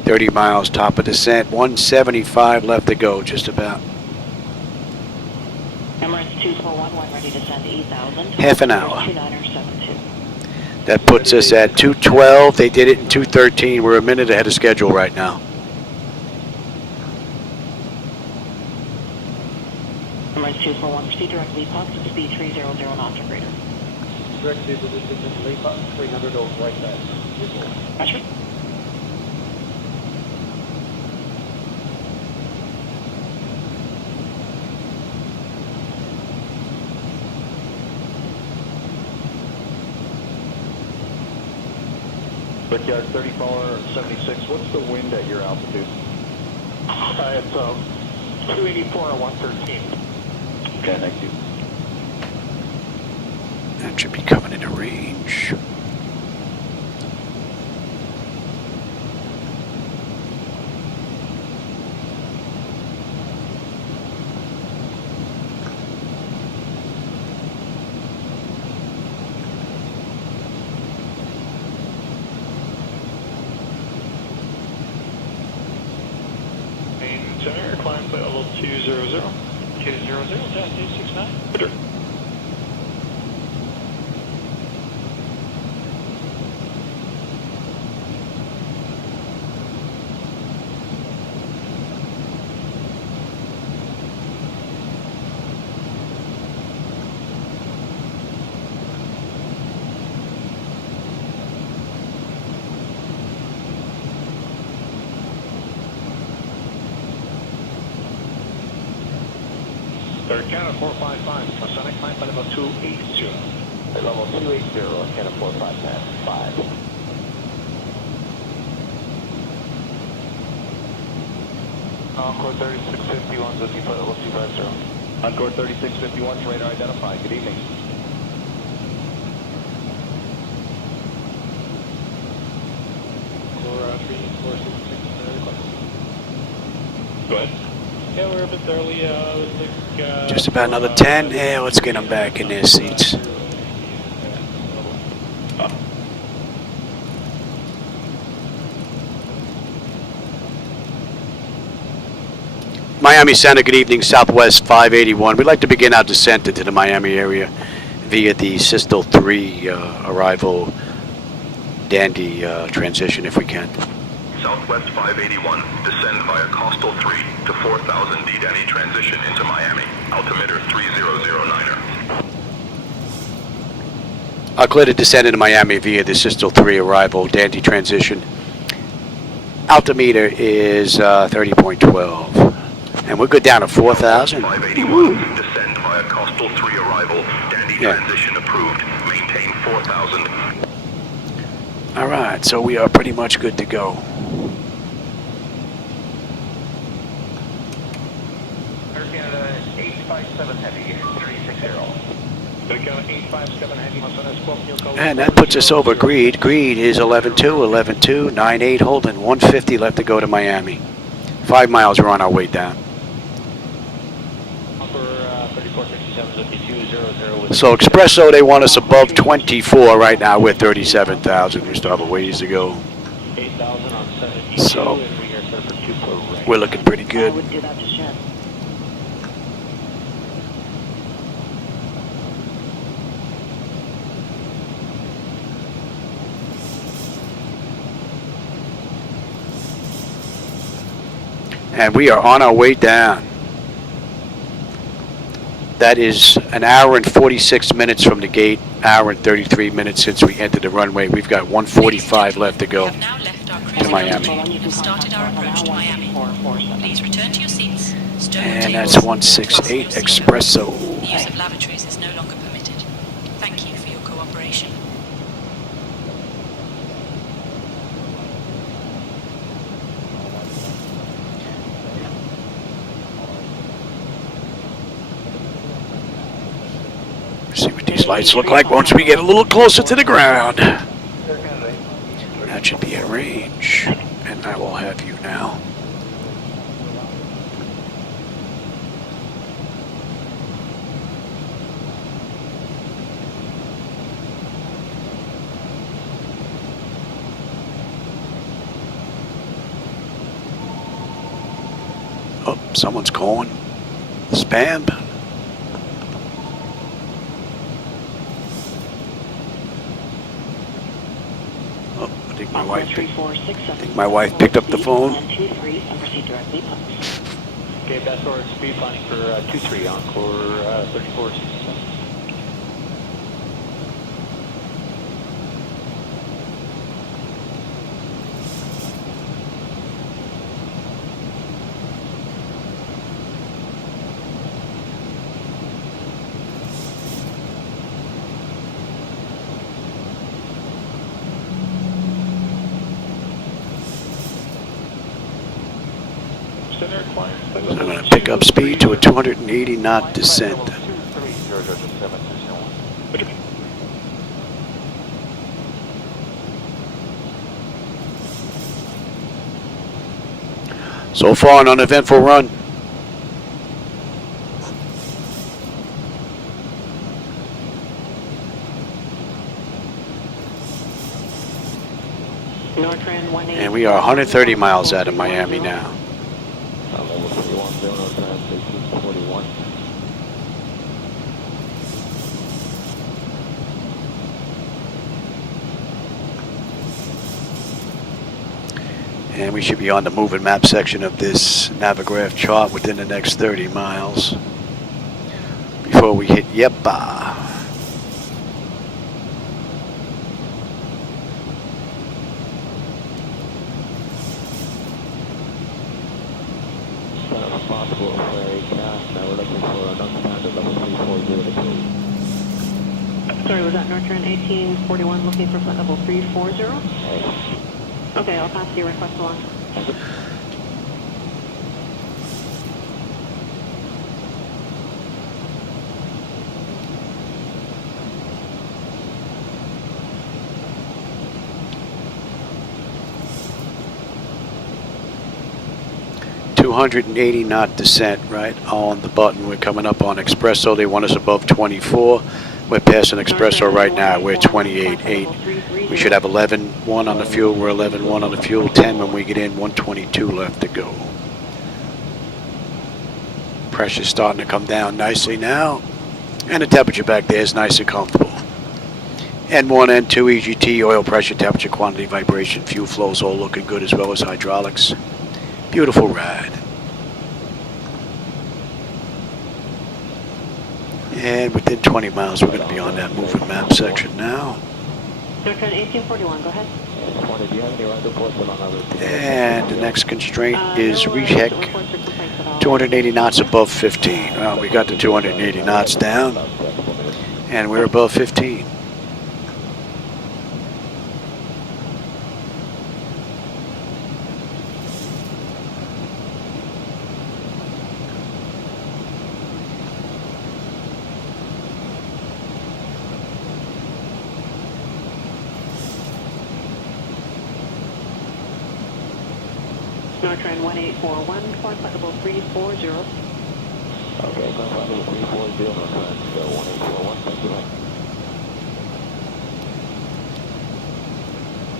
.30 miles, top of descent, 175 left to go, just about. Emirates 2411 ready to send 8,000. Half an hour. 2972. That puts us at 2:12. They did it in 2:13. We're a minute ahead of schedule right now. Emirates 241 proceed direct VPOC to speed 300 knots or greater. Direct vehicle distance in Leapa, 300 over right side. Roger. Brickyard 3476, what's the wind at your altitude? It's 284 at 113. Okay, thank you. That should be coming into range. Center, climb flight level 200, K00, 869. Roger. Air Canada 455, Masonic climb flight level 280. Level 280, Air Canada 455. Encore 3651, looking for level 250. Encore 3651, radar identified. Good evening. Core 3466, Go ahead. Yeah, we're a bit early. Just about another 10. Yeah, let's get them back in their seats. Miami Center, good evening, Southwest 581. We'd like to begin our descent into the Miami area via the Systel 3 arrival dandy transition if we can. Southwest 581, descend via Coastal 3 to 4000 D Danny transition into Miami. Altimeter 3009er. Clear to descend into Miami via the Systel 3 arrival dandy transition. Altimeter is 30.12. And we're good down to 4,000. 581, descend via Coastal 3 arrival, dandy transition approved. Maintain 4,000. All right, so we are pretty much good to go. Air Canada 857 Heavy, 360. And that puts us over Greed. Greed is 11.2, 11.2, 9.8 holding, 150 left to go to Miami. 5 miles, we're on our way down. So Expresso, they want us above 24 right now. We're 37,000. We still have a ways to go. So we're looking pretty good. And we are on our way down. That is an hour and 46 minutes from the gate, hour and 33 minutes since we entered the runway. We've got 145 left to go to Miami. We've started our approach to Miami. Please return to your seats. And that's 168 Expresso. The use of lavatories is no longer permitted. Thank you for your cooperation. See what these lights look like once we get a little closer to the ground. That should be in range. And I will have you now. Oh, someone's calling. Spam. I think my wife picked up the phone. Okay, that's our speed planning for 23 Encore 3467. So I'm going to pick up speed to a 280 knot descent. So far, an uneventful run. And we are 130 miles out of Miami now. And we should be on the moving map section of this Navigraph chart within the next 30 miles before we hit Yepa. Sorry, was that Northern 1841 looking for flight level 340? Okay, I'll pass your request along. .280 knot descent right on the button. We're coming up on Expresso. They want us above 24. We're passing Expresso right now. We're 28.8. We should have 11.1 on the fuel. We're 11.1 on the fuel. 10 when we get in. 122 left to go. Pressure's starting to come down nicely now. And the temperature back there is nice and comfortable. N1, N2, EGT, oil pressure, temperature, quantity, vibration, fuel flows all looking good as well as hydraulics. Beautiful ride. And within 20 miles, we're going to be on that moving map section now. Aircraft 1841, go ahead. And the next constraint is recheck 280 knots above 15. Well, we got the 280 knots down, and we're above 15. Nortrend 1841, flight level 340. Okay, flight level 340, Nortrend 1841, thank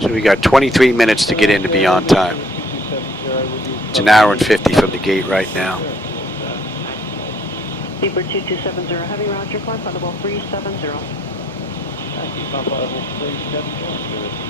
you. So we got 23 minutes to get in to be on time. It's an hour and 50 from the gate right now. Zebra 2270, heavy roger, flight level 370. Thank you, flight level 370.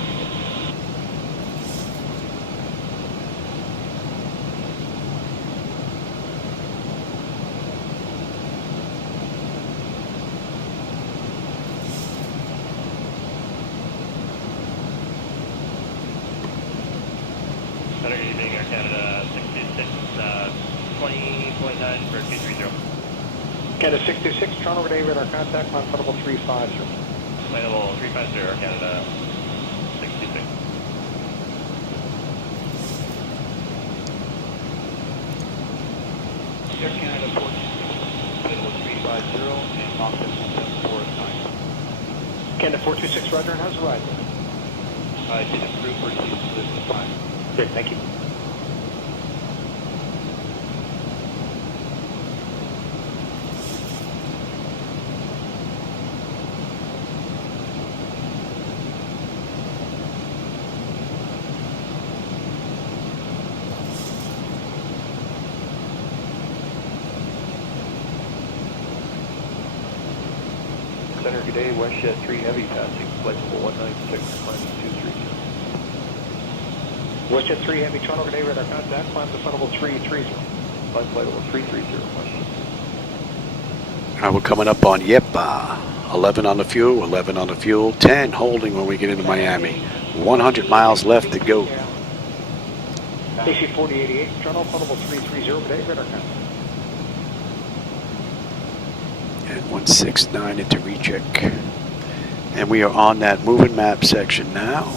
Good evening, Air Canada 626, 20.9 for 230. Canada 626, Toronto Renee, radar contact, flight level 350. Flight level 350, Air Canada 626. Air Canada 426, flight level 350, and Moncton 174 Canada 426, roger, and how's the ride? I did approve for this time. Great, thank you. Center, good day, WestJet 3 Heavy passing, flight level 196, climbing 230. WestJet 3 Heavy, Toronto Renee, radar contact, climb to flight level 330. Flight level 330, WestJet. We're coming up on, 11 on the fuel, 11 on the fuel, 10 holding when we get into Miami. 100 miles left to go. AC 4088, Toronto, flight level 330, today, radar contact. And 169 into recheck. And we are on that moving map section now.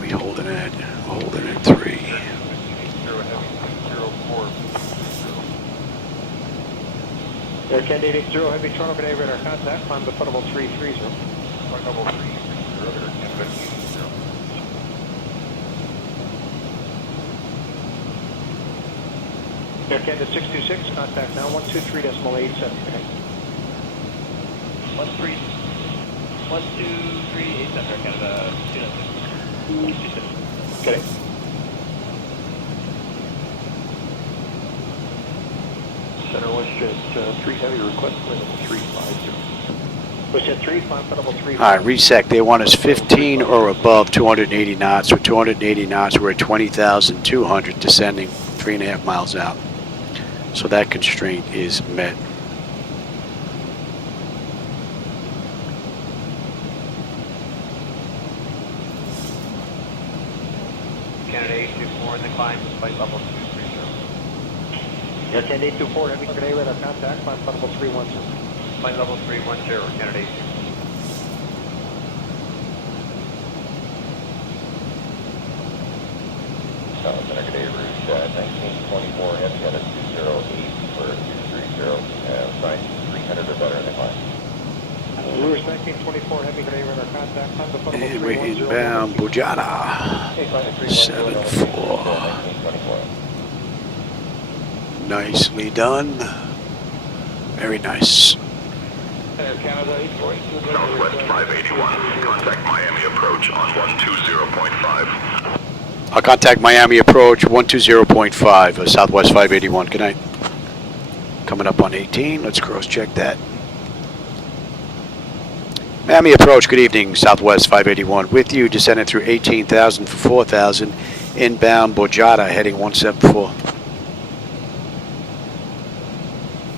We holding at 3. Air Canada 880, heavy Toronto, today, radar contact, climb to flight level 330. Flight level 330, Air Canada 880. Air Canada 626, contact now 123.87. 123.87, Air Canada 296. Okay. Center WestJet 3 Heavy request, flight level 350. WestJet 3, climb flight level 350. All right, reset. They want us 15 or above 280 knots. With 280 knots, we're at 20,200, descending 3.5 miles out. So that constraint is met. Canada 824 in the climb, flight level 230. Air Canada 824, heavy today, radar contact, climb flight level 310. Flight level 310, Canada 824. Center G'day, route 1924, heavy at a 208 for 230, sign 300 or better in the climb. Rouge 1924, heavy today, radar contact, climb to flight level 310. And we're inbound Bujana. 7-4. Nicely done. Very nice. Southwest 581, contact Miami approach on 120.5. I'll contact Miami approach 120.5, Southwest 581. Good night. Coming up on 18. Let's cross check that. Miami approach, good evening, Southwest 581 with you, descending through 18,000 for 4,000, inbound Borgata heading 174.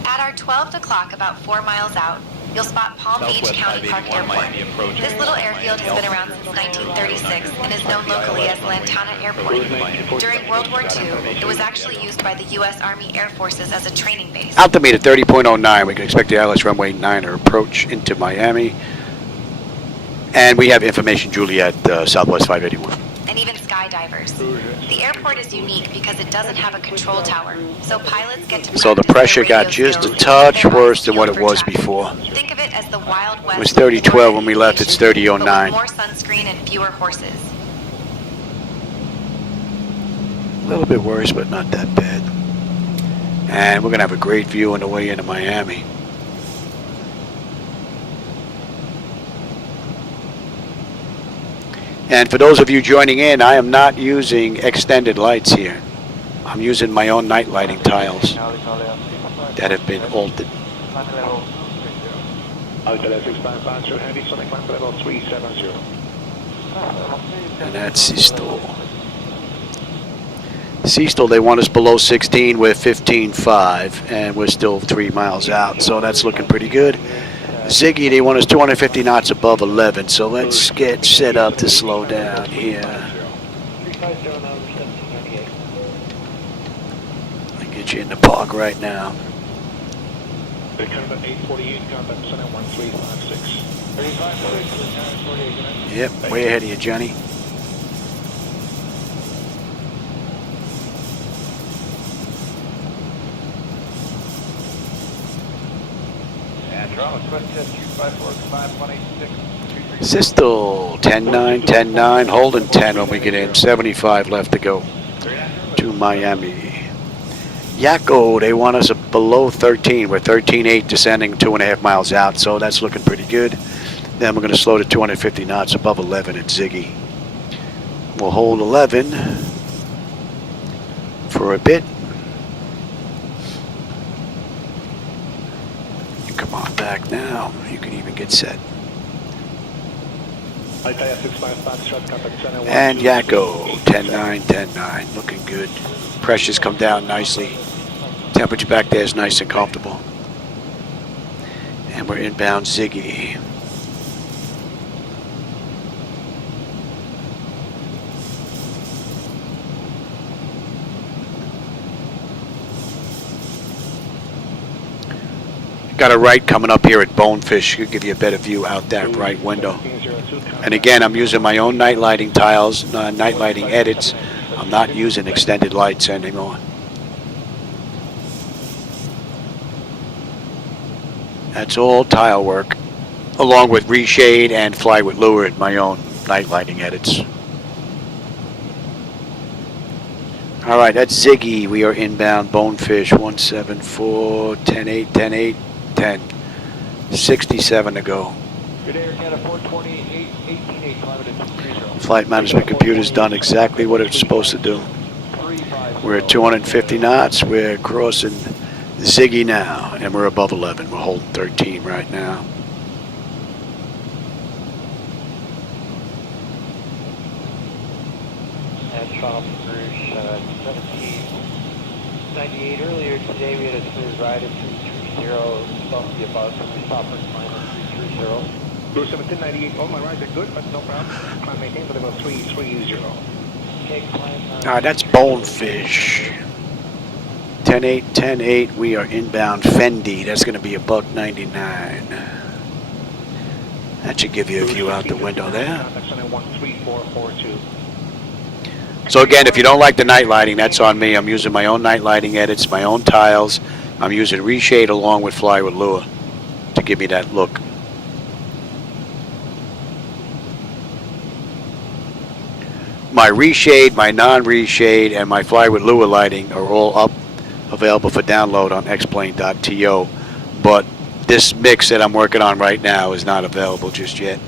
At our 12 o'clock, about 4 miles out, you'll spot Palm Beach County Park Airport. This little airfield has been around since 1936 and is known locally as Lantana Airport. During World War II, it was actually used by the U.S. Army Air Forces as a training base. Altimeter 30.09, we can expect the ILS runway 9er approach into Miami. And we have information, Juliet, Southwest 581. And even skydivers. The airport is unique because it doesn't have a control tower, so pilots get to So the pressure got just a touch worse than what it was before. Think of it as the Wild West. It was 3012 when we left, it's 3009. More sunscreen and fewer horses. A little bit worse, but not that bad. And we're going to have a great view on the way into Miami. And for those of you joining in, I am not using extended lights here. I'm using my own night lighting tiles that have been altered. And that's Seastall. Seastall, they want us below 16. We're 15.5, and we're still 3 miles out, so that's looking pretty good. Ziggy, they want us 250 knots above 11, so let's get set up to slow down here. I'll get you in the park right now. Yep, way ahead of you, Johnny. Sistel, 10-9, 10-9, holding 10 when we get in, 75 left to go to Miami. Yakko, they want us below 13. We're 13.8 descending 2.5 miles out, so that's looking pretty good. Then we're going to slow to 250 knots above 11 at Ziggy. We'll hold 11 for a bit. Come on back now. You can even get set. And Yakko, 10-9, 10-9, looking good. Pressures come down nicely. Temperature back there is nice and comfortable. And we're inbound Ziggy. Got a right coming up here at Bonefish. Should give you a better view out that right window. And again, I'm using my own night lighting tiles, night lighting edits. I'm not using extended lights anymore. That's all tile work, along with reshade and fly with lure at my own night lighting edits. All right, that's Ziggy. We are inbound Bonefish, 174, 10-8, 10-8, 10. 67 to go. Flight management computer's done exactly what it's supposed to do. We're at 250 knots. We're crossing Ziggy now, and we're above 11. We're holding 13 right now. Trump, Rouge, 1798. Earlier today we had a smooth ride at 330, supposed to be about stopper minus 330. Rouge 1798, all my rides are good, but no problem. Climb maintain for about 330. Okay, climb. That's Bonefish. 10-8, 10-8, we are inbound Fendi. That's going to be a $1.99. That should give you a view out the window there. So again, if you don't like the night lighting, that's on me. I'm using my own night lighting edits, my own tiles. I'm using reshade along with fly with lure to give me that look. My reshade, my non-reshade, and my fly with lure lighting are all up, available for download on xplane.to. But this mix that I'm working on right now is not available just yet.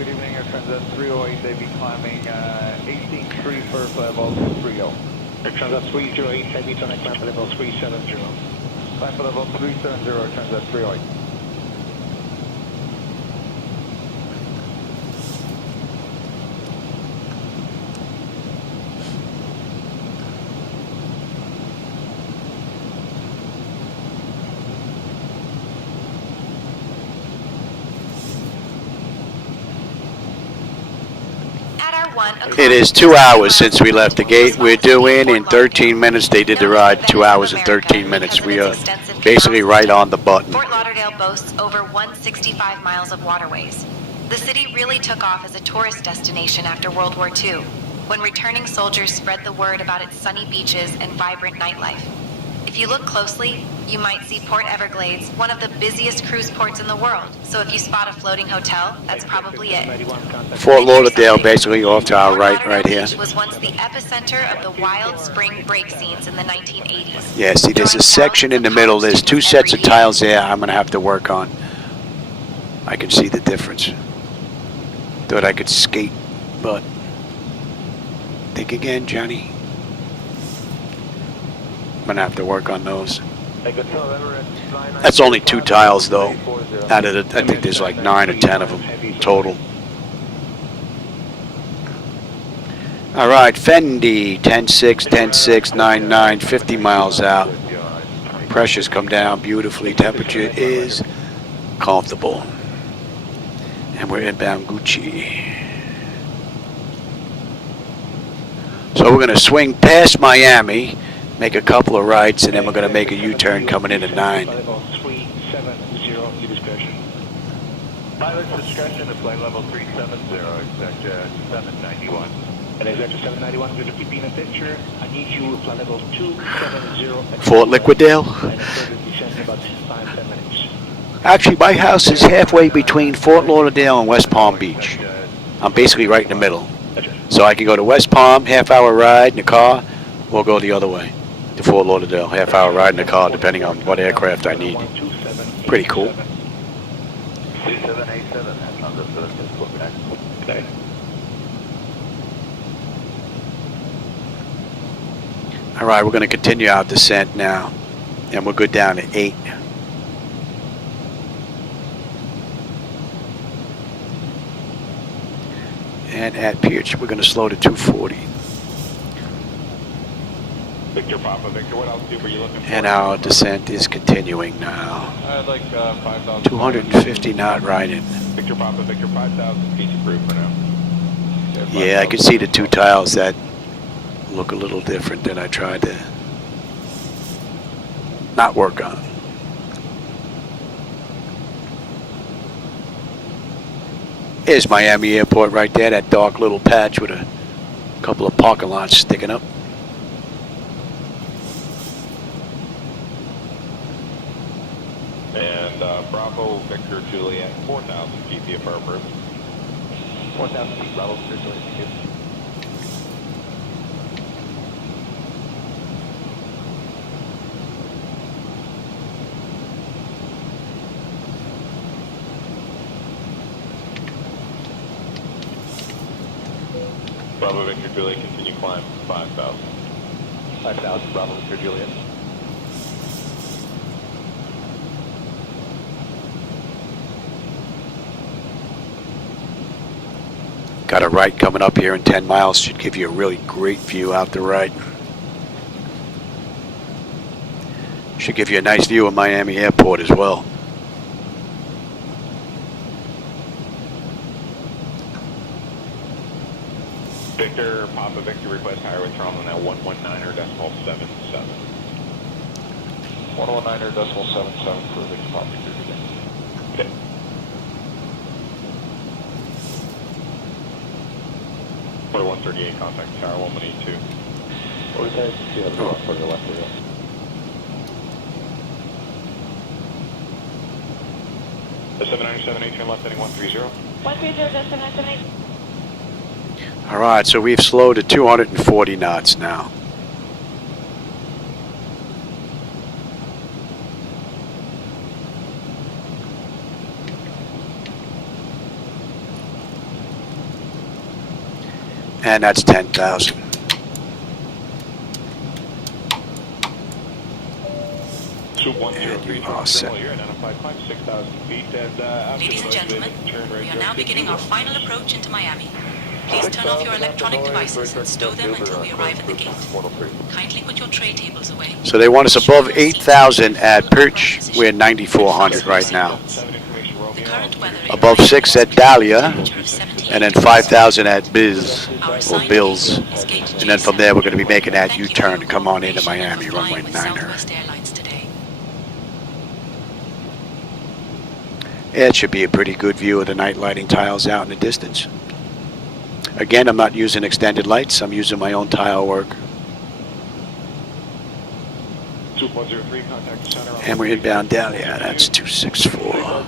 good evening. Air Transat 308, they be climbing 18.3 for flight level 30. Air Transat 308, heavy to climb for level 370. Climb for level 370, Air Transat 308. It is 2 hours since we left the gate. We're doing in 13 minutes. They did the ride 2 hours and 13 minutes. We are basically right on the button. Fort Lauderdale boasts over 165 miles of waterways. The city really took off as a tourist destination after World War II, when returning soldiers spread the word about its sunny beaches and vibrant nightlife. If you look closely, you might see Port Everglades, one of the busiest cruise ports in the world. So if you spot a floating hotel, that's probably it. Fort Lauderdale, basically off to our right here. Beach was once the epicenter of the wild spring break scenes in the 1980s. Yeah, see, there's a section in the middle. There's 2 sets of tiles there I'm going to have to work on. I can see the difference. Thought I could skate, but think again, Johnny. I'm going to have to work on those. That's only 2 tiles, though. Out of the, I think there's like 9 or 10 of them total. All right, Fendi, 10.6, 10.6, 9.9, 50 miles out. Pressure's come down beautifully. Temperature is comfortable. And we're inbound Gucci. So we're going to swing past Miami, make a couple of rights, and then we're going to make a U-turn coming in at 9. Pilot's discretion to flight level 370, exact 791. And exact 791, there's a PP in the picture. I need you flight level 270. Fort Liquiddale? Actually, my house is halfway between Fort Lauderdale and West Palm Beach. I'm basically right in the middle. So I can go to West Palm, half-hour ride in the car, or go the other way to Fort Lauderdale, half-hour ride in the car, depending on what aircraft I need. Pretty cool. 2787, that's on the Quebec. Okay. All right, we're going to continue our descent now, and we'll go down to 8. And at Pierce, we're going to slow to 240. Victor Papa, Victor, what altitude were you looking for? And our descent is continuing now. I'd like 5,000. 250 knot right in. Victor Papa, Victor, 5,000 feet approved for now. Yeah, I can see the 2 tiles that look a little different than I tried to not work on. Here's Miami Airport right there, that dark little patch with a couple of parking lots sticking up. And Bravo, Victor, Juliet, 4,000 feet, the affirmative. 4,000 feet, Bravo, Victor, Juliet. Bravo, Victor, Juliet, continue climb 5,000. 5,000, Bravo, Victor, Juliet. Got a right coming up here in 10 miles. Should give you a really great view out the right. Should give you a nice view of Miami Airport as well. Victor, Papa, Victor, request higher withdrawal on that 119.77. 119.77 for Victor Papa, Victor, Juliet. Okay. Order 138, contact tower 1182. Order 32, have a for the left of it. The 797, turn left heading 130. 130, that's 798. All right, so we've slowed to 240 knots now. And that's 10,000. And you are set. Ladies and gentlemen, we are now beginning our final approach into Miami. Please turn off your electronic devices and stow them until we arrive at the gate. Kindly put your tray tables away. So they want us above 8,000 at Perch. We're at 9,400 right now. Above 6 at Dahlia, and then 5,000 at Biz, or Bills. And then from there we're going to be making that U-turn to come on into Miami, runway 9er. Southwest Airlines today. It should be a pretty good view of the night lighting tiles out in the distance. Again, I'm not using extended lights, I'm using my own tile work. And we're inbound Dahlia, that's 264.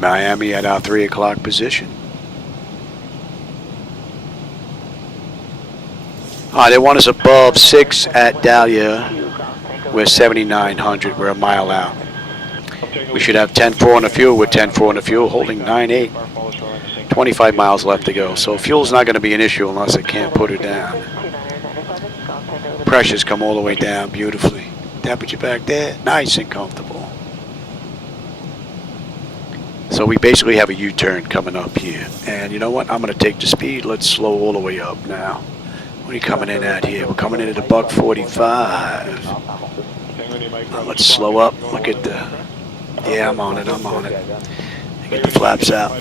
Miami at our 3 o'clock position. They want us above 6 at Dahlia. We're 7,900. We're a mile out. We should have 10.4 on the fuel. We're 10.4 on the fuel, holding 9.8. 25 miles left to go. So fuel's not going to be an issue unless I can't put it down. Pressures come all the way down beautifully. Temperature back there, nice and comfortable. So we basically have a U-turn coming up here. And you know what? I'm going to take the speed. Let's slow all the way up now. What are you coming in at here? We're coming in at a buck 45. Now let's slow up. Look at the... Yeah, I'm on it. I'm on it. Get the flaps out.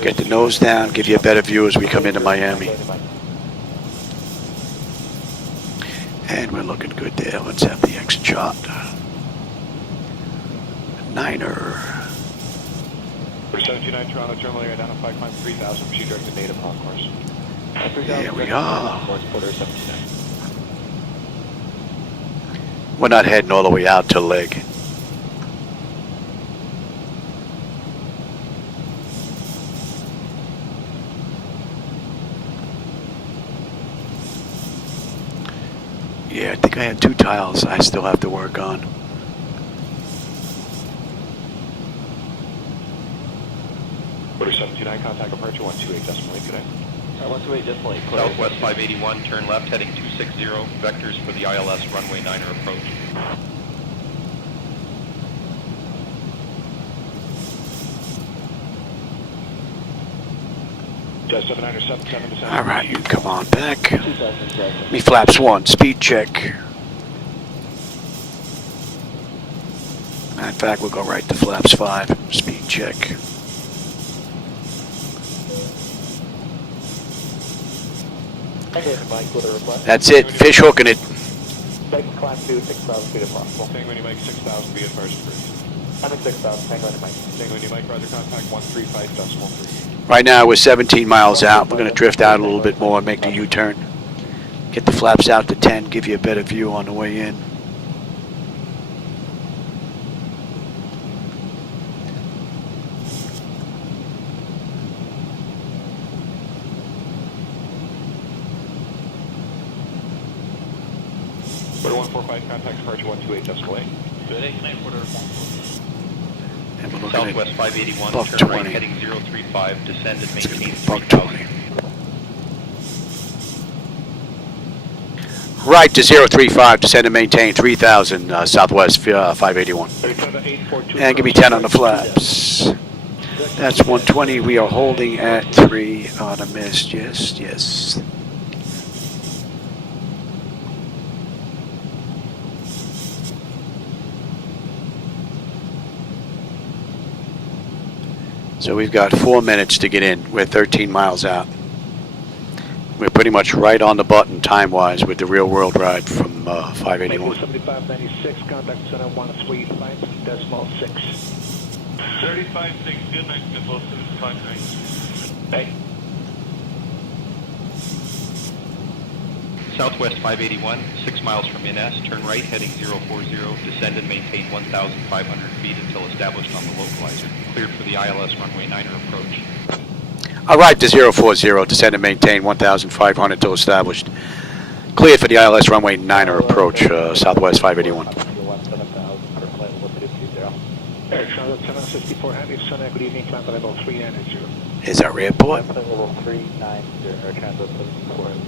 Get the nose down. Give you a better view as we come into Miami. And we're looking good there. Let's have the X chart. 9er. 729 Toronto terminal, identify climb 3000, proceed direct to native on course. There we are. We're not heading all the way out to leg. Yeah, I think I had 2 tiles I still have to work on. Order 729, contact departure 128.8 today. 128.8, Southwest 581, turn left, heading 260, vectors for the ILS runway 9er approach. All right, you come on back. Me flaps 1, speed check. In fact, we'll go right to flaps 5, speed check. That's it, fish hooking it. Climb to 6,000 feet if possible. Tango Indy Mike 6,000, be advised first. I'm at 6,000, Tango Indy Mike. Tango Indy Mike, roger, contact 135.3. Right now we're 17 miles out. We're going to drift out a little bit more and make the U-turn. Get the flaps out to 10, give you a better view on the way in. Order 145, contact departure 128.8. Good day, United Order. And we're looking Southwest at 581, buck turn 20. right, heading 035, descend and maintain buck 3000. Right to 035, descend and maintain 3,000, Southwest 581. And give me 10 on the flaps. That's 120. We are holding at 3 on a mist. Yes, yes. So we've got 4 minutes to get in. We're 13 miles out. We're pretty much right on the button time-wise with the real-world ride from 581. 7596, contact center 1 suite 5.6. 35.6, good night, Nashville 759. Hey. Southwest 581, 6 miles from Ines, turn right heading 040, descend and maintain 1,500 feet until established on the localizer. Cleared for the ILS runway 9er approach. Arrived to 040, descend and maintain 1,500 until established. Cleared for the ILS runway 9er approach, Southwest 581. Air Transit 764 Heavy, Sunny, good evening, climb level 390. Is our airport? Level 390, Air Transit 764 Heavy.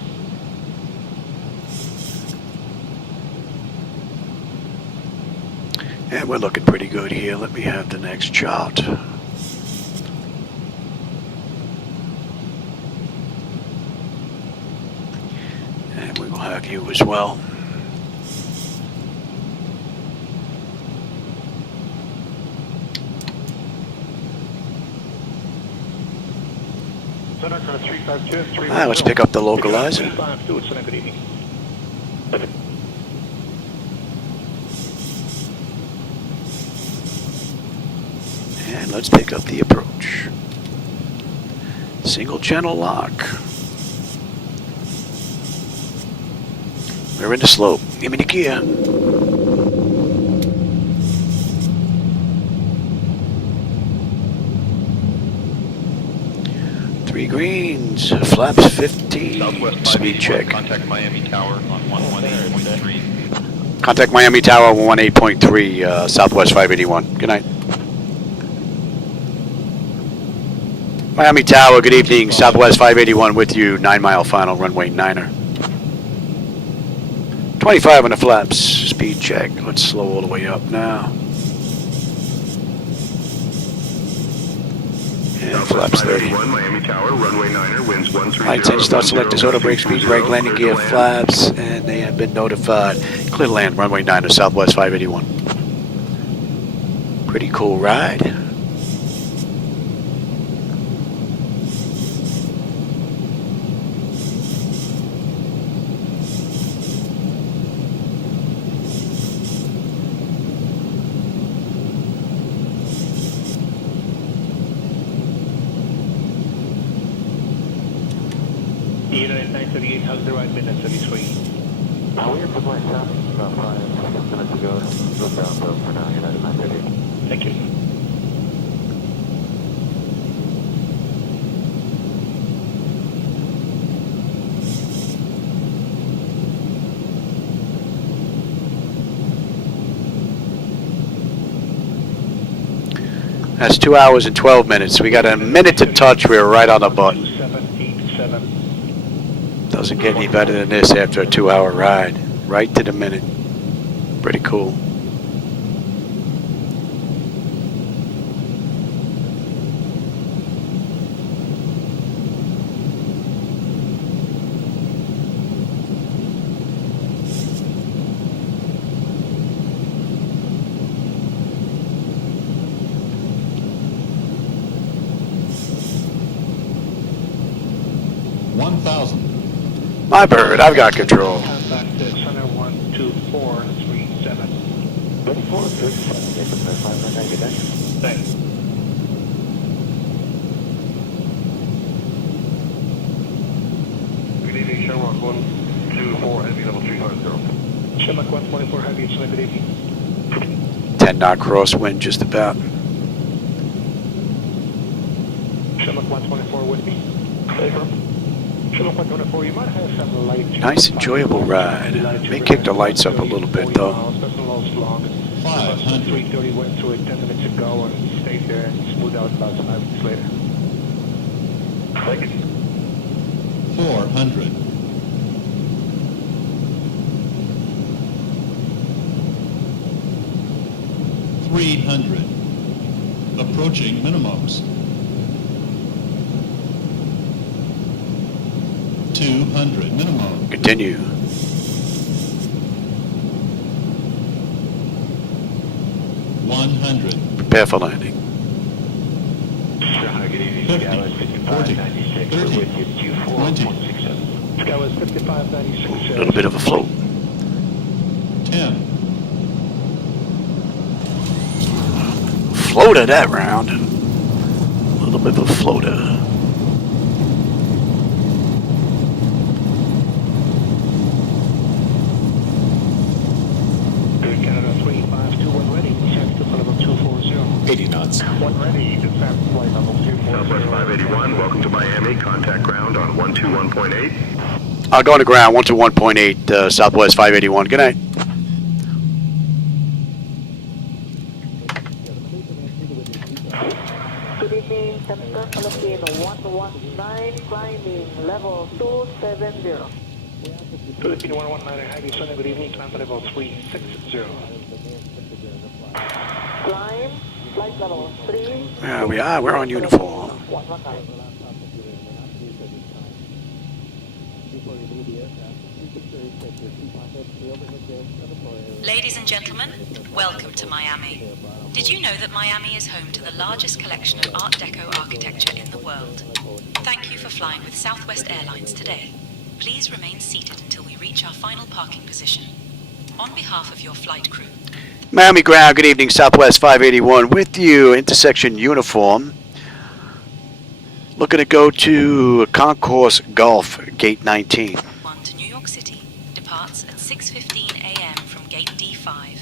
And we're looking pretty good here. Let me have the next chart. And we will have you as well. Let's pick up the localizer. And let's pick up the approach. Single channel lock. We're in the slope. Give me the gear. Three greens, flaps 15, Southwest speed check. Contact Miami Tower on 118.3. Contact Miami Tower 18.3, Southwest 581. Good night. Miami Tower, good evening. Southwest 581 with you. 9 mile final, runway 9er. 25 on the flaps, speed check. Let's slow all the way up now. And flaps 30. Miami Tower, runway 9er, winds 130. Lights in, start selectors, auto brake, speed brake, landing gear, flaps, and they have been notified. Clear to land, runway 9er, Southwest 581. Pretty cool ride. United 938, how's the ride been at 33? We are for going south about 5 minutes ago. Go south for now, United 938. Thank you. That's 2 hours and 12 minutes. We got a minute to touch. We're right on the button. 787. Doesn't get any better than this after a 2-hour ride. Right to the minute. Pretty cool. My bird, I've got control. Contact Center 12437. 24, 35, good day. Thanks. Good evening, Shamrock 124 Heavy, level 350. Shamrock 124 Heavy, it's good evening. 10 knot crosswind, just about. Shamrock 124 with me. Shamrock 124, you might have some light. Nice, enjoyable ride. May kick the lights up a little bit, though. 330 went through it 10 minutes ago and stayed there and smoothed out about 5 minutes later. Thank you. 400. 300. Approaching minimums. 200 minimum. Continue. 100. Prepare for landing. Good evening, 50, Skywest 5596. We're with you, Q4 167. Skywest 5596. A little bit of a float. 10. Floater that round. A little bit of a floater. knots. One ready, descent flight level 240. Southwest 581, welcome to Miami. Contact ground on 121.8. I'll go on the ground, 121.8, Southwest 581. Good night. Good evening, Center Philippine 119, climbing level 270. Philippine 119, Heavy Sunny, good evening, climb level 360. Climb, flight level 3. Yeah, we are. We're on uniform. 119. Ladies and gentlemen, welcome to Miami. Did you know that Miami is home to the largest collection of Art Deco architecture in the world? Thank you for flying with Southwest Airlines today. Please remain seated until we reach our final parking position. On behalf of your flight crew, Miami ground, good evening, Southwest 581 with you, intersection uniform. Looking to go to Concourse Gulf, gate 19. one to New York City, departs at 6:15 a.m. from gate D5,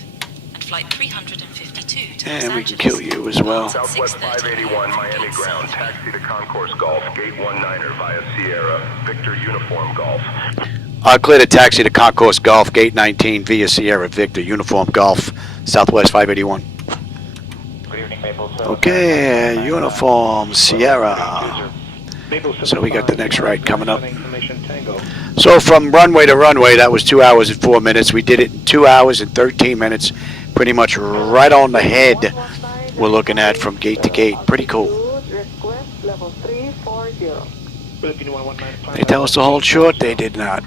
and flight 352 to Los And we can Angeles. kill you as well. Southwest 581, Miami ground. Taxi to Concourse Golf, gate 19er via Sierra. Victor Uniform Golf. Clear to taxi to Concourse Gulf, gate 19 via Sierra Victor, uniform Gulf, Southwest 581. Good evening, Maple. Okay, uniform Sierra. So we got the next ride coming up. So from runway to runway, that was 2 hours and 4 minutes. We did it in 2 hours and 13 minutes, pretty much right on the head. We're looking at from gate to gate. Pretty cool. Request level 340. They tell us to hold short. They did not.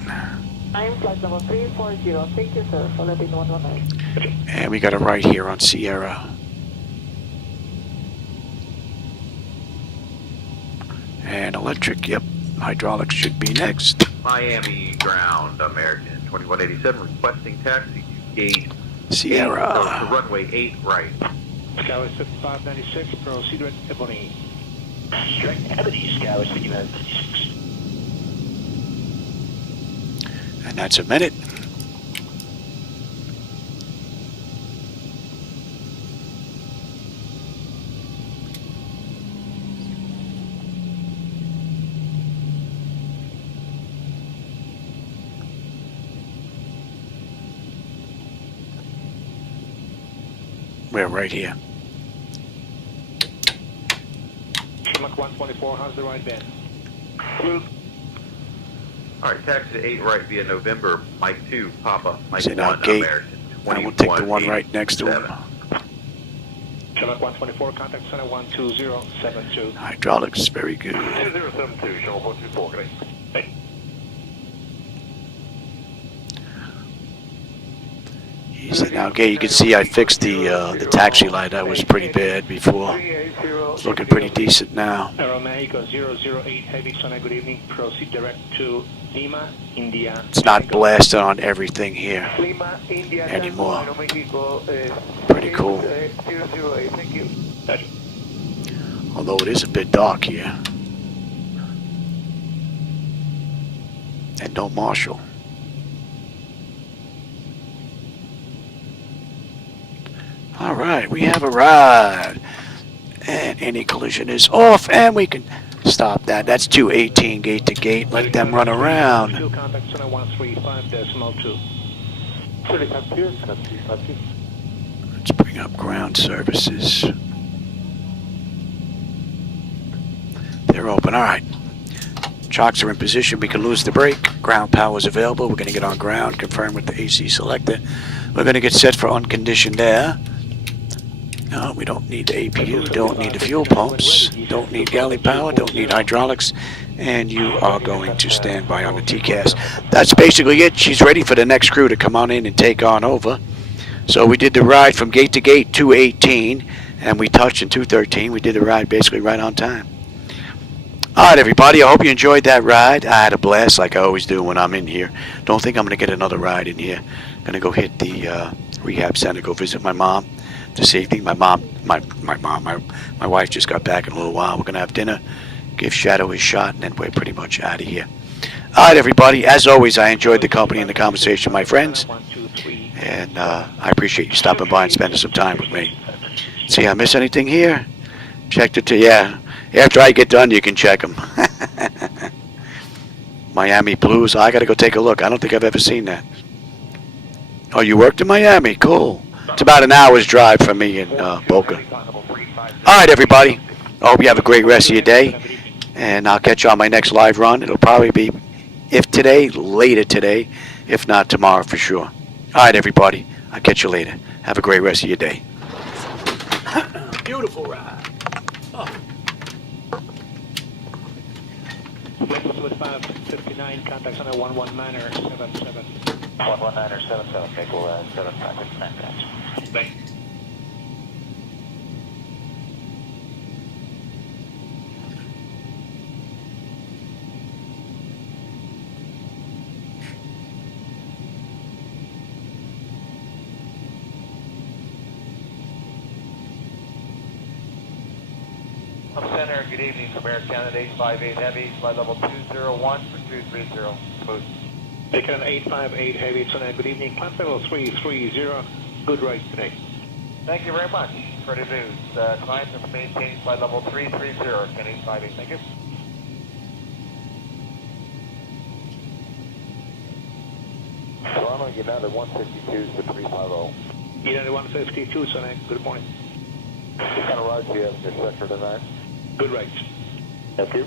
I'm flight level 340. Thank you, sir. Philippine 119. And we got it right here on Sierra. And electric, yep. Hydraulics should be next. Miami ground, American 2187, requesting taxi to gate Sierra. 8, to runway 8 right. Skyway 5596, proceed with Ebony. Direct Ebony, Skyway 5596. And that's a minute. We're right here. Mach 124, how's the ride been? Alright, taxi to 8 right via November, Mike 2, Papa, Mike Is it 1, our gate? American And we'll take the one right next to him. 2187. Mach 124, contact center 12072. Hydraulics, very good. 2072, show 124, great. Easy now, okay, you can see I fixed the taxi light. That was pretty bad before. It's looking pretty decent now. Aeromexico 008 Heavy Sunny, good evening. Proceed direct to Lima, India. It's not blasted on everything here Lima, India anymore. Aeromexico, Pretty cool. 008, thank you. Although it is a bit dark here. And no marshal. All right, we have a ride. And any collision is off, and we can stop that. That's 218 gate to gate. Let them run around. Contact center 135.2. Let's bring up ground services. They're open. All right. Chocks are in position. We can lose the brake. Ground power is available. We're going to get on ground, confirm with the AC selector. We're going to get set for unconditioned air. No, we don't need the APU, don't need the fuel pumps, don't need galley power, don't need hydraulics, and you are going to stand by on the TCAS. That's basically it. She's ready for the next crew to come on in and take on over. So we did the ride from gate to gate 218, and we touched in 213. We did the ride basically right on time. All right, everybody, I hope you enjoyed that ride. I had a blast like I always do when I'm in here. Don't think I'm going to get another ride in here. Going to go hit the rehab center, go visit my mom. This evening, my wife just got back in a little while. We're going to have dinner, give Shadow his shot, and then we're pretty much out of here. All right, everybody. As always, I enjoyed the company and the conversation, my friends. And I appreciate you stopping by and spending some time with me. See, I miss anything here? Checked it to, yeah. After I get done, you can check them. Miami Blues. I gotta go take a look. I don't think I've ever seen that. Oh, you worked in Miami? Cool. It's about an hour's drive from me in Boca. All right, everybody. I hope you have a great rest of your day. And I'll catch you on my next live run. It'll probably be, if today, later today. If not, tomorrow for sure. All right, everybody. I'll catch you later. Have a great rest of your day. Beautiful ride. Oh. Westwood 559, contact center 119er 77. 119er 77, Maple 7 traffic, Thanks. Center, good evening, American Candidate 58 Heavy, flight level 201 for 230. Boost. Taken 858 Heavy, Center, good evening, flight level 330, good ride today. Thank you very much for the news. Climb and maintain flight level 330, Can 858, thank you. Toronto, United 152 to 350. United 152, Center, good morning. What kind of rides do you have in your sector tonight? Good rides. Thank you.